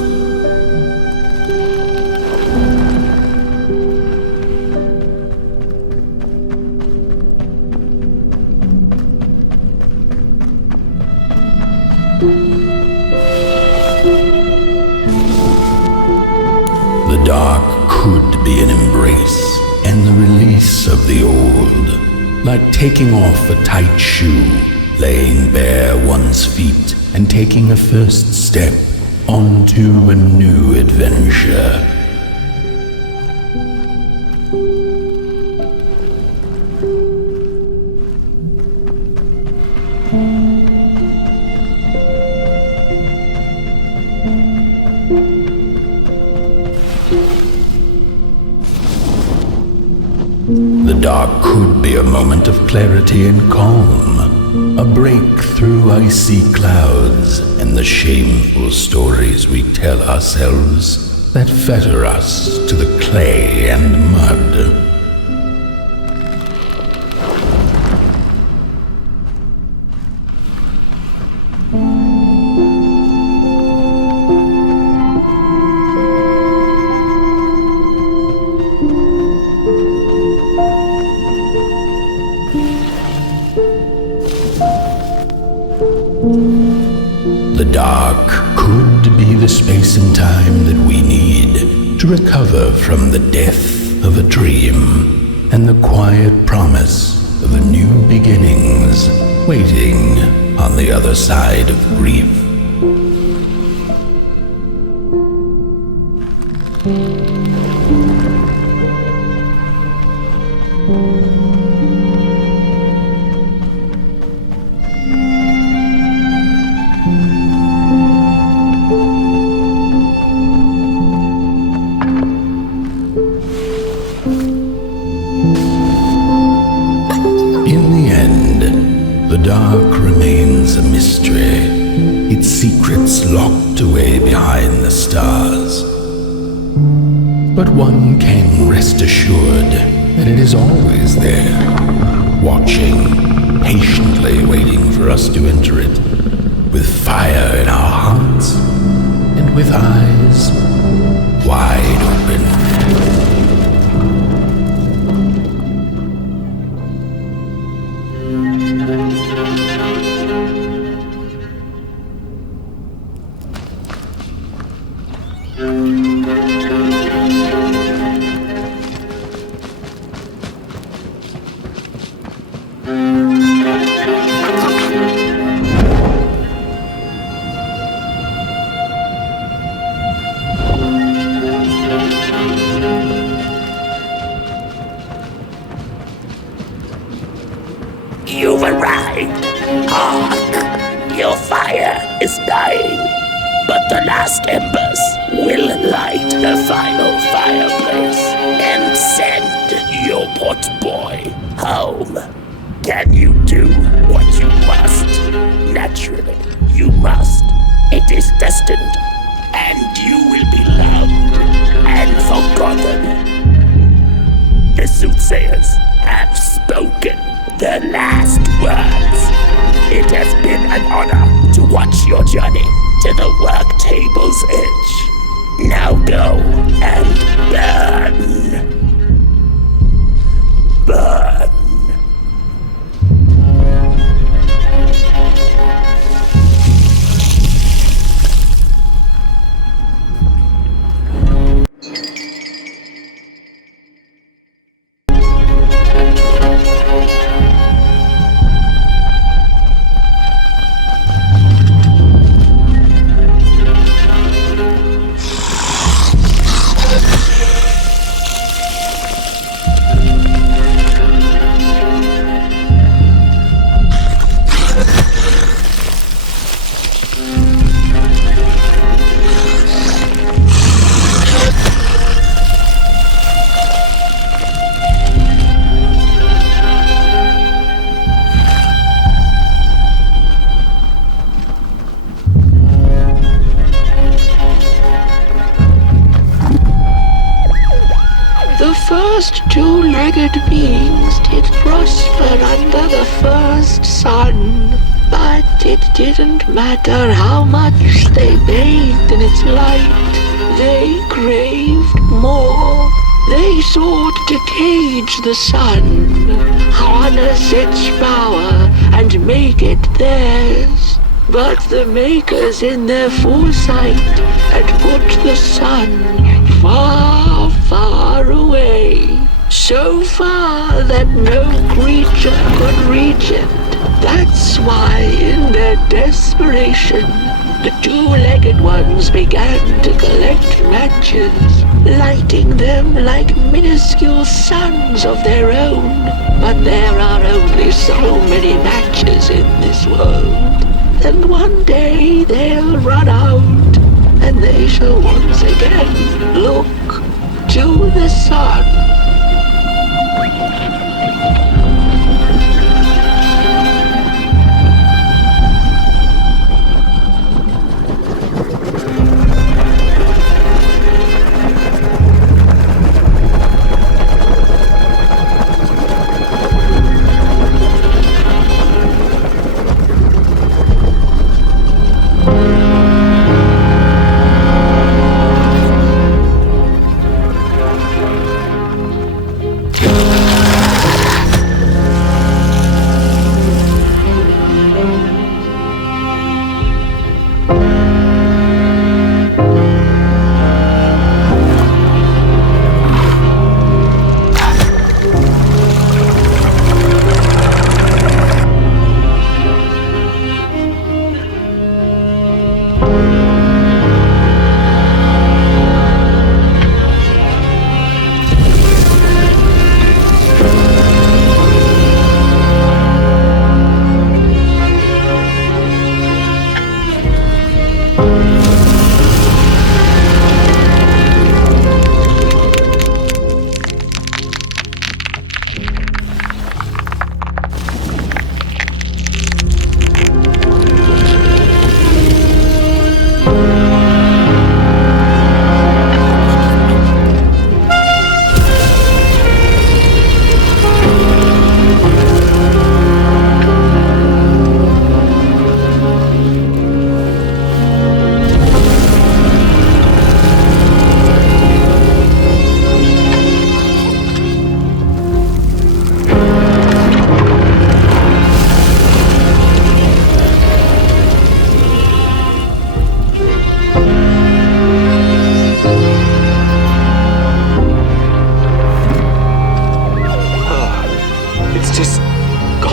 The dark could be an embrace and the release of the old, like taking off a tight shoe, laying bare one's feet and taking a first step onto a new adventure. The dark could be a moment of clarity and calm, A break through icy clouds and the shameful stories we tell ourselves that fetter us to the clay and mud. The dark could be the space and time that we need to recover from the death of a dream and the quiet promise of new beginnings waiting on the other side of grief. Locked away behind the stars. But one can rest assured that it is always there, watching, patiently waiting for us to enter it, with fire in our hearts and with eyes wide open. You've arrived. Hark! Your fire is dying, but the last embers will light the final fireplace and send your potboy home. Can you do what you must? Naturally, you must. It is destined, and you will be loved and forgotten. The soothsayers have spoken the last words. It has been an honor to watch your journey to the work table's edge. Now go and burn. Burn. first two-legged beings did prosper under the first sun, but it didn't matter how much they bathed in its light. They craved more. They sought to cage the sun, harness its power, and make it theirs. But the makers in their foresight had put the sun far, far away. So far that no creature could reach it. That's why in their desperation, the two-legged ones began to collect matches, lighting them like minuscule suns of their own. But there are only so many matches in this world, and one day they'll run out, and they shall once again look to the sun.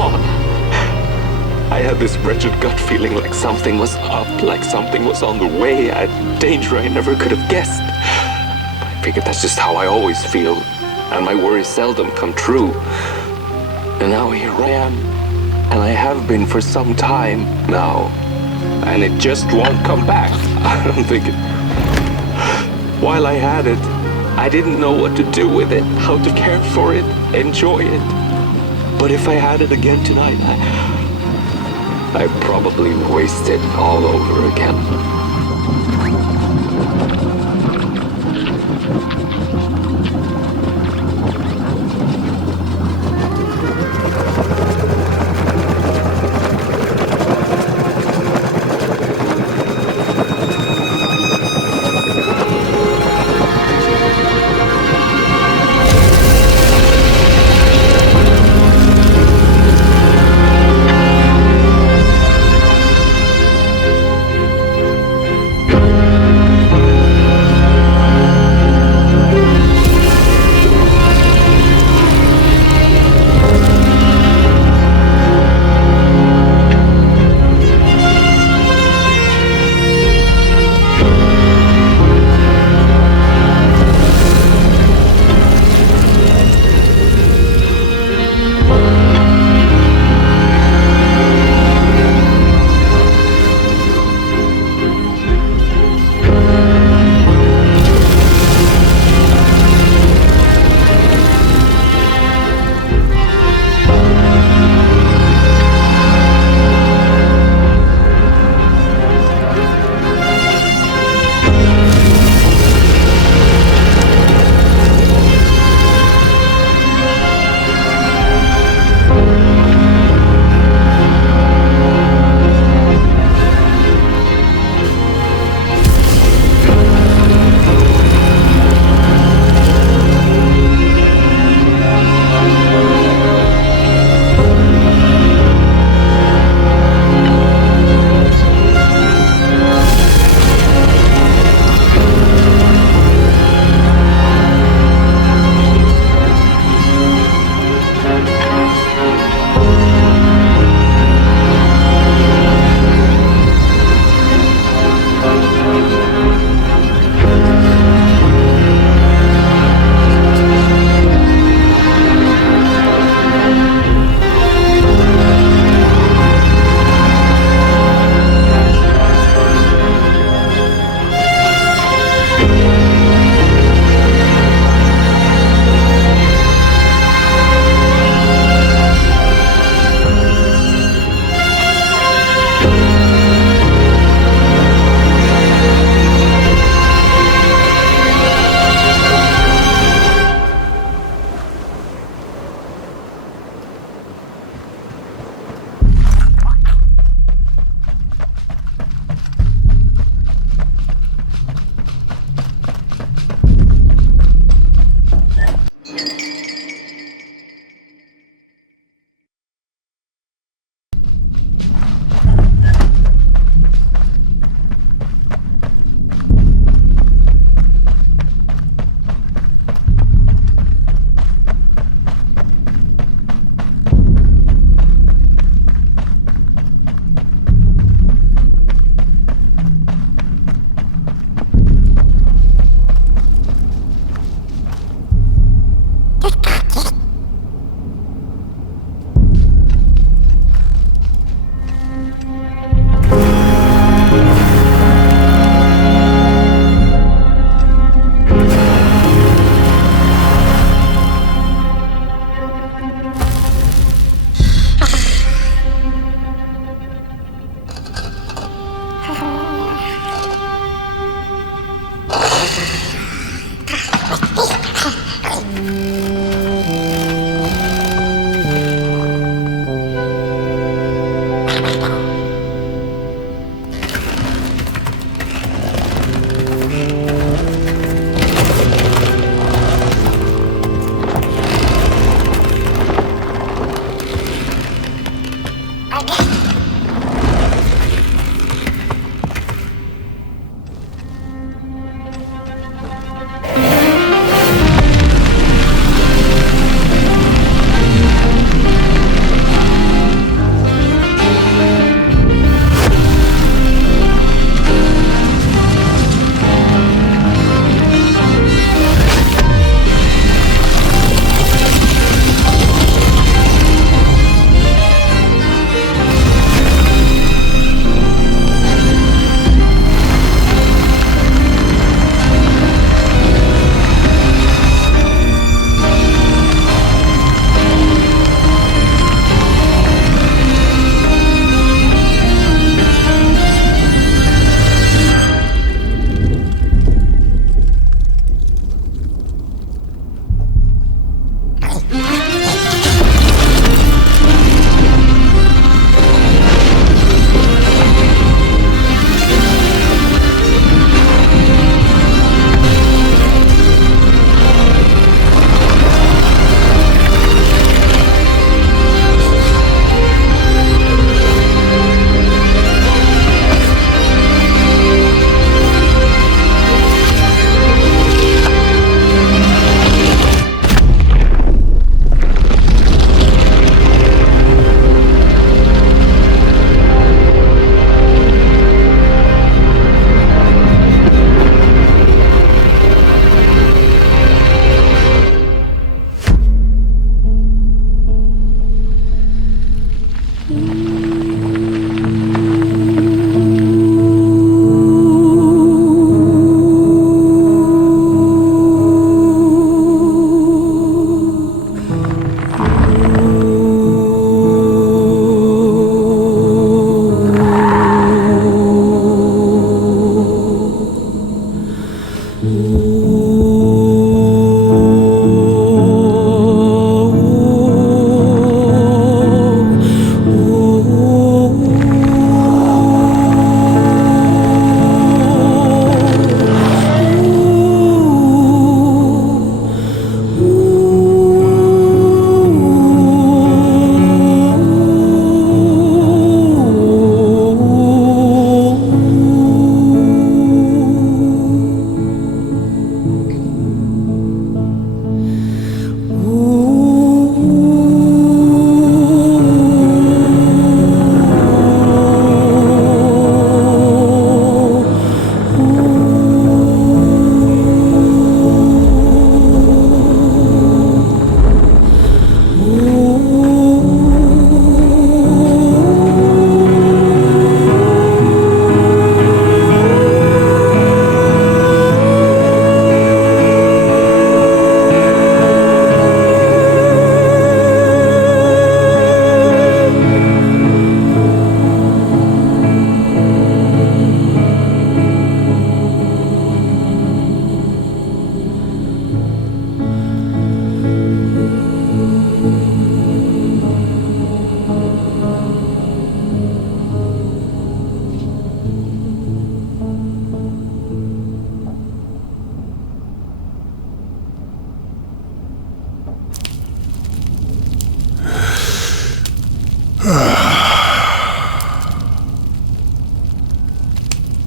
gone. I had this wretched gut feeling like something was up, like something was on the way, a danger I never could have guessed. I figured that's just how I always feel, and my worries seldom come true. And now here I am, and I have been for some time now, and it just won't come back. I don't think it... While I had it, I didn't know what to do with it, how to care for it, enjoy it. But if I had it again tonight, I'd probably waste it all over again.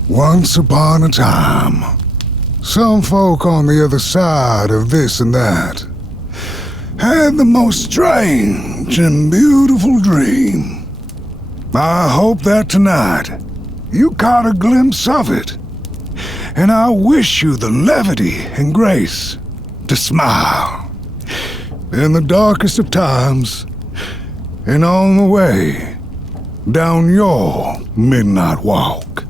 Once upon a time, some folk on the other side of this and that had the most strange and beautiful dream. I hope that tonight you caught a glimpse of it, and I wish you the levity and grace to smile in the darkest of times and on the way down your midnight walk.